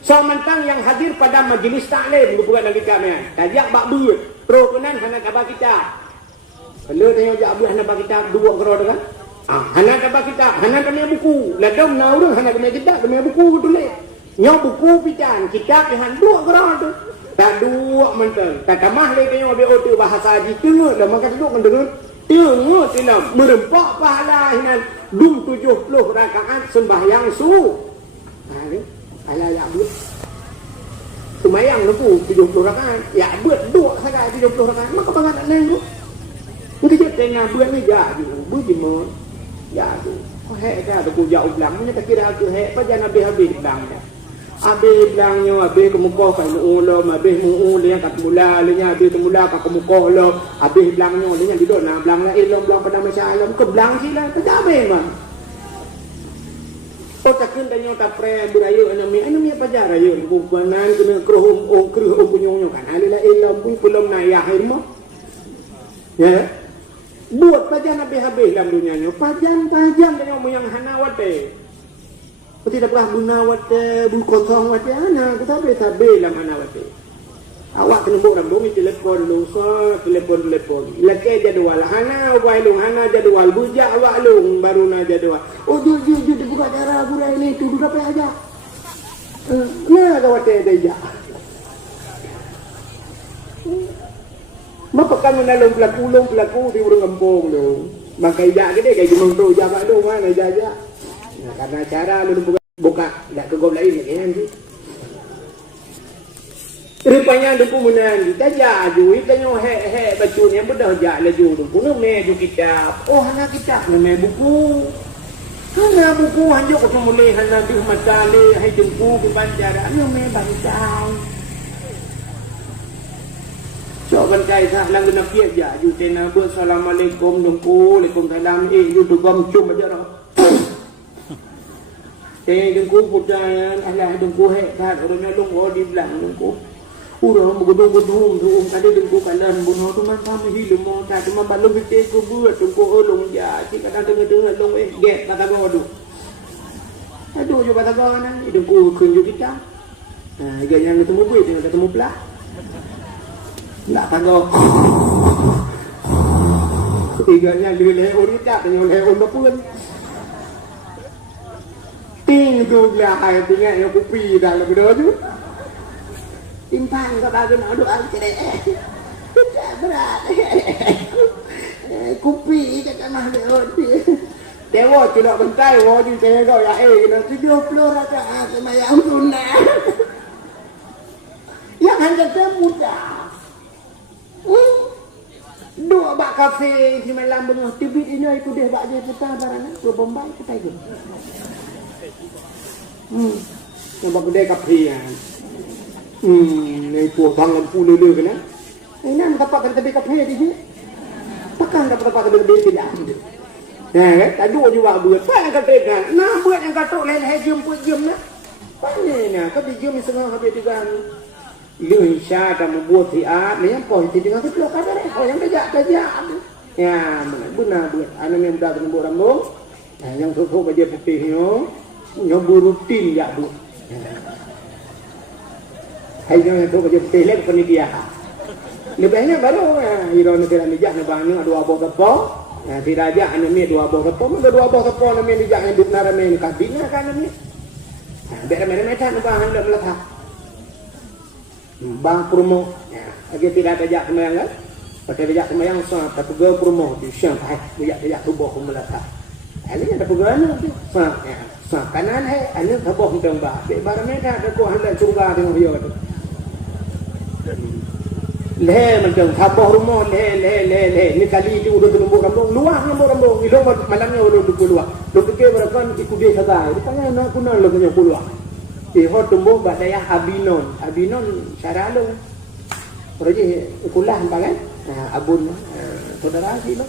So manteng yang hadir pada majlis taklim gupuga lagi kami. Tajak bak buat. Prokunan hana kaba kita. Kalau tengok jak buat hana bak kita dua kero kan? Hana kata kita, hana kami buku. Ladang naurung hana kami kita, kami buku tulis. Nyo buku pican, kita kehan dua gerak tu. Tak dua mental. Kata mah lagi nyo be otu bahasa haji tengok dah maka duduk mendengar. Tengok tinam merempak pahala hinan 70 rakaat sembahyang su. Ni ala ya bu. Semayang tu 70 rakaat. Ya buat dua sangat 70 rakaat. Maka bangat nak nengok. Mungkin tengah buat ni ja tu. Bujimon. Ya tu. Kau hek dah tu jauh belang. Mana tak kira aku hek. Pajan habis-habis belang dah. Habis belangnya, habis ke muka kan ulum, habis mu'ul kat mula, lenya habis ke mula kat muka ulum, habis belangnya, lenya duduk nak belangnya, belang pada masa alam, ke belang sila, tak habis man. Oh takkan tanya tak pre budaya anami apa jar raya, kumpulan kena keruh punyongnya kan, alilah ilam pun belum naik irma. Ya. Buat pajan habis-habis dalam dunianya, pajan dengan yang hanawat tidak pernah guna wate kosong wate ana kita be la mana wate awak kena buat dalam telefon lu so telefon leke jadual hana wailung hana jadual bujak awak lung baru na jadual oh ju buka cara burai ini tu dapat aja nah ka wate deja maka kan nalong pelaku di urang kampung lu makai ja gede kayak gimana tu jawab lu mana jaja. Nah, karena cara lu buka tak ke gol lain nanti. Rupanya dupu menan kita jadu kita hek bacunya bedah jak laju dupu nu me kitab. Oh hana kitab me buku. Hana buku hanjo ko mulai hana di matale hai jengku ke banjara nu me bancai. So bancai sah lang na piak ja ju tena bu assalamualaikum dupu waalaikumsalam ju tu gom cum aja dah. Dengku pudayan alah dengku hekat orangnya long di belang dengku urang begedung tadi dengku kanan bunuh tu man kami hilang mau tak cuma balong kita ku buat dengku olong ja si kadang dengar long get kata godu aduh jo kata gana dengku kunjuk kita nah gaya ketemu buih dengan ketemu pula nak tago tiganya lele orita dengan lele ondapun ting tu lah hai tinggal yang kopi dah lebih dulu timpang kau bagai nak doa cedek tak berat kopi jangan mah dia dewa tidak bentai wo di tengok ya kena 70 rakaat sembahyang sunat yang hanya mudah dua bak kafe di malam benuh tibit ini itu dia bak je petang barang dua Bombay kita itu yang kedai kafe ya. Ni puang lampu lele kena. Ini tempat tepi kafe di sini. Takkan dapat tempat tepi tidak. Ya kan? Tadi juga buat. Apa yang kata kan? Nah buat yang kata lele jam nak. Pandainya, kau dijum setengah habis juga. Lu insya dah membuat siat. Ni yang positif dengan sebelah kadar. Oh yang kejap. Ya, benar buat. Anak yang dah tembok rambut. Yang sosok baju putihnya. Nyobu rutin ya bu. Hai yang tu kerja telek penitia. Lebihnya baru hiro negara mijak nebangnya dua abah tepo. Nah tidak aja anu mi dua abah tepo, ada dua abah tepo nami mijak yang duk narame ni kabinnya kan nami. Nah bere-bere macam nebang dak meletak. Bang promo. Ya, lagi tidak ada jak semayang kan? Pada jak semayang sah tapi go promo di siang hai bijak tubuh meletak. Ini ada pegangan tu. Sah kanan ane thabok teng ba. Be barame dah ada ko hendak cungga dengan dia tu. Le macam thabok rumah le ni kali itu udah tembok rambung luah rambung itu malamnya udah luah. Lu fikir berakan ikut dia saja. Ditanya nak kuna lu punya keluar. Hot tembok bak daya Abinon syaralo. Proje kulah hang kan? Abun saudara si lo.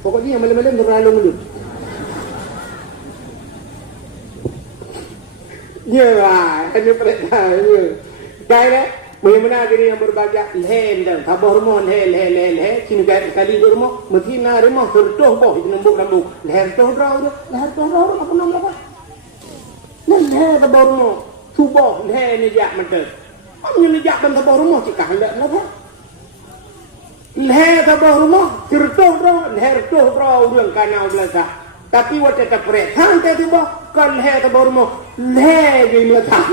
Pokoknya malam-malam berlalu dulu. Ya lah, ini mereka ini. Kaya bagaimana diri yang berbahagia leh dan tabah rumah leh sini kali di rumah mesti na rumah tertuh boh itu nembuk rambut leh tertuh apa nama apa leh tabah rumah subuh leh ni jak macam apa ni jak dan tabah rumah cikah hendak apa leh tabah rumah tertuh รื่องkanau belaka tapi waktu kita perhatian tadi boh kan leh tabah rumah leh di belakang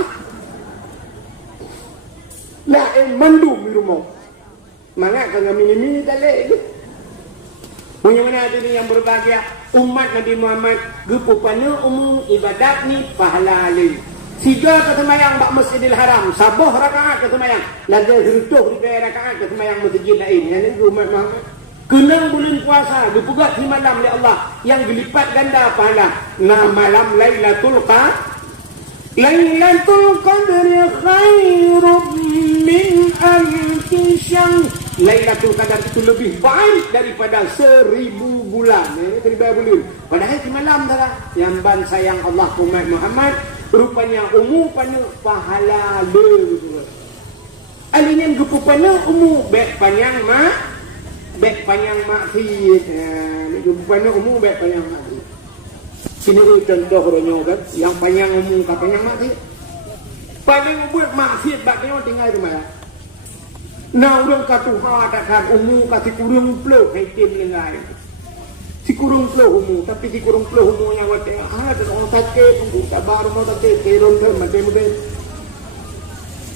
lah mandu di rumah mana kan mini tadi bagaimana ini yang berbahagia umat Nabi Muhammad gepupana umum ibadat ni pahala ali Tiga kesemayang bak Masjidil Haram, sabuh rakaat kesemayang. Lagi hirutuh 3 rakaat kesemayang masjid lain. Yang ini umat Muhammad. Kenang bulan puasa, dipugat di malam oleh Allah yang dilipat ganda pahala. Nah malam Lailatul Qadar. Lailatul Qadri khairum min alfi syahr. Lailatul Qadar itu lebih baik daripada 1000 bulan. Ini 1000 bulan. Padahal di malam dah. Yang ban sayang Allah umat Muhammad. Rupanya pada pahala le. Alinin gupu pada bek panjang maksud. Gupu pada bek panjang maksud. Sini contoh ronyo kan, yang panjang ke panjang maksud. Paling buat maksud baknya tinggal di mana? Nah, orang kata katakan kasih kurung peluk hai tim lengai. Si kurung peluh umu, tapi si kurung peluh umu yang wate, ada orang sakit, untuk sabar mau sakit, kerong ter, macam.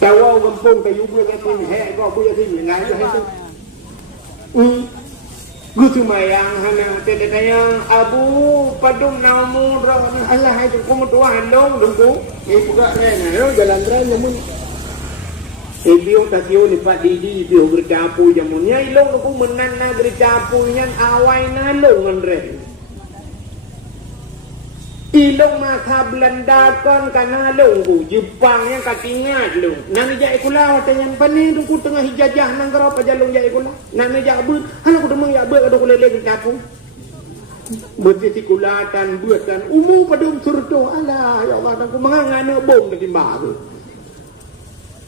Tawa kampung kayu buat apa ni, kau buat apa ni, ngai tu. Gutu mayang hana, tete tayang abu padung namu rong, Allah itu kamu tuan dong, dongku, ini buka rena, jalan rena mun. Biyo tasyo lipat didi biyo bercapu jamunnya ilong aku menana bercapu nyan awai nalong nganre ilong masa Belanda kon kana long Jepang yang katingat long nang jai kula watanyan pani ku tengah hijajah nang karo pajalong jai kula nang ja beut hana ku demeng ya beut ado kulele bercapu berti kulatan buatan umu padum surto Allah ya Allah nang ku mangangana bom ketimbang tu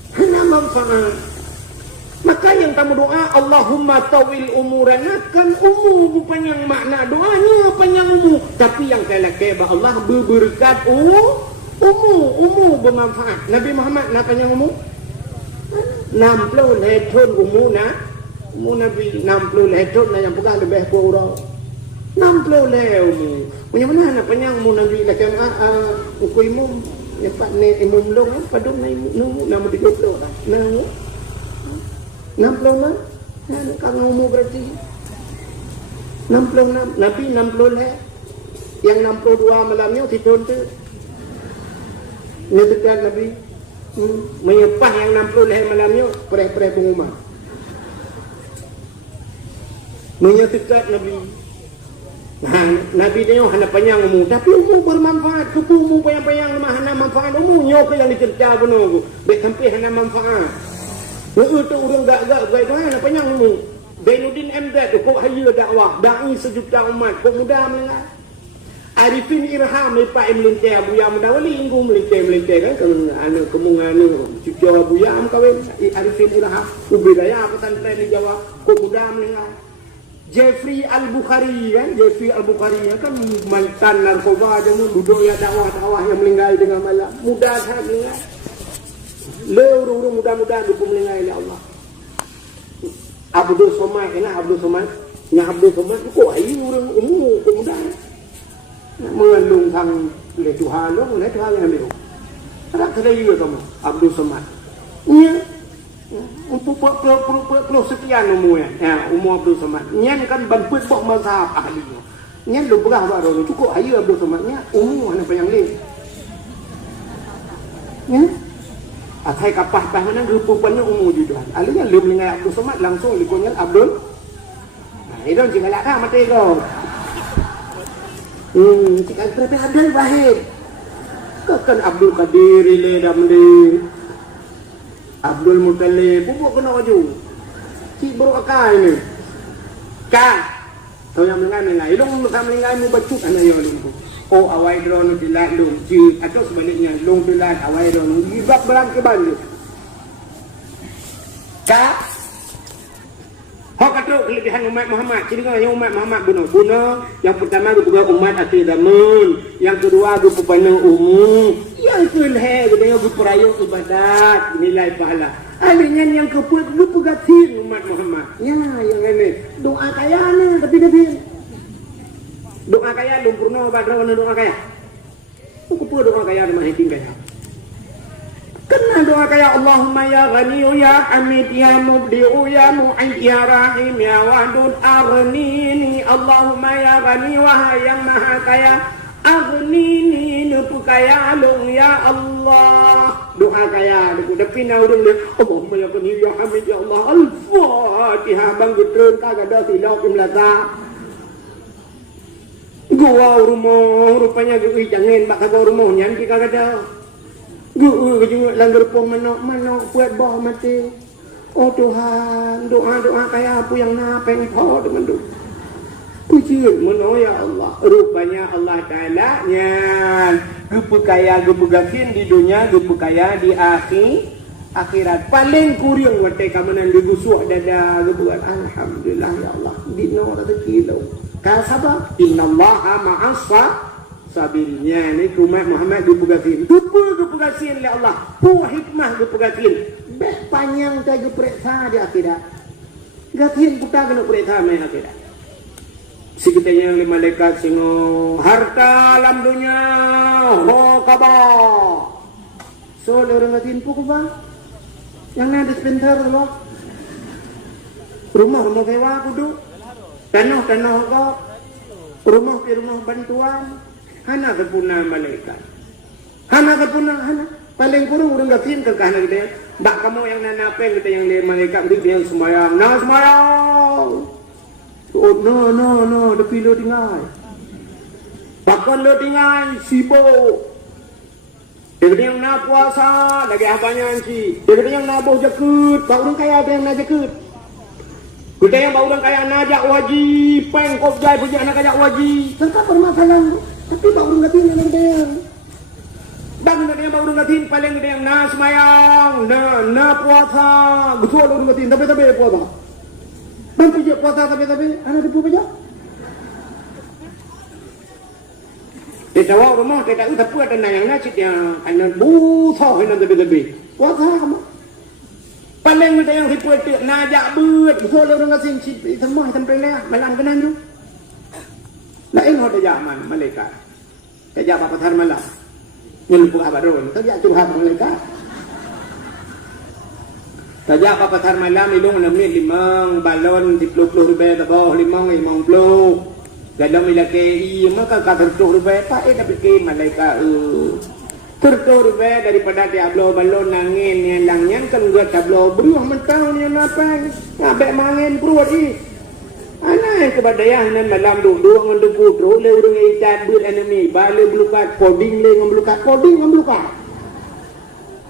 hanya manfaat. Maka yang kamu doa Allahumma tawil umurana kan umur panjang makna doanya panjang umur. Tapi yang kelak-kelak Allah berberkat umur bermanfaat. Nabi Muhammad nak panjang umur 60 tahun umur Nabi 60 tahun yang bukan lebih kurang 60 tahun umur. Punya mana nak panjang umur Nabi lakan ukui umum yang pak ni imam long pada ni nama 30 dah. Nama 60 lah. Kan umur berarti 66 Nabi 60 lah. Yang 62 malamnya tahun tu. Ni tekan Nabi menyepah yang 60 lah malamnya pereh-pereh pengumuman. Menyatakan Nabi Nabi dia hanya panjang umur, tapi umur bermanfaat. Suku umur panjang-panjang lemah hanya manfaat umur. Nyoke yang dicerca benar. Baik sampai hanya manfaat. Itu orang gak-gak baik hanya panjang umur. Zainuddin MZ tu kok haya dakwah, dai sejuta umat, kok mudah melengah. Arifin Irham lepas melintai Buya Mudawali inggu melintai kan anu kemungan cucu Buya kawin Arifin Irham ubidaya pesantren di Jawa kok mudah melengah. Jeffrey Al-Bukhari kan, mantan narkoba dia duduk ya dakwah yang melinggai dengan malam. Mudah sangat melinggai. Lurung mudah-mudahan dukung melinggai oleh Allah. Abdul Somad, Abdul Somad. Yang Abdul Somad tu kok ayu orang umur mudah. Mengandung sang le Tuhan yang ambil. Tak ada juga kamu Abdul Somad. Ya. Untuk puluh sekian umurnya, umur Abdul Somad. Nyan kan banput bok mazhab ahlinya. Nyan lu berah baru cukup ayu Abdul Somadnya umur mana yang lain. Ya. Atai kapah mana rupanya umur juga. Alihnya lu mendengar Abdul Somad langsung likunya Abdul. Nah, itu jika lada mati kau. Jika berapa ada bahid. Kan Abdul Qadir ile damli. Abdul Muttalib pupuk kena baju si baru akal ni kan tahu yang mengenai ilung sama mengenai mu bacuk anak yang lumpuh oh awai drone dilat lung ji atau sebaliknya lung dilat awai drone gibak berang ke balik kan hak kata kelebihan umat Muhammad jadi kalau yang umat Muhammad guna yang pertama juga umat asli zaman yang kedua rupanya umum yang kelih dia berperayaan ibadat nilai pahala alihnya yang keput lupa gatin umat Muhammad ya yang ini doa kaya ni tapi doa kaya lumpurna badrawana doa kaya keput doa kaya mah hiting kaya kena doa kaya Allahumma ya ghani ya hamid ya mubdi'u ya mu'id ya rahim ya wadud aghnini Allahumma ya ghani wahai yang maha kaya aghnini lupa kaya long ya Allah. Doa kaya depi na urang dia. Allahumma ya qani ya hamid ya Allah. Al-Fatihah bang gutreun kagada silap imlasa. Gua rumah rupanya gua jangan bak kagak rumah nyan ki kagada. Gua juga langgar pong manok buat bah mati. Oh Tuhan, doa kaya apa yang napeng po dengan doa. Pujian mono ya Allah. Rupanya Allah Ta'ala nyan gepu kaya gepu gakin di dunia, gepu kaya di akhirat. Paling kurang wate kamanan digusuk dada gebuat. Alhamdulillah ya Allah. Dino rezeki lo. Ka sabar. Innallaha ma'as sabirinnya ni umat Muhammad gepu gakin. Gepu gakin oleh Allah. Pu hikmah gepu gakin. Bek panjang tay geperiksa di akhirat. Gakin putar kena periksa main akhirat. Sekitanya yang malaikat singo harta alam dunia ho kabar so orang ngatin po ko ba yang na dispenser lo rumah sewa kudu tanah ko rumah bantuan hana kepuna malaikat hana paling kurang orang ngatin ke kanan kita bak kamu yang nanapeng kita yang malaikat itu yang sembahyang sembahyang. Oh no, depi lo tinggal. Bahkan lo tinggal sibuk. Dia yang nak puasa lagi apanya si. Dia yang nak boh jakut, bau orang kaya ada yang nak jakut. Kita yang bau orang kaya najak wajib, pengkop jai punya anak ajak wajib. Tentang permasalahan, tapi bau orang katin yang dia. Bang dia bau orang katin paling dia yang nak semayang, nak puasa, betul orang katin tapi puasa. Bang pijak puasa tapi anak depu pijak. Tahu rumah kita udah puas dan yang nasi yang anak butuh yang tapi puasa kamu. Paling kita yang hidup itu najak betul orang kasih cip semua sampai leh malam kenan tu. Lain hot zaman malaikat. Kerja apa pasar malam. Nyelupuk abadon kerja curhat malaikat. Kerja apa pasar malam ilung namit limang balon di puluh ribu tabah limang puluh. Gadam ilake maka kata 30 ribu tak dapat ke malaikat 30 ribu daripada diablo balon angin yang langyan kan gua tablo beruah mentang ni apa ngabek mangin peruat ana kebadayah nan malam duduk ngan debu tro le urang icat ber enemy bale blukat coding le ngamblukat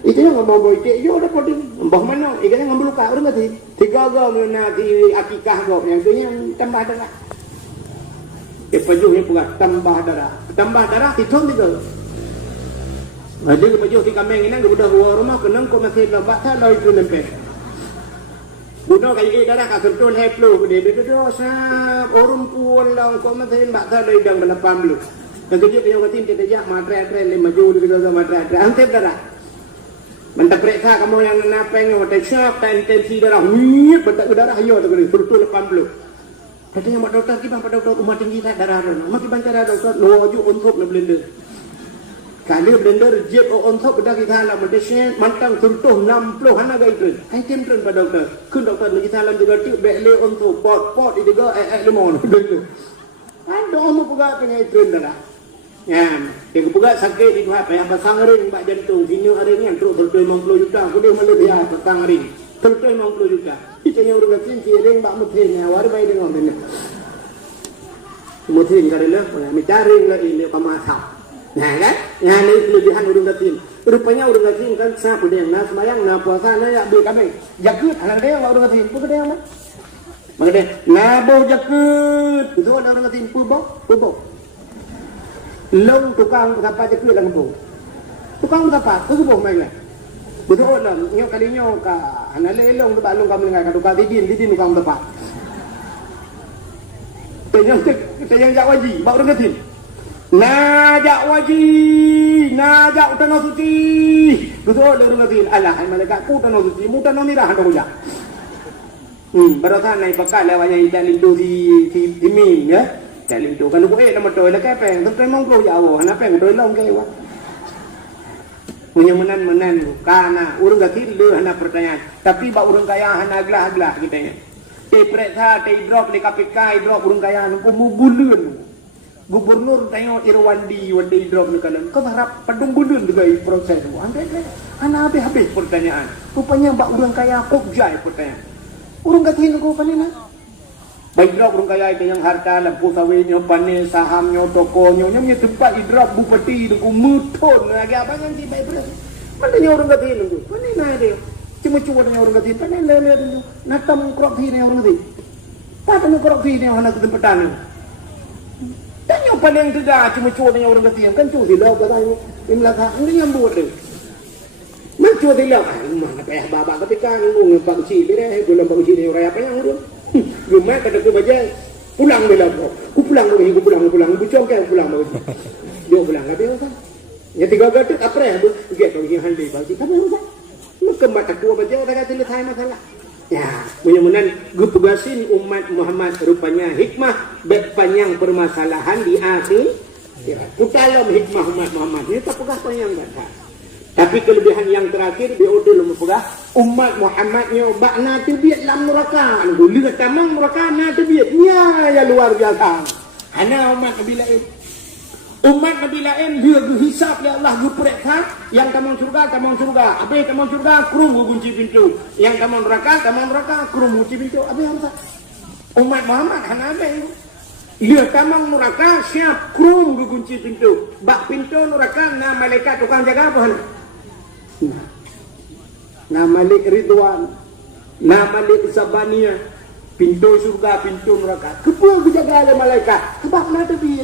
itu yang ngomong boy cek yo dah coding mbah mana ikan yang ngamblukat urang ngati tiga go mena di akikah go yang tu yang tambah darah pejuh pula tambah darah titon tiga ada pejuh di kambing ini ke budak rumah kenang ko masih lambat tak lalu itu nempel budak kayak darah kasentul heplo dia dosa orang pun lang ko masih lambat tak lalu dang belapam lu yang kerja yang katin kita jak matre le maju di segala matre antep darah mantap periksa kamu yang napeng hotel shop tak intensi darah nyet bentak darah ayo tu betul 80 katanya mak doktor kita pada doktor umat tinggi tak darah ron mak kita cara doktor loju untuk na blender kali blender jet untuk dah kita lah medicine mantang contoh 60 hana gai tu ai tem tren pada doktor kun doktor lagi salam juga tu bele untuk pot itu juga lemon blender ada mau puga pengai tren darah ya yang puga sakit di buat payah pasang ring bak jantung sini hari ni terus 50 juta kudu melebihi pasang ring 50 juta kita yang urang katin ring bak muthin war bai dengan ni muthin karela mencari lagi ni pamasak nah kan ya ni kelebihan urang katin rupanya urang katin kan sa pedang na sembayang na puasa na ya be kami jakut alang dia urang katin pu pedang mah maka ngabo jakut itu urang katin pu bo long tukang apa jakut lang bo tukang apa tu bo mai lah betul lah, nyo kalinya ka analelong tu balong kamu dengan kadu didin kamu tepat. Tayang jak waji, bak orang katin. Najak waji, najak tanah suci. Betul orang katin. Alah, malaikat ku tanah suci, mu tanah merah hendak ujak. Berasa naik pakal lewatnya ikan lindu di min ya. Ikan lindu kan aku nama toy lah kepeng, tapi memang perlu jauh. Anak peng toy long kaya. Punya menan karena urang gatin le hana pertanyaan tapi bak urang kaya hana aglah kita nya periksa drop di KPK drop urang kaya ku mu buleun gubernur tayo Irwandi wandi drop ni kanan. Kau harap padung budun juga proses tu. Ana habis pertanyaan. Rupanya bak orang kaya kok jai pertanyaan. Urang katin ko panina. Baik drop orang kaya itu yang harta lampu sawitnya, panen sahamnya, tokonya, nya tempat di drop bupati itu muton lagi apa yang di baik beras. Mana orang katin tu? Panina dia. Cuma dengan orang katin. Panen lele tu. Natam krok hini orang katin. Tak tahu krok hini orang nak tempatan ni. Tanya paling tidak cuma dengan orang katin. Kan cuci lah katanya. Imlaka ini yang buat dia. Macam tu lah. Mana payah babak ketika ngomong pak uci dia, bulan pak uci dia raya apa yang urut. Rumah kata aku baca pulang bila aku pulang bucong ke pulang mau dia pulang lah dia kan ya 3 gatot apa ya tu dia kau yang handai bagi tapi apa nak kembat aku baca dah kata letai masalah ya mudah-mudahan tugasin umat Muhammad rupanya hikmah panjang permasalahan di akhir dalam hikmah umat Muhammad ini tak pegah panjang kata. Tapi kelebihan yang terakhir dia udah pegah umat Muhammadnya bakna tu biat lam neraka. Dulu tamang neraka na tu biatnya ya luar biasa. Hana umat Nabi lain. Umat Nabi lain dia dihisap oleh Allah gupereka yang tamang surga. Apa yang tamang surga krum kunci pintu. Yang tamang neraka krum kunci pintu. Apa yang tak? Umat Muhammad hana ada itu. Dia tamang neraka siap krum kunci pintu. Bak pintu neraka na malaikat tukang jaga apa? Na Malik Ridwan, na Malik Zabania, pintu surga, pintu neraka. Kepul dijaga oleh malaikat. Sebab na tebi.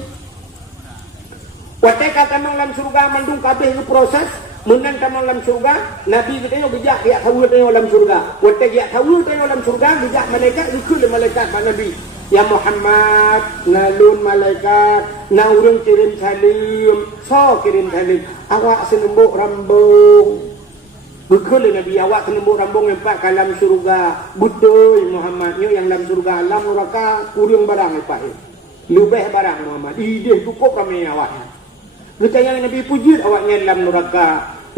Watai kata dalam surga mandung kabeh ke proses, menang dalam surga, Nabi kita yo bijak dia tahu dalam surga. Watai dia tahu dalam surga, bijak malaikat ikut malaikat Nabi. Ya Muhammad, nalun malaikat, na urang kirim salim, so kirim salim. Awak senembuk rambung. Betul Nabi awak senembuk rambung empat kalam surga. Betul Muhammad yang dalam surga alam neraka kurang barang empat. Lebih barang Muhammad. Ideh cukup kami awak. Kita yang Nabi puji awaknya dalam neraka.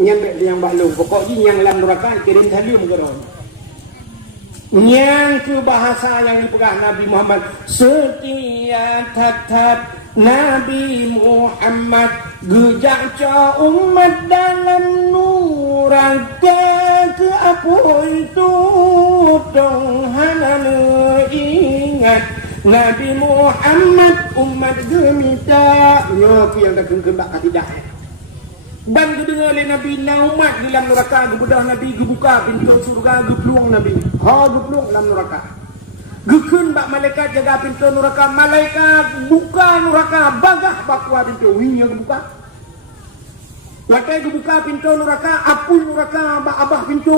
Nyampe yang baklung. Pokoknya yang dalam neraka kirim salim geron. Yang ke bahasa yang dipegang Nabi Muhammad setia tatap Nabi Muhammad gejak ca umat dalam nuraka ke apa itu dong hanane ingat Nabi Muhammad umat gemita nyoki yang tak kembak tidak dan kedengar oleh Nabi naumat di dalam neraka kebedah Nabi gebuka pintu surga gepeluang Nabi gepeluang dalam neraka gekun bak malaikat jaga pintu neraka malaikat buka neraka bagah bakwa pintu winya gebuka watai gebuka pintu neraka apui neraka bak abah pintu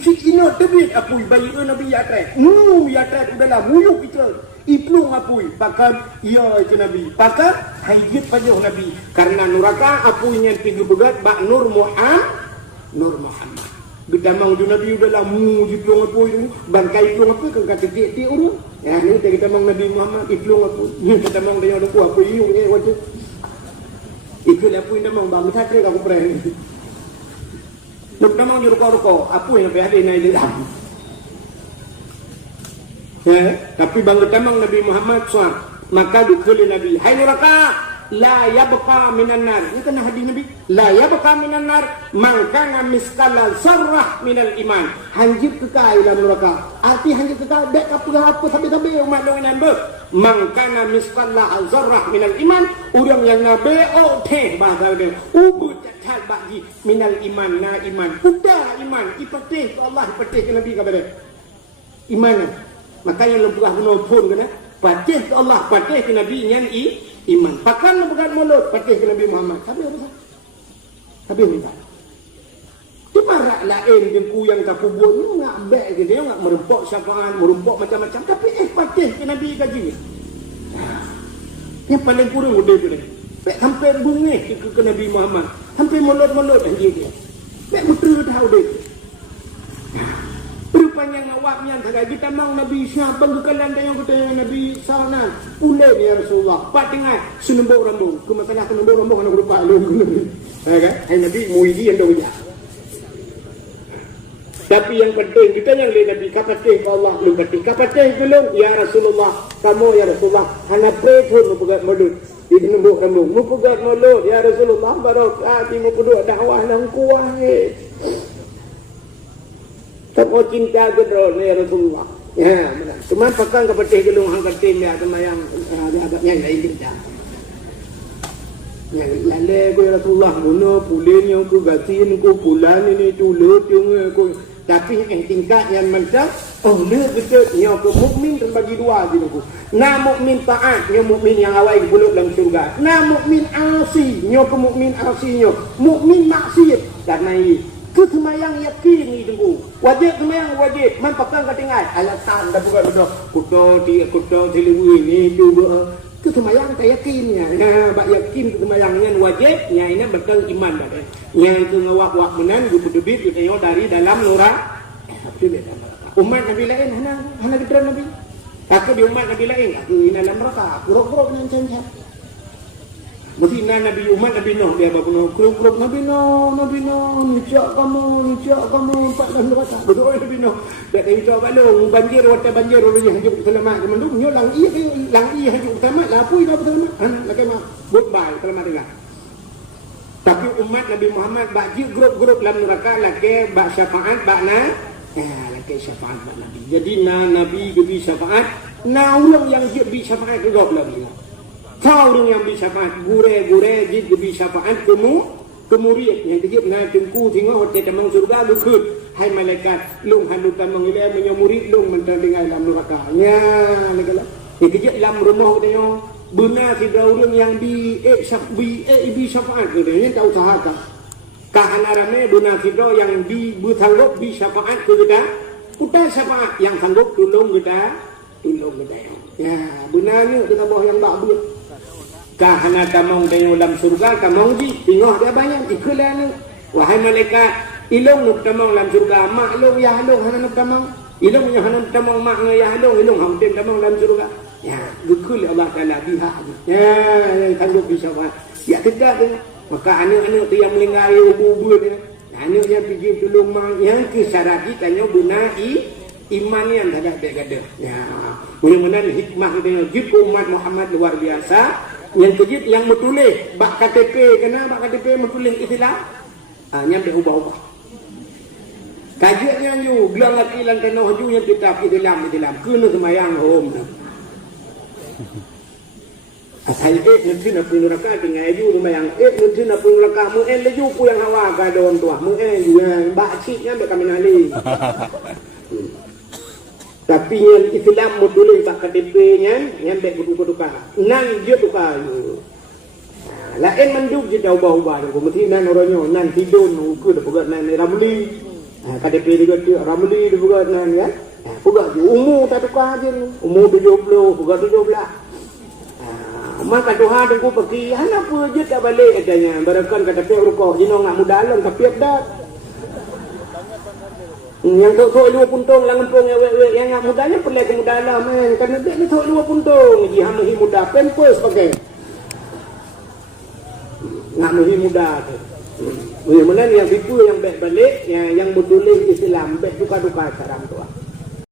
si ino tebit apui bayi Nabi ya trek udahlah muyuk kita iplung apui pakar iya itu Nabi pakar haijit pajuh Nabi karena neraka apuinya tiga begat bak Nur Muhammad Gedamang du Nabi udahlah iplung apui ini bangkai iplung apui kan kata dia urun ya ni kita mang Nabi Muhammad iplung apui kita mang dia ada apui yung wajib ikut apui namang bang sakre aku pernah nuk namang juru koroko apui nabi hadi naik dalam tapi bang tamang Nabi Muhammad SAW maka dukuli Nabi hai neraka la yabqa minan nar ini kan hadis Nabi la yabqa minan nar man kana miskala zarrah minal iman hanjib kekal dalam neraka arti hanjib kekal dek apa sampai umat dengan ber man kana miskala zarrah minal iman orang yang nabe teh bahasa dia ubud cacat bagi minal iman na iman udah iman ipatih ke Allah ipatih ke Nabi kepada iman makanya lembuah menopun kena patih ke Allah patih ke Nabi yang iman pakan bukan mulut patih ke Nabi Muhammad tapi minta itu marak lain jengku yang tak kubur ni nak baik ke dia nak merempok syafaat merempok macam-macam tapi patih ke Nabi kaji yang paling kurang udah tu ni sampai bunyi ke Nabi Muhammad sampai mulut-mulut dia betul tahu dia rupanya ngawaknya tagay kita mang Nabi siya pagkalan tayo kata Nabi sana ulay ni Rasulullah patingan sinumbaw rambong kumasalah sinumbaw rambong ano grupa alun ko Nabi ay Nabi muidi ang daw niya Tapi yang penting kita yang lihat Nabi kapatih ke Allah lu kapatih. Kapatih belum ya Rasulullah. Kamu ya Rasulullah. Hana pray pun pegat mulut. Di nembuk rambut. Mu pegat mulut ya Rasulullah. Barokat mu peduk dakwah nang kuah. Tak mau cinta gedro ya Rasulullah. Ya, benar. Cuma pakai kapatih gelung hang katin dia sama yang agaknya lain kita. Yang lalu ko ya Rasulullah bunuh pulin yang ku gatin ku pulan ini tulut yang ku. Tapi yang tingkat yang mantap, dia betul yang ke mukmin terbagi dua gitu. Na mukmin taat, yang mukmin yang awal bulut dalam surga. Na mukmin asi, yang ke mukmin asinya. Mukmin maksiat karena ini. Kesemayang yakin ni tunggu. Wajib semayang wajib. Man pakai ketinggal. Alasan dah bukan betul. Kuto siliwi ni cuba. Kesemayang tak yakinnya. Nah, bak yakin kesemayangnya wajib. Yang ini betul iman dah. Yang ke ngawak-wak menan debit kita dari dalam nurah. Umat Nabi lain hana kita Nabi. Aku di umat Nabi lain. Aku di dalam neraka. Kurok-kurok dengan cancap. Mesti Nabi umat Nabi Nuh dia berbunuh kuruk-kuruk Nabi Nuh nicak kamu empat dalam neraka. Betul Nabi Nuh. Dia kata balong banjir wata banjir orang hidup selamat mendung nyo lang i hidup selamat lah pui dah selamat. Lakai mak goodbye selamat dengar. Tapi umat Nabi Muhammad bagi grup-grup dalam neraka lakai bak syafaat bak lakai syafaat bak Nabi. Jadi Nabi gebi syafaat, orang yang gebi syafaat juga lagi. Kau yang bisa syafaat gure jid bisa syafaat kemurid yang kejip na tengku tengok hotel tamang surga lukut hai malaikat lung halu tamang ile menyamurid lung menterdengar dalam neraka nya negala yang kejip dalam rumah katanya benar tidak orang yang bi syafaat katanya tak usahakan kahanarame benar tidak yang bertanggup bi syafaat kita syafaat yang sanggup tolong kita ya benarnya dengan bawah yang bakbut kahana kamong dayo dalam surga kamong ji tengok dia banyak ikulan wahai malaikat ilong nuk tamong dalam surga maklum ya halong hana nuk tamong ilong ya hana tamong mak ya halong ilong hamdin tamong dalam surga ya bekul Allah Taala biha ya yang sanggup bisa buat ya tidak maka anak-anak tu yang melingari ubu dia anaknya pergi tolong mak yang kisarati kanyo bunai iman yang ada gada ya mudah-mudahan hikmah kita jika umat Muhammad luar biasa. Yang kejut yang metulis bak KTP kena bak KTP metulis Islam nyampe ubah-ubah kajiannya you gelang laki lan kena haju yang kitab Islam kena semayang home asal nanti nak pergi neraka tinggal you semayang nanti nak pergi neraka mu leju pu yang hawa ka don tua mu you bak cik nyampe kami nali tapi yang Islam modul bak KTP-nya nyampe berduka-duka nan dia duka lain menduk je ubah-ubah ko mesti nan orangnya nan hidun ku dah buat nan Ramli KTP juga tu Ramli dia buat nan ya buat je umur tak tukar je umur 70 buat 17 maka Tuhan aku pergi hana apa je tak balik katanya barakan KTP rukuk jino ngak mudalan tapi dah yang tok dua puntung langempung yang mudanya perlu ke muda lah men kerana dia tok dua puntung ji hamuhi muda pempos pakai ngamuhi muda tu kemudian yang itu yang baik balik yang bertulis Islam baik duka-duka sekarang tu